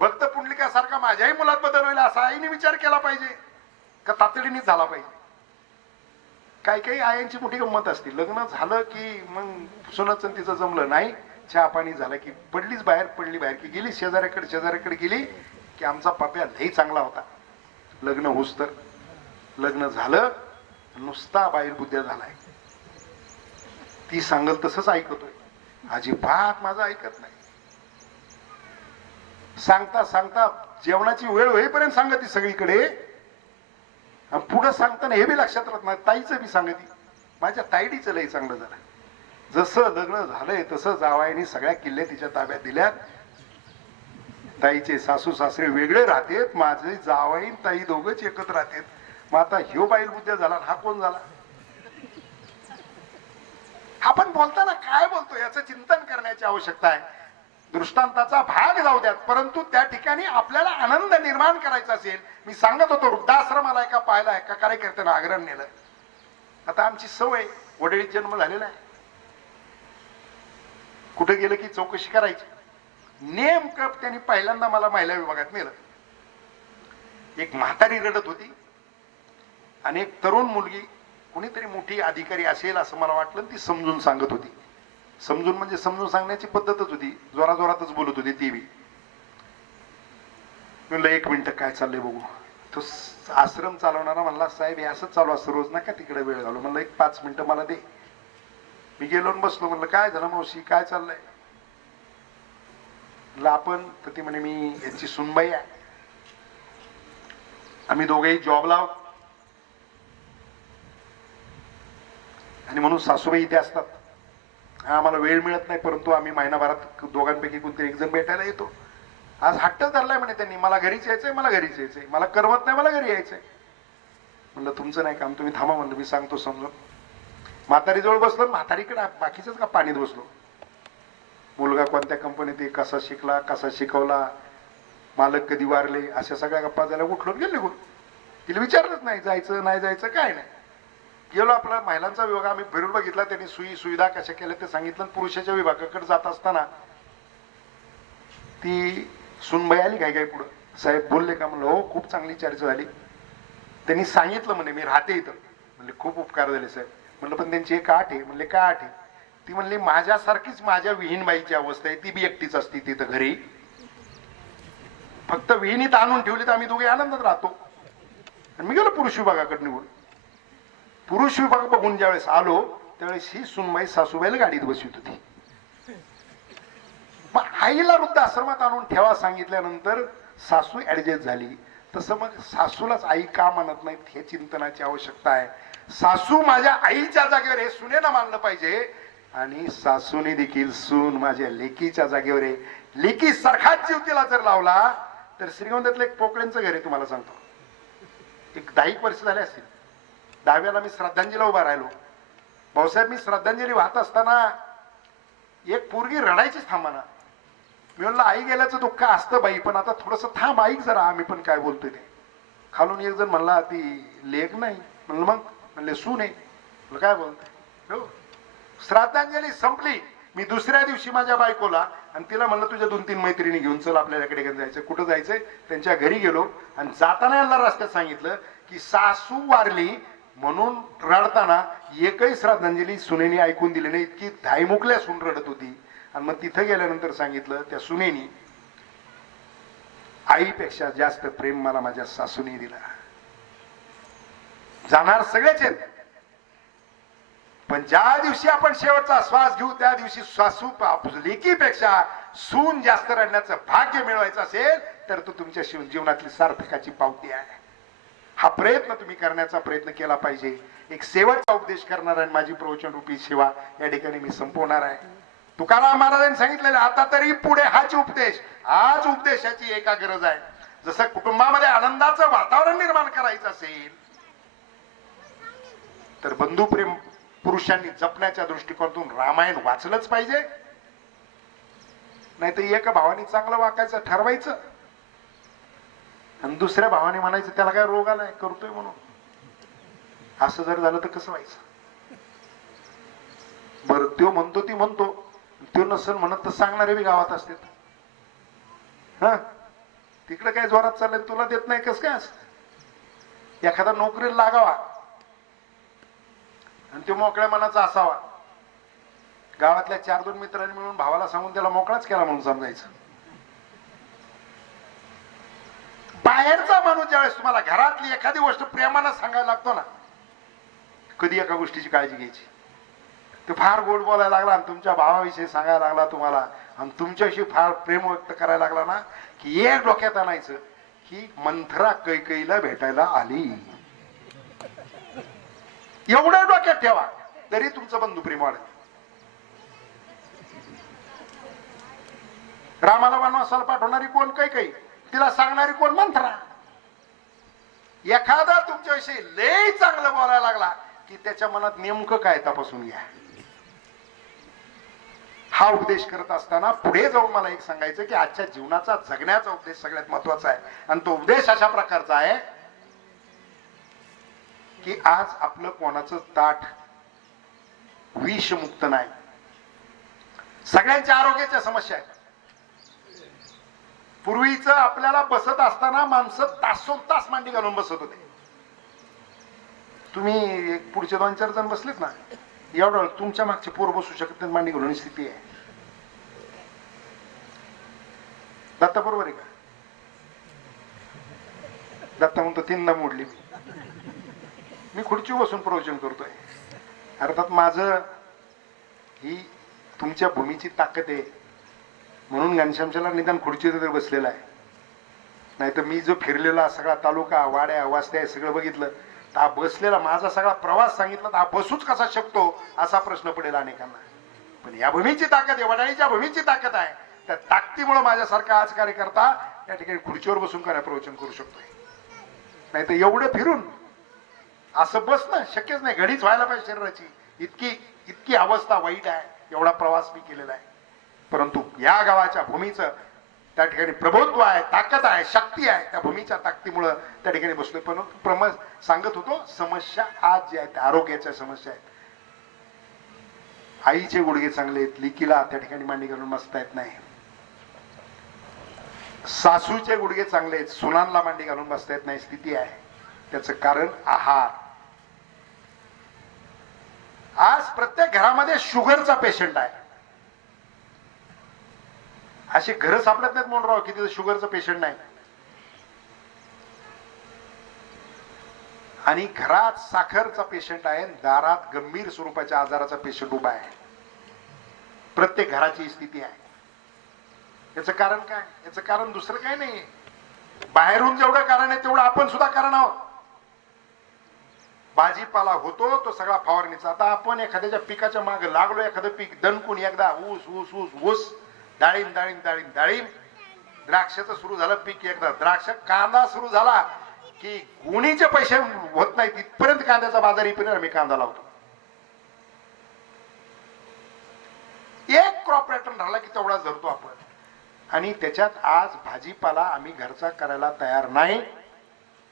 भक्त पुंडलिकासारखा माझ्याही मुलात बदल होईल असा आईने विचार केला पाहिजे का तातडीने झाला पाहिजे. काही काही आयांची मोठी गंमत असते, लग्न झालं की मग सुनाचं तिचं जमलं नाही, चहा पाणी झालं की पडली बाहेर की गेली शेजाऱ्याकडे गेली की आमचा पाप्या लई चांगला होता. लग्न होस तर लग्न झालं, नुसता बाहेर बुद्ध्या झालाय. ती सांगल तसंच ऐकतोय, अजिबात माझं ऐकत नाही. सांगता सांगता जेवणाची वेळ होईपर्यंत सांगती सगळीकडे. पुढं सांगताना हे बी लक्षात राहत नाही, ताईचं बी सांगती, माझ्या ताईडीचं लई चांगलं झालं. जसं लग्न झालंय तसं जावाईने सगळ्या किल्ले तिच्या ताब्यात दिल्यात. ताईचे सासू सासरे वेगळे राहतेत, माझे जावाई ताई दोघंच एकत्र राहतेत. मग आता ह्यो बाईल बुद्ध्या झाला, हा कोण झाला. आपण बोलताना काय बोलतो याचं चिंतन करण्याची आवश्यकता आहे. दृष्टांताचा भाग जाऊ द्यात, परंतु त्या ठिकाणी आपल्याला आनंद निर्माण करायचा असेल. मी सांगत होतो वृद्धाश्रमाला एका पाहिला एका कार्यकर्त्यानं आग्रह नेलं. आता आमची सवय, वडिलीत जन्म झालेला आहे, कुठे गेलं की चौकशी करायची. नेमकं त्यांनी पहिल्यांदा मला महिला विभागात नेलं. एक म्हातारी रडत होती आणि एक तरुण मुलगी, कोणीतरी मोठी अधिकारी असेल असं मला वाटलं, ती समजून सांगत होती. समजून म्हणजे समजून सांगण्याची पद्धतच होती, जोराजोरातच बोलत होती ती बी. म्हणलं 1 मिनिट काय चाललंय बघू. तो आश्रम चालवणारा म्हणला, साहेब हे असंच चालू असतं रोज, नका तिकडे वेळ घालू. म्हणलं 5 मिनिटं मला दे. मी गेलो बसलो. म्हणलं काय झालं मावशी, काय चाललंय. म्हणलं आपण तर ती म्हणे मी यांची सुनबाई आहे, आम्ही दोघेही जॉबला आहोत आणि म्हणून सासूबाई इथे असतात. आम्हाला वेळ मिळत नाही, परंतु आम्ही महिनाभरात दोघांपैकी कोणतरी एक जण भेटायला येतो. आज हट्ट धरलाय म्हणे त्यांनी, मला घरीच यायचंय, मला घरीच यायचंय, मला करमत नाही, मला घरी यायचंय. म्हणलं तुमचं नाही काम, तुम्ही थांबा. म्हणलं मी सांगतो समजून. म्हातारी जवळ बसलो, म्हातारीकडे बाकीच का पाणीत बसलो. मुलगा कोणत्या कंपनीत आहे, कसा शिकला, कसा शिकवला, मालक कधी वारले, अशा सगळ्या गप्पा झाल्या. उठलो गेले निघून. तिला विचारलंच नाही जायचं नाही जायचं काय नाही. गेलो. आपला महिलांचा विभाग आम्ही फिरून बघितला, त्यांनी सोयी सुविधा कशा केल्या ते सांगितलं. पुरुषाच्या विभागाकडे जात असताना ती सुनबाई आली काय काय पुढं. साहेब बोलले का. म्हणलं हो, खूप चांगली चर्चा झाली. त्यांनी सांगितलं म्हणे मी राहते इथं. म्हणले खूप उपकार झाले साहेब. म्हणलं पण त्यांची एक आठ आहे. म्हणले काय आठ आहे. ती म्हणली माझ्यासारखीच माझ्या विहीनबाईची अवस्था आहे, ती बी एकटीच असती तिथं घरी, फक्त विहिणीत आणून ठेवली तर आम्ही दोघे आनंदात राहतो. आणि मी गेलो पुरुष विभागाकडे निघून. पुरुष विभाग बघून ज्यावेळेस आलो त्यावेळेस ही सुनबाई सासूबाईला गाडीत बसवित होती. मग आईला वृद्धाश्रमात आणून ठेवा सांगितल्यानंतर सासू ऍडजस्ट झाली. तसं मग सासूलाच आई का मानत नाहीत हे चिंतनाची आवश्यकता आहे. सासू माझ्या आईच्या जागेवर हे सुनेनं मानलं पाहिजे आणि सासूने देखील सून माझ्या लेकीच्या जागेवर आहे. लेकी सारखाच जीव तिला जर लावला तर श्रीगोंद्यातलं एक पोकळ्यांचं घर आहे तुम्हाला सांगतो. एक 10 वर्ष झाले असतील. 10व्याला मी श्रद्धांजलीला उभा राहिलो. भाऊसाहेब मी श्रद्धांजली वाहत असताना एक पोरगी रडायचीच थांबाना. मी म्हणलं आई गेल्याचं दुःख असतं बाई पण आता थोडस थांब ऐक जरा आम्ही पण काय बोलतोय ते. खालून एक जण म्हणला ती लेख नाही म्हणलं मग म्हणले सून आहे. म्हणलं काय बोलतोय. हो श्राद्धांजली संपली. मी दुसऱ्या दिवशी माझ्या बायकोला आणि तिला म्हणलं तुझ्या 2-3 मैत्रिणी घेऊन चल आपल्याकडे जायचं. कुठं जायचंय त्यांच्या घरी गेलो आणि जाताना यांना रस्त्यात सांगितलं की सासू वारली म्हणून रडताना एकही श्राद्धांजली सुनेनी ऐकून दिली नाही. इतकी धायमुकल्या सून रडत होती. आणि मग तिथं गेल्यानंतर सांगितलं त्या सुनेनी आईपेक्षा जास्त प्रेम मला माझ्या सासूने दिला. जाणार सगळेच आहेत पण ज्या दिवशी आपण शेवटचा श्वास घेऊ त्या दिवशी सासू लेकीपेक्षा सून जास्त रडण्याचं भाग्य मिळवायचं असेल तर तो तुमच्या जीवनातली सार्थकाची पावती आहे. हा प्रयत्न तुम्ही करण्याचा प्रयत्न केला पाहिजे. एक शेवटचा उपदेश करणार आहे. माझी प्रवचन रूपी सेवा या ठिकाणी मी संपवणार आहे. तुकाराम महाराजांनी सांगितलेलं आता तरी पुढे हाच उपदेश. आज उपदेशाची एका गरज आहे. जसं कुटुंबामध्ये आनंदाचं वातावरण निर्माण करायचं असेल तर बंधुप्रेम पुरुषांनी जपण्याच्या दृष्टिकोनातून रामायण वाचलंच पाहिजे. नाही तर एका भावाने चांगलं वागायचं ठरवायचं आणि दुसऱ्या भावाने म्हणायचं त्याला काय रोग आलाय करतोय म्हणून. असं जर झालं तर कसं व्हायचं. बरं त्यो म्हणतो ती म्हणतो त्यो नसेल म्हणत तर सांगणारे बी गावात असतात. हा तिकडे काय जोरात चाललंय तुला देत नाही कस काय. एखादा नोकरीला लागावा आणि तो मोकळ्या मनाचा असावा. गावातल्या 4-2 मित्रांनी मिळून भावाला सांगून त्याला मोकळाच केला म्हणून समजायचं. बाहेरचा माणूस ज्यावेळेस तुम्हाला घरातली एखादी गोष्ट प्रेमानं सांगायला लागतो ना कधी एका गोष्टीची काळजी घ्यायची. तो फार गोड बोलायला लागला आणि तुमच्या भावाविषयी सांगायला लागला तुम्हाला आणि तुमच्याविषयी फार प्रेम व्यक्त करायला लागला ना की एक डोक्यात आणायचं की मंथरा कैकेयीला भेटायला आली. एवढं डोक्यात ठेवा तरी तुमचं बंधुप्रेम वाढेल. रामाला वनवासाला पाठवणारी कोण कैकेयी, तिला सांगणारी कोण मंथरा. एखादा तुमच्याविषयी लय चांगलं बोलायला लागला की त्याच्या मनात नेमकं काय तपासून घ्या. हा उपदेश करत असताना पुढे जाऊन मला एक सांगायचं की आजच्या जीवनाचा जगण्याचा उपदेश सगळ्यात महत्वाचा आहे. आणि तो उपदेश अशा प्रकारचा आहे की आज आपलं कोणाचं ताट विषमुक्त नाही. सगळ्यांच्या आरोग्याच्या समस्या आहेत. पूर्वीच आपल्याला बसत असताना माणसं तासोतास मांडी घालून बसत होते. तुम्ही पुढचे 2-4 जण बसलेत ना एवढं तुमच्या मागचे पोर बसू शकत नाही मांडी घालून स्थिती आहे. दत्ता बरोबर आहे का. दत्ता म्हणतो 3दा मोडली मी खुर्ची बसून प्रवचन करतोय. अर्थात माझं ही तुमच्या भूमीची ताकद आहे म्हणून घनश्यामच्याला निदान खुर्ची तर बसलेला आहे. नाही तर मी जो फिरलेला सगळा तालुका वाड्या वास्त्या सगळं बघितलं तर हा बसलेला माझा सगळा प्रवास सांगितला तर हा बसूच कसा शकतो असा प्रश्न पडेल अनेकांना. पण या भूमीची ताकद आहे, वडाळीच्या भूमीची ताकद आहे. त्या ताकदीमुळे माझ्यासारखा आज कार्यकर्ता या ठिकाणी खुर्चीवर बसून काय प्रवचन करू शकतोय. नाही तर एवढं फिरून असं बसणं शक्यच नाही. घडीच व्हायला पाहिजे शरीराची. इतकी अवस्था वाईट आहे. एवढा प्रवास मी केलेला आहे. परंतु या गावाच्या भूमीचं त्या ठिकाणी प्रभुत्व आहे, ताकद आहे, शक्ती आहे. त्या भूमीच्या ताकदीमुळे त्या ठिकाणी बसलोय. पण सांगत होतो समस्या आज ज्या आहेत आरोग्याच्या समस्या आहेत. आईचे गुडघे चांगले आहेत, लिकीला त्या ठिकाणी मांडी घालून बसता येत नाही. सासूचे गुडघे चांगले आहेत, सुनांना मांडी घालून बसता येत नाही स्थिती आहे. त्याचं कारण आहार. आज प्रत्येक घरामध्ये शुगरचा पेशंट आहे. अशी घरं सापडत नाहीत म्हणून राव की तिथं शुगरचं पेशंट नाही. आणि घरात साखरचा पेशंट आहे, दारात गंभीर स्वरूपाच्या आजाराचा पेशंट उभा आहे. प्रत्येक घराची स्थिती आहे. याचं कारण काय? याचं कारण दुसरं काय नाही. बाहेरून जेवढं कारण आहे तेवढं आपण सुद्धा कारण आहोत. भाजीपाला होतो तो सगळा फवारणीचा. आता आपण एखाद्याच्या पिकाच्या मागे लागलो, एखादं पीक दणकून एकदा ऊस ऊस ऊस ऊस, डाळिंब डाळिंब डाळिंब डाळिंब, द्राक्षाचं सुरू झालं पीक, एकदा द्राक्ष, कांदा सुरू झाला की गुणीचे पैसे होत नाहीत इथपर्यंत कांद्याचा बाजार येईपर्यंत आम्ही कांदा लावतो. एक क्रॉप पॅटर्न राहिला की तेवढाच धरतो आपण. आणि त्याच्यात आज भाजीपाला आम्ही घरचा करायला तयार नाही.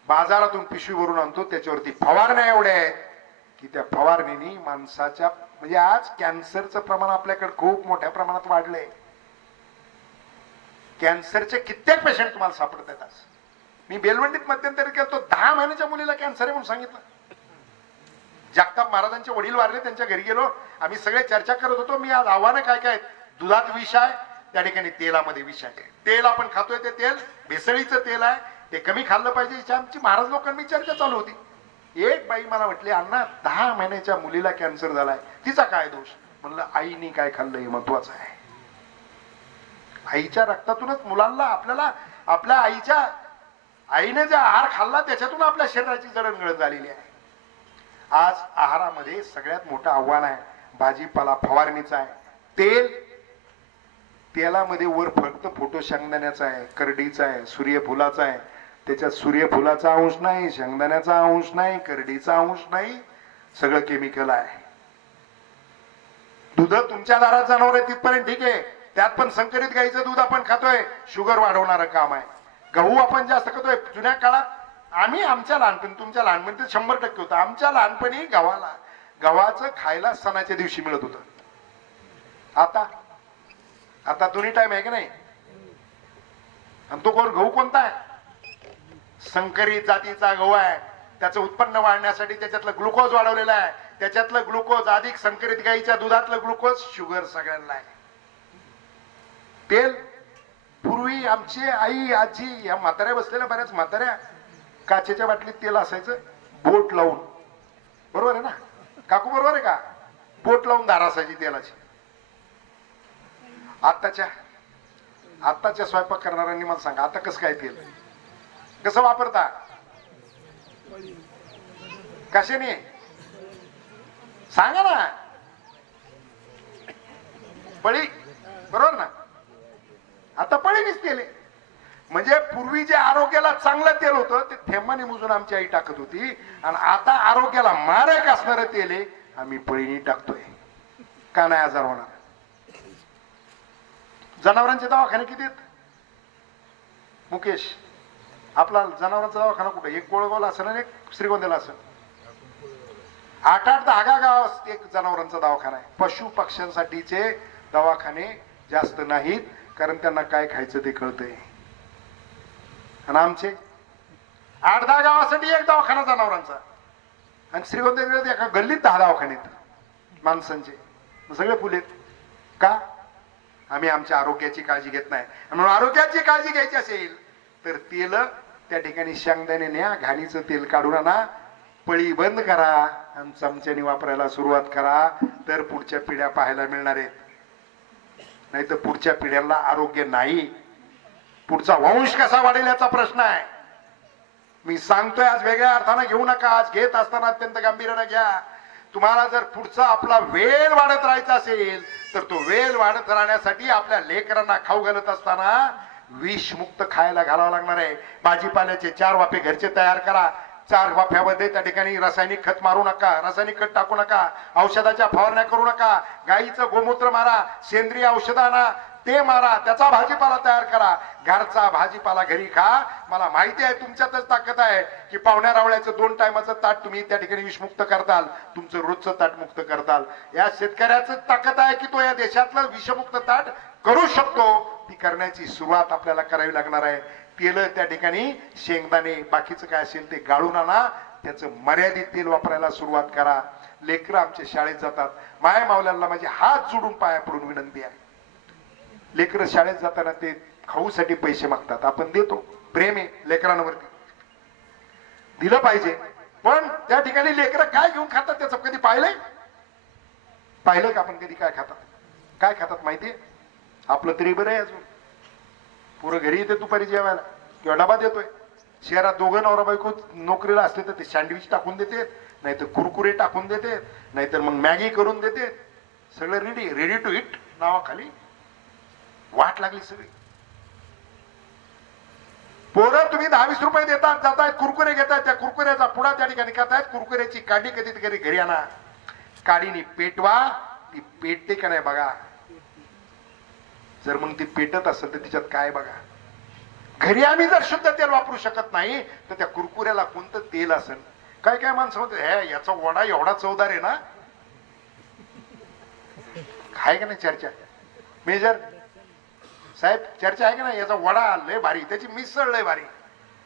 बाजारातून पिशवी भरून आणतो, त्याच्यावरती फवारण्या एवढ्या आहेत की त्या फवारणीने माणसाच्या म्हणजे आज कॅन्सरचं प्रमाण आपल्याकडे खूप मोठ्या प्रमाणात वाढलंय. कॅन्सरचे कित्येक पेशंट तुम्हाला सापडत आहेत. आज मी बेलवंडीत मध्यंतरी केलं, 10 महिन्याच्या मुलीला कॅन्सर आहे म्हणून सांगितलं. जगताप महाराजांचे वडील वारले, त्यांच्या घरी गेलो, आम्ही सगळे चर्चा करत होतो. मी आज आव्हानं काय काय, दुधात विष आहे, त्या ठिकाणी तेलामध्ये विष आहे. तेल आपण खातोय ते तेल भेसळीचं तेल आहे, ते कमी खाल्लं पाहिजे. याची आमची महाराज लोकांनी चर्चा चालू होती. एक बाई मला म्हटली, अण्णा 10 महिन्याच्या मुलीला कॅन्सर झालाय, तिचा काय दोष? म्हणलं आईने काय खाल्लं हे महत्वाचं आहे. आईच्या रक्तातूनच मुलांना आपल्याला आपल्या आईने जे आहार खाल्ला त्याच्यातून आपल्या शरीराची जडणघडण झालेली आहे. आज आहारामध्ये सगळ्यात मोठं आव्हान आहे भाजीपाला फवारणीचा आहे. तेलामध्ये वर फक्त फोटो शेंगदाण्याचा आहे, करडीचा आहे, सूर्यफुलाचा आहे. त्याच्यात सूर्यफुलाचा अंश नाही, शेंगदाण्याचा अंश नाही, करडीचा अंश नाही, सगळं केमिकल आहे. दूध तुमच्या दारात जनावर आहे तिथपर्यंत ठीक आहे, त्यात पण संकरित गाईचं दूध आपण खातोय, शुगर वाढवणारं काम आहे. गहू आपण जास्त खातोय. जुन्या काळात आम्ही आमच्या लहानपणी, तुमच्या लहानपणी तर 100% होतं. आमच्या लहानपणी गव्हाचं खायला सणाच्या दिवशी मिळत होतं. आता दोन्ही टाइम आहे की नाही? आणि तो गहू कोणता आहे? संकरित जातीचा गहू आहे. त्याचं उत्पन्न वाढण्यासाठी त्याच्यातलं ग्लुकोज वाढवलेलं आहे. त्याच्यातलं ग्लुकोज अधिक संकरित गाईच्या दुधातलं ग्लुकोज, शुगर सगळ्यांना आहे. तेल पूर्वी आमची आई आजी या म्हाताऱ्या बसलेल्या बऱ्याच म्हाताऱ्या काचेच्या बाटलीत तेल असायचं, बोट लावून. बरोबर आहे ना काकू? बरोबर आहे का? बोट लावून धार असायची तेलाची. आत्ताच्या स्वयंपाक करणाऱ्यांनी मला सांगा, आता कसं काय तेल कसं वापरता? कशाने सांगा ना? पळी, बरोबर ना? आता पळीनेच तेल आहे. म्हणजे पूर्वी जे आरोग्याला चांगलं तेल होतं ते थेंबाने मुजून आमची आई टाकत होती, आणि आता आरोग्याला मारक असणारं तेल आहे आम्ही पळीने टाकतोय. का नाही आजार होणार? जनावरांचे दवाखाने किती आहेत मुकेश? आपला जनावरांचा दवाखाना कुठे? एक कोळगावला असेल आणि एक श्रीगोंद्याला असेल. 8-8, 10 गावात एक जनावरांचा दवाखाना आहे. पशु पक्ष्यांसाठीचे दवाखाने जास्त नाहीत, कारण त्यांना काय खायचं ते कळतंय. आणि आमचे 8-10 गावासाठी एक दवाखाना जनावरांचा, आणि श्रीगोंद्यात एका गल्लीत 10 दवाखाने माणसांचे, सगळे फुलेत. का? आम्ही आमच्या आरोग्याची काळजी घेत नाही. म्हणून आरोग्याची काळजी घ्यायची असेल तर तेल त्या ठिकाणी शेंगदाणे न्या, घाणीचं तेल काढून आणा, पळी बंद करा आणि चमच्याने वापरायला सुरुवात करा, तर पुढच्या पिढ्या पाहायला मिळणार आहेत. नाही तर पुढच्या पिढ्यांना आरोग्य नाही. पुढचा वंश कसा वाढेल याचा प्रश्न आहे. मी सांगतोय आज वेगळ्या अर्थानं घेऊ नका, आज घेत असताना अत्यंत गांभीर्यानं घ्या. तुम्हाला जर पुढचा आपला वेळ वाढत राहायचा असेल तर तो वेळ वाढत राहण्यासाठी आपल्या लेकरांना खाऊ घालत असताना विषमुक्त खायला घालावं लागणार आहे. भाजीपाल्याचे 4 वाफे घरचे तयार करा. 4 वाफ्यामध्ये त्या ठिकाणी रासायनिक खत मारू नका, रासायनिक खत टाकू नका, औषधाच्या फवारण्या करू नका, गाईचं गोमूत्र मारा, सेंद्रिय औषध आणा ते मारा, त्याचा भाजीपाला तयार करा. घरचा भाजीपाला घरी खा. मला माहिती आहे तुमच्यातच ताकद आहे की पाहुण्या रावळ्याचं 2 टायमाचं ताट तुम्ही त्या ठिकाणी विषमुक्त करताल, तुमचं रोजचं ताट मुक्त करताल. या शेतकऱ्याचं ताकद आहे की तो या देशातलं विषमुक्त ताट करू शकतो. ती करण्याची सुरुवात आपल्याला करावी लागणार आहे. तेल त्या ठिकाणी शेंगदाणे बाकीचं काय असेल ते गाळून आणा, त्याचं मर्यादित तेल वापरायला सुरुवात करा. लेकरं आमच्या शाळेत जातात, माय मावल्यांना माझे हात जोडून पाया पडून विनंती आहे. लेकरं शाळेत जाताना ते खाऊसाठी पैसे मागतात, आपण देतो. प्रेम आहे लेकरांवरती, दिलं पाहिजे. पण त्या ठिकाणी लेकरं काय घेऊन खातात त्याचं कधी पाहिलंय का आपण कधी काय खातात माहितीये आपलं तरी बरं आहे अजून पुरं घरी येते दुपारी जेवायला किंवा डबा देतोय शहरात दोघं नवरा बायको नोकरीला असले तर ते सँडविच टाकून देते नाहीतर कुरकुरे टाकून देते नाहीतर मग मॅगी करून देते सगळं रेडी टू इट नावाखाली वाट लागली सगळी पोरं तुम्ही 10-20 रुपये देतात जातायत कुरकुरे घेतात त्या कुरकुऱ्याचा पुडा त्या ठिकाणी खातायत कुरकुऱ्याची काडी कधी घरी आणा काडीने पेटवा ती पेटते का नाही बघा जर मग ती पेटत असेल तर तिच्यात काय बघा घरी आम्ही जर शुद्ध तेल वापरू शकत नाही तर त्या कुरकुऱ्याला कोणतं तेल असेल काय काय माणसं म्हणतात हे याचा वडा एवढा चवदार आहे ना आहे का नाही चर्चा मेजर साहेब चर्चा आहे का नाही याचा वडा लय भारी त्याची मिसळ लय भारी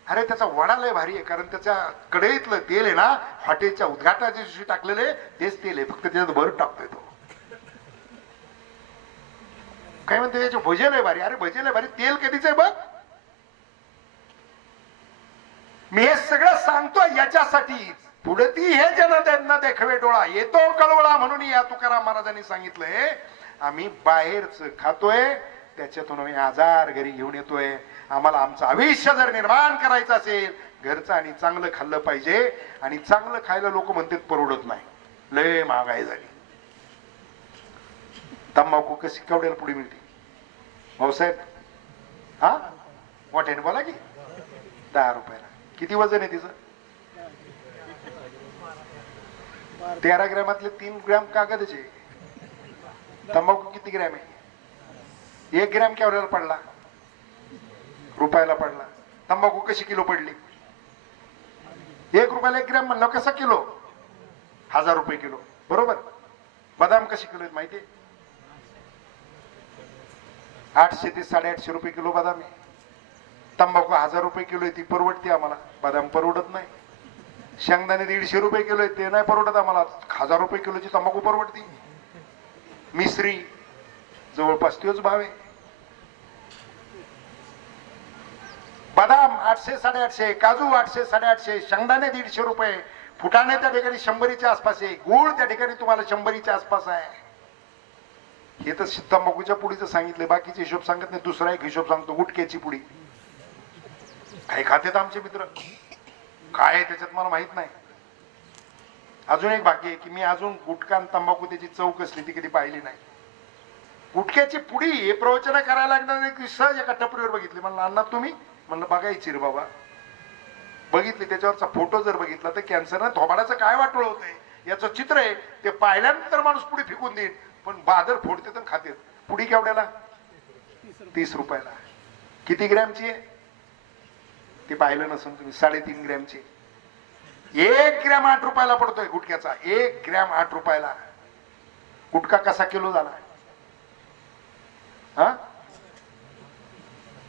अरे त्याचा वडा लय भारी आहे कारण त्याच्या कढईतलं तेल आहे ना हॉटेलच्या उद्घाटनाच्या दिवशी टाकलेले तेच तेल आहे फक्त त्याच्यात भर टाकतोय तो काय म्हणते त्याचे भजे लय भारी अरे भजे लय भारी तेल कधीच आहे बघ मी हे सगळं सांगतोय याच्यासाठी पुढती हे जन देखवे डोळा येतो कळवळा म्हणून या तुकाराम महाराजांनी सांगितलंय आम्ही बाहेरच खातोय त्याच्यातून आम्ही आजार घरी घेऊन येतोय आम्हाला आमचं आयुष्य जर निर्माण करायचं असेल घरचं आणि चांगलं खाल्लं पाहिजे आणि चांगलं खायला लोक म्हणतात परवडत नाही लय महागाई झाली तंबाखू कशी केवढ्याला पुढे मिळते भाऊसाहेब हा मोठ्याने बोला की 10 रुपयाला किती वजन आहे तिचं 13 ग्रॅमातले 3 ग्रॅम कागदचे तंबाखू किती ग्रॅम आहे 1 ग्रॅम केवढ्याला पडला रुपयाला पडला तंबाखू कशी किलो पडली 1 रुपयाला 1 ग्रॅम म्हणलं कसा किलो 1000 रुपये किलो बरोबर बदाम कशी किलो आहेत माहितीये 800 ते 850 रुपये किलो बदाम आहे तंबाखू 1000 रुपये किलो आहे ती परवडते आम्हाला बदाम परवडत नाही शेंगदाणे 150 रुपये किलो आहे ते नाही परवडत आम्हाला 1000 रुपये किलोची तंबाखू परवडती मिश्री जवळपास तोच भाव आहे बदाम 800 850 काजू 800 850 शेंगदाणे 150 रुपये फुटाणे त्या ठिकाणी 100च्या आसपास आहे गुळ त्या ठिकाणी तुम्हाला 100च्या आसपास आहे हे तर तंबाखूच्या पुडीचं सांगितलं बाकीचे हिशोब सांगत नाही दुसरा एक हिशोब सांगतो गुटक्याची पुडी काय खातेत आमचे मित्र काय आहे त्याच्यात मला माहित नाही अजून एक बाकी आहे की मी अजून गुटखा आणि तंबाखू त्याची चव कसली ती कधी पाहिली नाही गुटख्याची पुडी हे प्रवचन करायला लागणार नाही सहज एका टपरीवर बघितली म्हणलं अण्णा तुम्ही म्हणलं बघायची रे बाबा बघितली त्याच्यावरचा फोटो जर बघितला तर कॅन्सर ना थोबाडाचं काय वाटोळ होतंय याचं चित्र आहे ते पाहिल्यानंतर माणूस पुढे फेकून देईल पण बादर फोडते तर खाते पुडी केवढ्याला 30 रुपयाला किती ग्रॅमची आहे ते पाहिलं नसून तुम्ही 3.5 ग्रॅमची 1 ग्रॅम 8 रुपयाला पडतोय गुटख्याचा 1 ग्रॅम 8 रुपयाला गुटखा कसा किलो झाला हा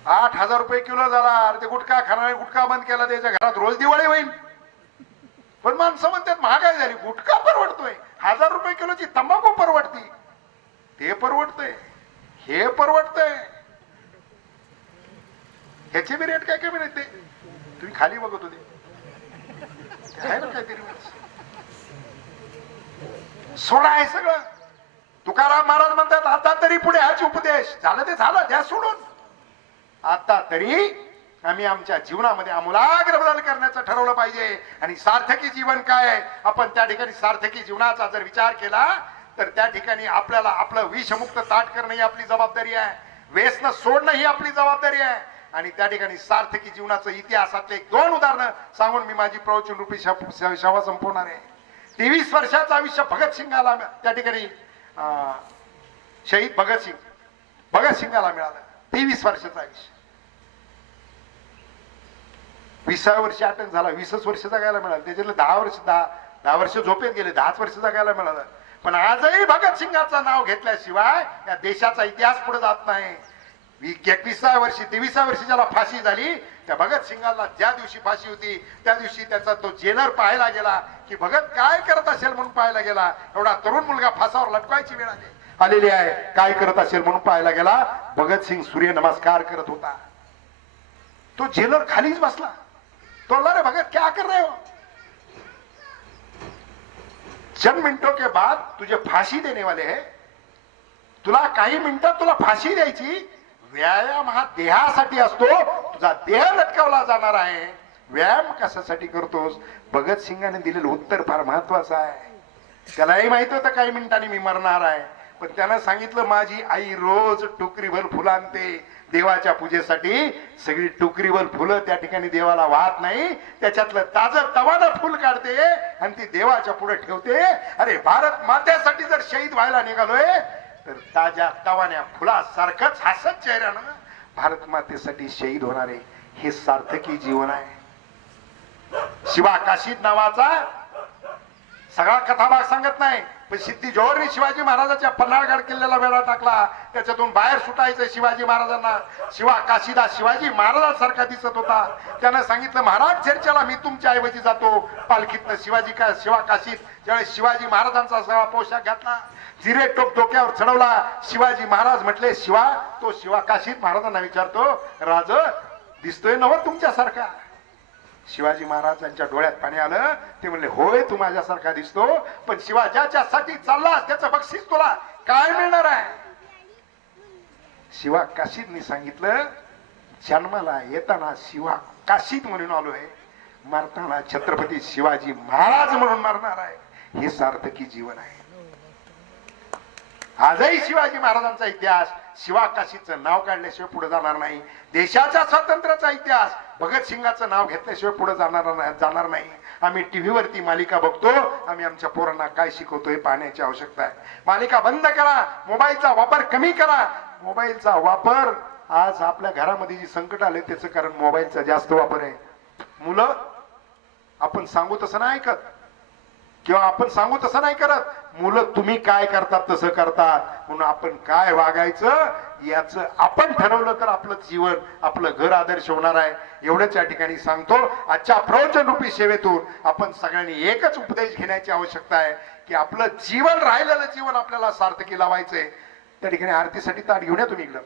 8,000 रुपये किलो झाला अरे ते गुटखा खाणारे गुटखा बंद केला त्याच्या घरात रोज दिवाळी होईल पण माणसं म्हणतात महागाई झाली गुटखा परवडतोय 1000 रुपये किलोची तंबाखू परवडती ते परवडतंय हे परवडतंय ह्याचे बी रेट काय कमी नाही ते तुम्ही खाली बघत होते आहे ना काहीतरी सोडा आहे सगळं तुकाराम महाराज म्हणतात आता तरी पुढे हाच उपदेश झालं ते झालं द्या सोडून आता तरी आम्ही आमच्या जीवनामध्ये आमूलाग्र बदल करण्याचं ठरवलं पाहिजे आणि सार्थकी जीवन काय आपण त्या ठिकाणी सार्थकी जीवनाचा जर विचार केला तर त्या ठिकाणी आपल्याला आपलं विषमुक्त ताट करणं ही आपली जबाबदारी आहे व्यसन सोडणं ही आपली जबाबदारी आहे आणि त्या ठिकाणी सार्थकी जीवनाचं इतिहासातले 1-2 उदाहरणं सांगून मी माझी प्रवचन रूपी सेवा संपवणार आहे 23 वर्षाचं आयुष्य भगतसिंगाला त्या ठिकाणी शहीद भगतसिंगाला मिळालं 23 वर्षाचं आयुष्य 20व्या वर्षी अटक झाला 20च वर्ष जगायला मिळालं त्याच्यातले 10 वर्ष झोपेत गेले 10च वर्ष जगायला मिळालं पण आजही भगतसिंगाचं नाव घेतल्याशिवाय या देशाचा इतिहास पुढे जात नाही 21व्या वर्षी 23व्या वर्षी ज्याला फाशी झाली त्या भगतसिंगाला ज्या दिवशी फाशी होती त्या दिवशी त्याचा तो जेलर पाहायला गेला की भगत काय करत असेल म्हणून पाहायला गेला एवढा तरुण मुलगा फासावर लटकायची वेळ आलेली आहे काय करत असेल म्हणून पाहायला गेला भगतसिंग सूर्य नमस्कार करत होता तो जेलर खालीच बसला तो रे भगत क्या कर रहे हो चंद मिनटों के बाद तुझे फाशी देने वाले है. तुला काही मिनिटात तुला फाशी द्यायची. व्यायाम हा देहासाठी असतो. तुझा देह लटकावला जाणार आहे. व्यायाम कशासाठी करतोस? भगतसिंगाने दिलेलं उत्तर फार महत्वाचं आहे. त्यालाही माहित होतं काही मिनिटांनी मी मरणार आहे, पण त्यानं सांगितलं माझी आई रोज टोकरीभर फुलं आणते देवाच्या पूजेसाठी. सगळी टोकरीभर फुलं त्या ठिकाणी देवाला वाहत नाही, त्याच्यातलं ताजं तवानं फुल काढते आणि ती देवाच्या पुढे ठेवते. अरे भारत मात्यासाठी जर शहीद व्हायला निघालोय तर ताज्या तवान्या फुलासारखंच हसत चेहऱ्यानं भारत मातेसाठी शहीद होणारे हे सार्थकी जीवन आहे. शिवा काशीद नावाचा सगळा कथाभाग सांगत नाही, पण सिद्धी जोहरने शिवाजी महाराजांच्या पन्हाळगड किल्ल्याला वेढा टाकला. त्याच्यातून बाहेर सुटायचं शिवाजी महाराजांना. शिवा काशीदा शिवाजी महाराजांसारखा दिसत होता. त्यानं सांगितलं महाराज चर्चेला मी तुमच्या ऐवजी जातो. पालखीतनं शिवा काशीद ज्यावेळेस शिवाजी महाराजांचा सगळा पोशाख घातला, जिरे टोप डोक्यावर चढवला. शिवाजी महाराज म्हटले शिवा. तो शिवा काशीद महाराजांना विचारतो राज दिसतोय नव तुमच्यासारखा? शिवाजी महाराजांच्या डोळ्यात पाणी आलं. ते म्हणले होय तू माझ्यासारखा दिसतो, पण शिवा ज्याच्यासाठी चाललास त्याचं बक्षीस तुला काय मिळणार आहे? शिवा काशीदनी सांगितलं जन्माला येताना शिवा काशीद म्हणून आलोय, मरताना छत्रपती शिवाजी महाराज म्हणून मरणार आहे. हे सार्थकी जीवन आहे. आजही शिवाजी महाराजांचा इतिहास शिवा काशीदचं नाव काढल्याशिवाय पुढे जाणार नाही. देशाच्या स्वातंत्र्याचा इतिहास भगतसिंगाचं नाव घेतल्याशिवाय पुढे जाणार नाही. आम्ही टीव्ही वरती मालिका बघतो, आम्ही आमच्या पोरांना काय शिकवतोय पाहण्याची आवश्यकता आहे. मालिका बंद करा, मोबाईलचा वापर कमी करा. मोबाईलचा वापर आज आपल्या घरामध्ये जी संकट आले त्याचं कारण मोबाईलचा जास्त वापर आहे. मुलं आपण सांगू तसं नाही ऐकत, किंवा आपण सांगू तसं नाही करत. मुलं तुम्ही काय करतात तसं करतात. म्हणून आपण काय वागायचं याचं आपण ठरवलं तर आपलं जीवन आपलं घर आदर्श होणार आहे. एवढंच या ठिकाणी सांगतो. आजच्या प्रवचन रूपी सेवेतून आपण सगळ्यांनी एकच उपदेश घेण्याची आवश्यकता आहे की आपलं जीवन राहिलेलं जीवन आपल्याला सार्थकी लावायचंय. त्या ठिकाणी आरतीसाठी ताट घेऊन या तुम्ही इकडं.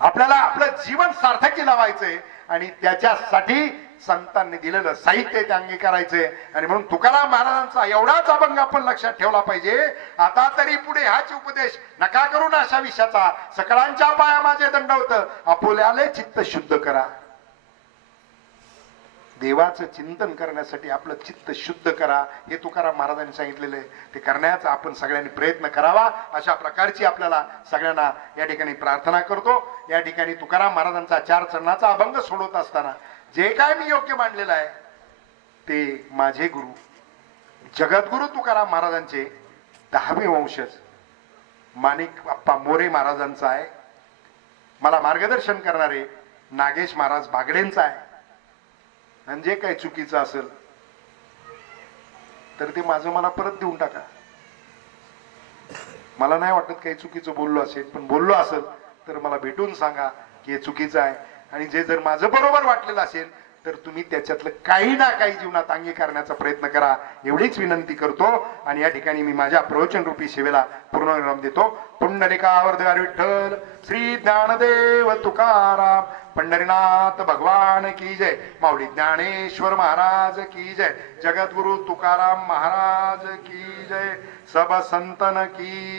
आपल्याला आपलं जीवन सार्थकी लावायचंय आणि त्याच्यासाठी संतांनी दिलेलं साहित्य ते अंगीकारायचे. आणि म्हणून तुकाराम महाराजांचा एवढाच अभंग आपण लक्षात ठेवला पाहिजे. आता तरी पुढे हाच उपदेश नका करू ना अशा विषयाचा. सकळांच्या पाया माझे दंडवत आपुल्याले चित्त शुद्ध करा. देवाचं चिंतन करण्यासाठी आपलं चित्त शुद्ध करा हे तुकाराम महाराजांनी सांगितलेलं आहे. ते करण्याचा आपण सगळ्यांनी प्रयत्न करावा अशा प्रकारची आपल्याला सगळ्यांना या ठिकाणी प्रार्थना करतो. या ठिकाणी तुकाराम महाराजांचा 4 चरणाचा अभंग सोडवत असताना जे काय मी योग्य मांडलेलं आहे ते माझे गुरु जगद्गुरु तुकाराम महाराजांचे 10वे वंशज माणिक बाप्पा मोरे महाराजांचा आहे. मला मार्गदर्शन करणारे नागेश महाराज बागडेंचा आहे. आणि जे काही चुकीचं असेल तर ते माझं मला परत देऊन टाका. मला नाही वाटत काही चुकीचं बोललो असेल, पण बोललो असेल तर मला भेटून सांगा की हे चुकीचं आहे. आणि जे जर माझं बरोबर वाटलेलं असेल तर तुम्ही त्याच्यातलं काही ना काही जीवनात अंगीकारण्याचा प्रयत्न करा एवढीच विनंती करतो. आणि या ठिकाणी मी माझ्या प्रवचन रूपी सेवेला पूर्णविराम देतो. पुंडलिकावर विठ्ठल श्री ज्ञानदेव तुकाराम पंढरीनाथ भगवान की जय. माऊली ज्ञानेश्वर महाराज की जय. जगद्गुरु तुकाराम महाराज की जय. सब संतन की